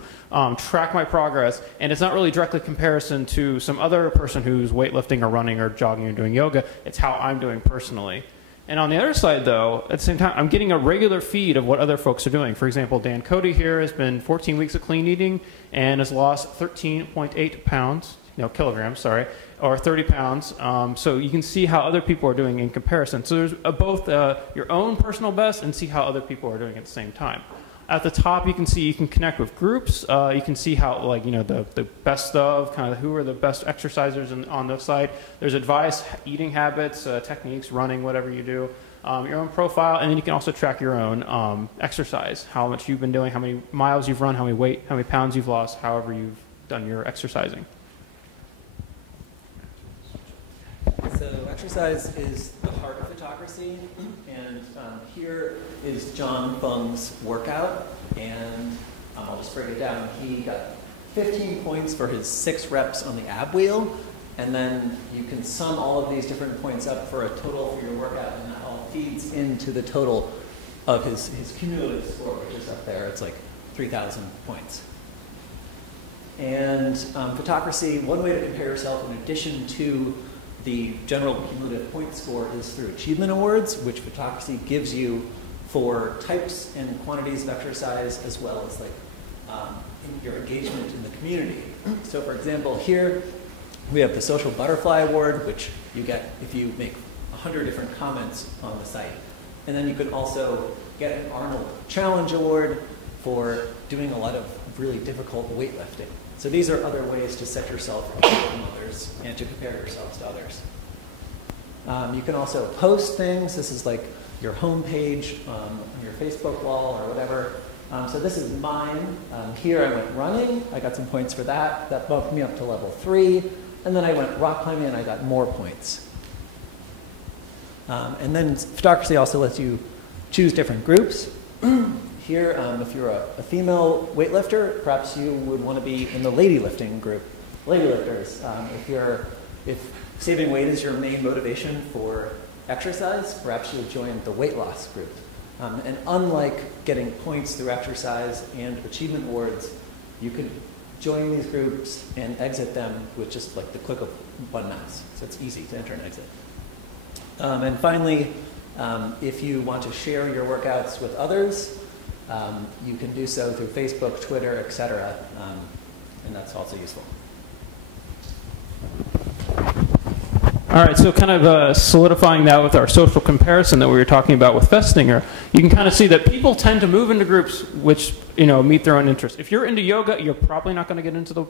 track my progress, and it's not really directly comparison to some other person who's weightlifting or running or jogging or doing yoga. It's how I'm doing personally. And on the other side, though, at the same time, I'm getting a regular feed of what other folks are doing. For example, Dan Cody here has been 14 weeks of clean eating and has lost 13.8 pounds, kilograms, sorry, or 30 pounds. So you can see how other people are doing in comparison. So there's both your own personal best and see how other people are doing at the same time. At the top, you can see you can connect with groups. You can see how, like, you know, the best of, kind of who are the best exercisers on the site. There's advice, eating habits, techniques, running, whatever you do, your own profile, and then you can also track your own exercise, how much you've been doing, how many miles you've run, how many weight, how many pounds you've lost, however you've done your exercising. So exercise is the heart of photocracy, and here is John Fung's workout, and I'll just break it down. He got 15 points for his 6 reps on the ab wheel, and then you can sum all of these different points up for a total for your workout, and that all feeds into the total of his cumulative score, which is up there. It's like 3,000 points. And photocracy, one way to compare yourself in addition to the general cumulative point score is through achievement awards, which photocracy gives you for types and quantities of exercise, as well as like your engagement in the community. So for example, here we have the Social Butterfly Award, which you get if you make 100 different comments on the site. And then you can also get an Arnold Challenge Award for doing a lot of really difficult weightlifting. So these are other ways to set yourself apart from others and to compare yourselves to others. You can also post things. This is like your home page on your Facebook wall or whatever. So this is mine. Here I went running. I got some points for that. That bumped me up to level 3. And then I went rock climbing and I got more points. And then photocracy also lets you choose different groups. Here, if you're a female weightlifter, perhaps you would want to be in the lady lifting group. Lady lifters, if saving weight is your main motivation for exercise, perhaps you'll join the weight loss group. And unlike getting points through exercise and achievement awards, you could join these groups and exit them with just like the click of one mouse. So it's easy to enter and exit. And finally, if you want to share your workouts with others, you can do so through Facebook, Twitter, etc., and that's also useful. All right, so kind of solidifying that with our social comparison that we were talking about with Festinger, you can kind of see that people tend to move into groups which, you know, meet their own interests. If you're into yoga, you're probably not going to get into the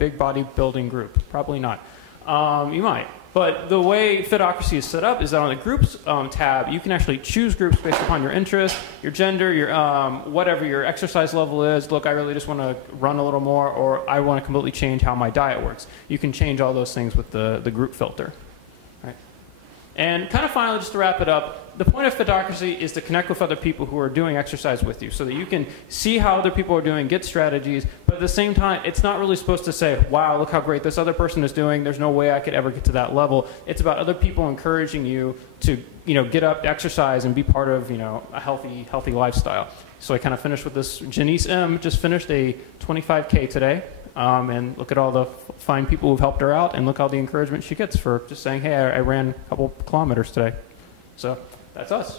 big bodybuilding group. Probably not. You might. But the way Fitocracy is set up is that on the Groups tab, you can actually choose groups based upon your interest, your gender, your whatever your exercise level is. Look, I really just want to run a little more, or I want to completely change how my diet works. You can change all those things with the group filter. Right? And kind of finally, just to wrap it up, the point of Fitocracy is to connect with other people who are doing exercise with you so that you can see how other people are doing, get strategies, but at the same time, it's not really supposed to say, wow, look how great this other person is doing. There's no way I could ever get to that level. It's about other people encouraging you to, you know, get up, exercise, and be part of, you know, a healthy lifestyle. So I kind of finished with this. Janice M. just finished a 25K today. And look at all the fine people who've helped her out, and look all the encouragement she gets for just saying, hey, I ran a couple kilometers today. So that's us.